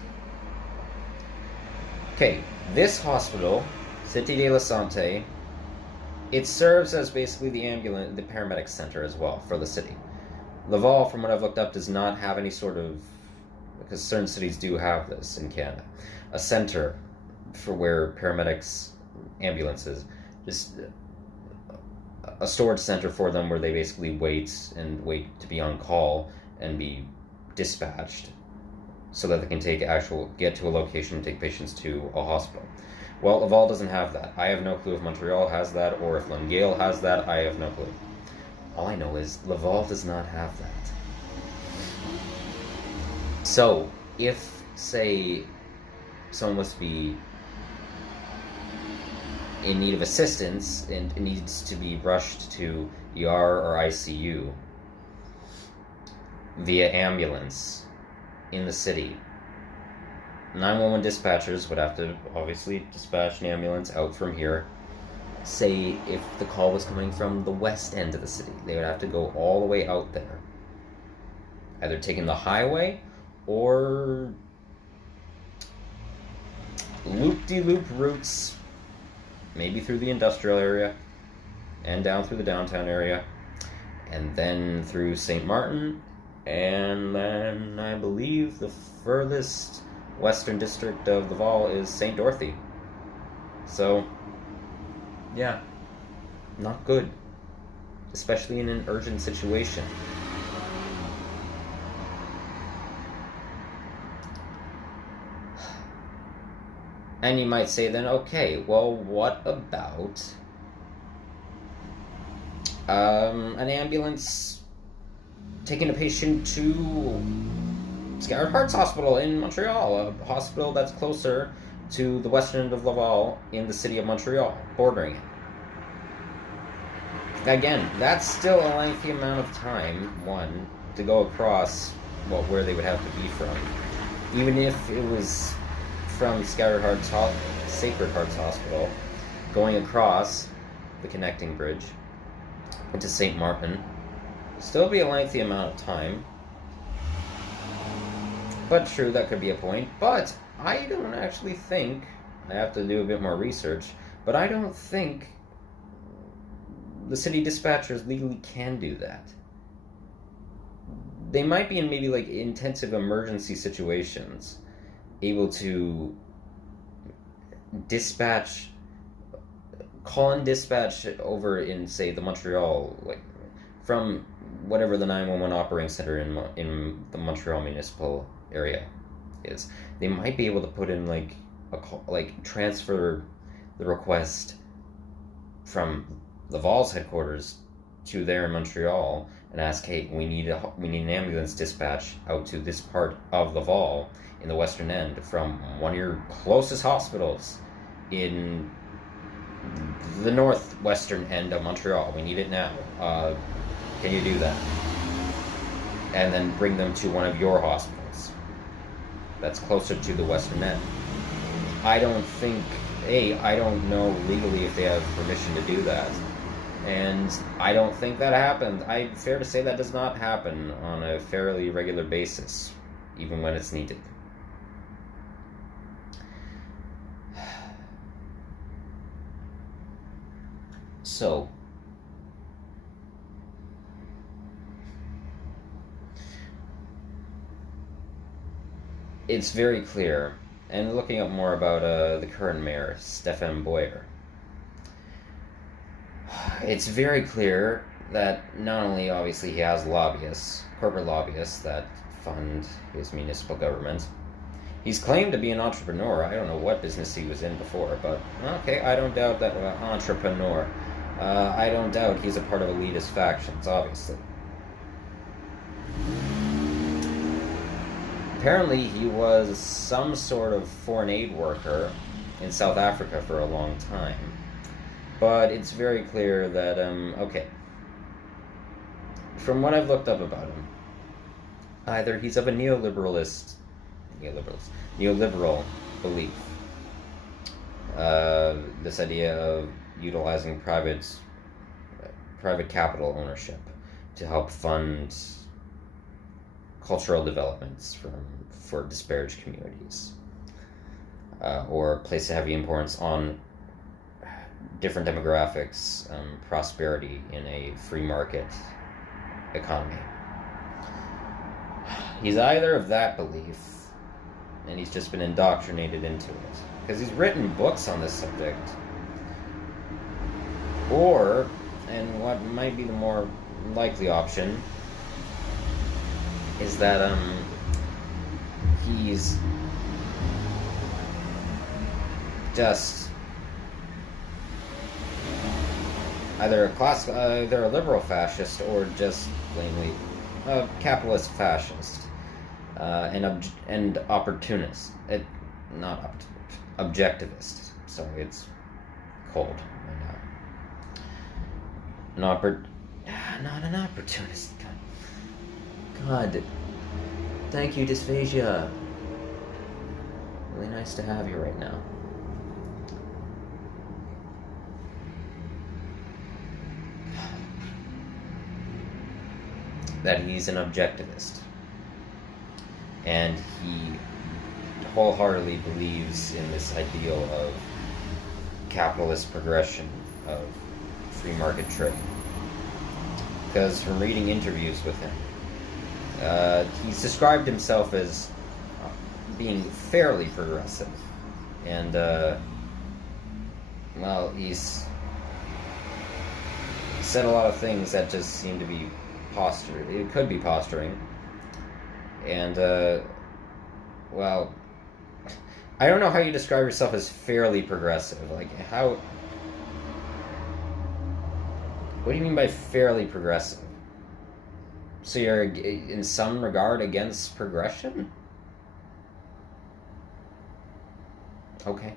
Okay, this hospital, Cité de la Santé, it serves as basically the paramedic center as well for the city. Laval, from what I've looked up, does not have any sort of, because certain cities do have this in Canada, a center for where paramedics, ambulances, just a storage center for them where they basically wait to be on call and be dispatched so that they can get to a location and take patients to a hospital. Well, Laval doesn't have that. I have no clue if Montreal has that or if Longueuil has that. I have no clue. All I know is Laval does not have that. So, if, say, someone was to be in need of assistance and needs to be rushed to ER or ICU via ambulance in the city, 911 dispatchers would have to obviously dispatch an ambulance out from here. Say if the call was coming from the west end of the city, they would have to go all the way out there, either taking the highway or loop-de-loop routes, maybe through the industrial area and down through the downtown area, and then through St. Martin, and then I believe the furthest western district of Laval is St. Dorothy. So, yeah, not good, especially in an urgent situation. And you might say then, okay, well, what about an ambulance taking a patient to Scattered Hearts Hospital in Montreal, a hospital that's closer to the western end of Laval in the city of Montreal, bordering it. Again, that's still a lengthy amount of time, one, to go across, well, where they would have to be from. Even if it was from Sacred Hearts Hospital, going across the connecting bridge into St. Martin, still be a lengthy amount of time. But true, that could be a point. But I don't actually think, I have to do a bit more research, but I don't think the city dispatchers legally can do that. They might be in maybe like intensive emergency situations able to call and dispatch over in, say, the Montreal, like from whatever the 911 operating center in the Montreal municipal area is. They might be able to put in like a call, like transfer the request from Laval's headquarters to there in Montreal and ask, hey, we need an ambulance dispatch out to this part of Laval in the western end from one of your closest hospitals in the northwestern end of Montreal. We need it now. Can you do that? And then bring them to one of your hospitals that's closer to the western end. I don't know legally if they have permission to do that. And I don't think that happened. Fair to say that does not happen on a fairly regular basis, even when it's needed. So, it's very clear, and looking up more about the current mayor, Stéphane Boyer, it's very clear that not only obviously he has lobbyists, corporate lobbyists that fund his municipal government. He's claimed to be an entrepreneur. I don't know what business he was in before, but okay, I don't doubt that entrepreneur. I don't doubt he's a part of elitist factions, obviously. Apparently, he was some sort of foreign aid worker in South Africa for a long time. But it's very clear that, okay, from what I've looked up about him, either he's of a neoliberal belief. This idea of utilizing private capital ownership to help fund cultural developments for disparaged communities, or place a heavy importance on different demographics, prosperity in a free market economy. He's either of that belief, and he's just been indoctrinated into it, because he's written books on this subject, or, and what might be the more likely option, is that he's just either a liberal fascist or just plainly a capitalist fascist, and opportunist, not objectivist. Sorry, it's cold right now. Not an opportunist. God, thank you, Dysphagia. Really nice to have you right now. That he's an objectivist, and he wholeheartedly believes in this ideal of capitalist progression, of free market trade. Because from reading interviews with him, he's described himself as being fairly progressive, and well, he's said a lot of things that just seem to be posturing. It could be posturing, and well, I don't know how you describe yourself as fairly progressive. Like, how? What do you mean by fairly progressive? So you're in some regard against progression? Okay.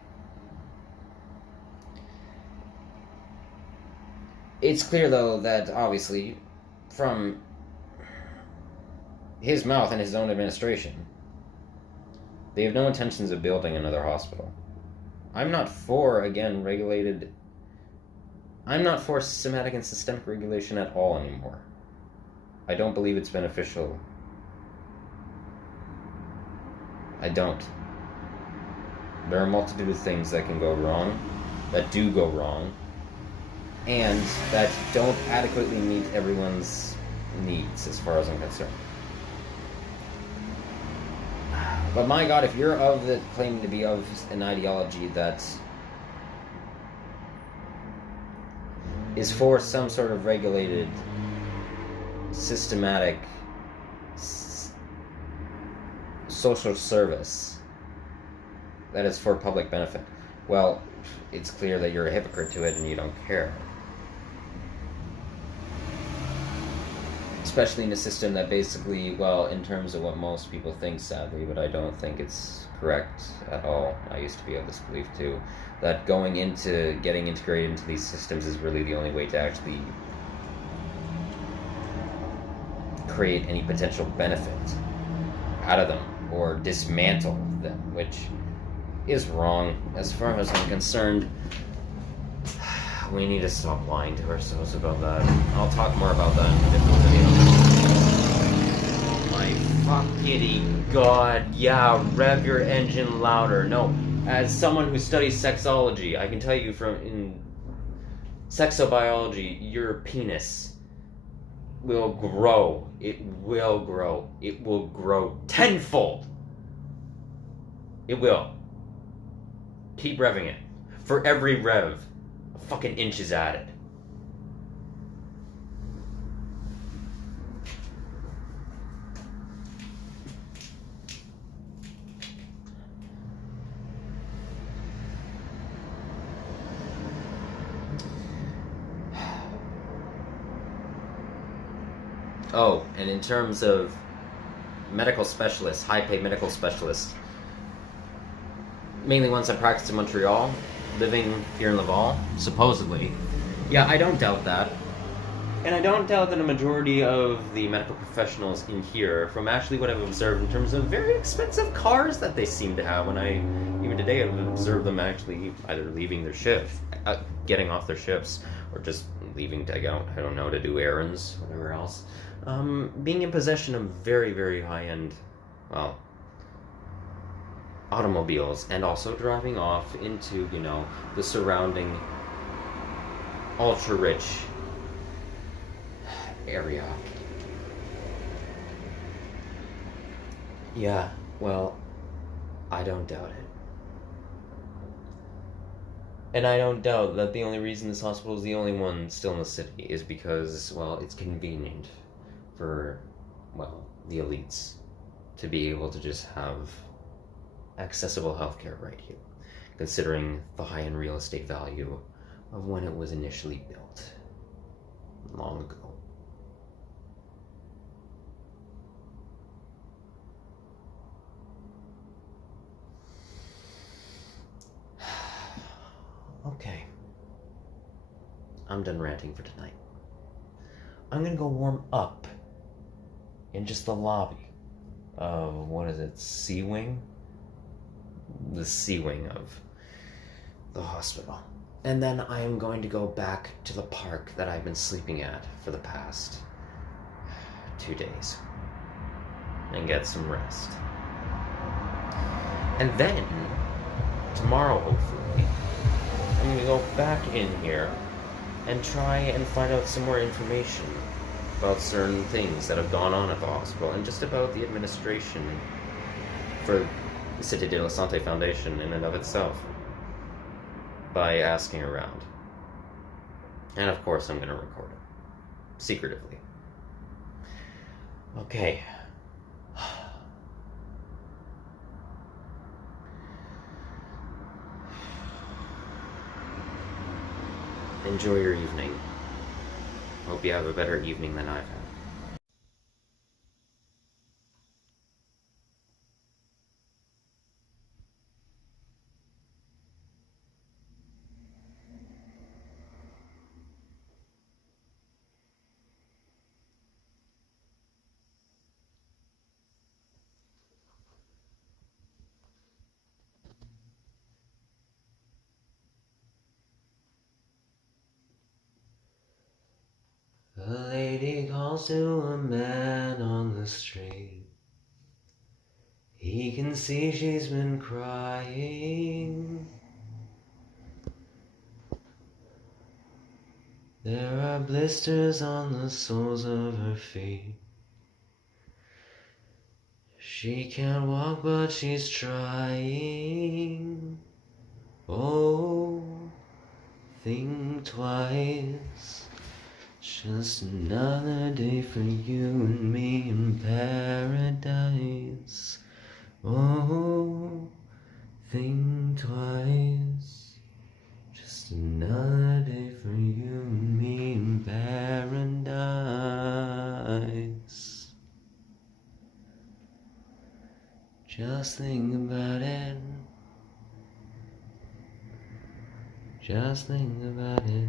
It's clear, though, that obviously, from his mouth and his own administration, they have no intentions of building another hospital. I'm not for, again, I'm not for systematic and systemic regulation at all anymore. I don't believe it's beneficial. I don't. There are a multitude of things that can go wrong, that do go wrong, and that don't adequately meet everyone's needs, as far as I'm concerned. But my God, if you're claiming to be of an ideology that is for some sort of regulated, systematic social service that is for public benefit, well, it's clear that you're a hypocrite to it and you don't care. Especially in a system that basically, well, in terms of what most people think, sadly, but I don't think it's correct at all. I used to be of this belief too, that getting integrated into these systems is really the only way to actually create any potential benefit out of them or dismantle them, which is wrong as far as I'm concerned. We need to stop lying to ourselves about that. I'll talk more about that in a different video. Oh my fucking God, yeah, rev your engine louder. No, as someone who studies sexology, I can tell you in sexobiology, your penis will grow. It will grow. It will grow tenfold. It will. Keep revving it. For every rev, a fucking inch is added. Oh, and in terms of medical specialists, high-paid medical specialists, mainly ones that practice in Montreal, living here in Laval, supposedly. Yeah, I don't doubt that. And I don't doubt that a majority of the medical professionals in here, from actually what I've observed in terms of very expensive cars that they seem to have, even today I've observed them actually either leaving their shift, getting off their shifts, or just leaving to go, I don't know, to do errands, whatever else. Being in possession of very, very high-end, well, automobiles, and also driving off into, the surrounding ultra-rich area. Yeah, well, I don't doubt it. And I don't doubt that the only reason this hospital is the only one still in the city is because, well, it's convenient for, well, the elites to be able to just have accessible healthcare right here, considering the high-end real estate value of when it was initially built long ago. Okay. I'm done ranting for tonight. I'm gonna go warm up in just the lobby of, what is it, C Wing? The C Wing of the hospital. And then I am going to go back to the park that I've been sleeping at for the past 2 days and get some rest. And then, tomorrow hopefully, I'm going to go back in here and try and find out some more information about certain things that have gone on at the hospital and just about the administration for the Cité de la Santé Foundation in and of itself by asking around. And of course I'm going to record it secretively. Okay. Enjoy your evening. Hope you have a better evening than I've had. A lady calls to a man on the street. He can see she's been crying. There are blisters on the soles of her feet. She can't walk, but she's trying. Oh, think twice. Just another day for you and me in paradise. Oh, think twice. Just another day for you and me in paradise. Just think about it. Just think about it.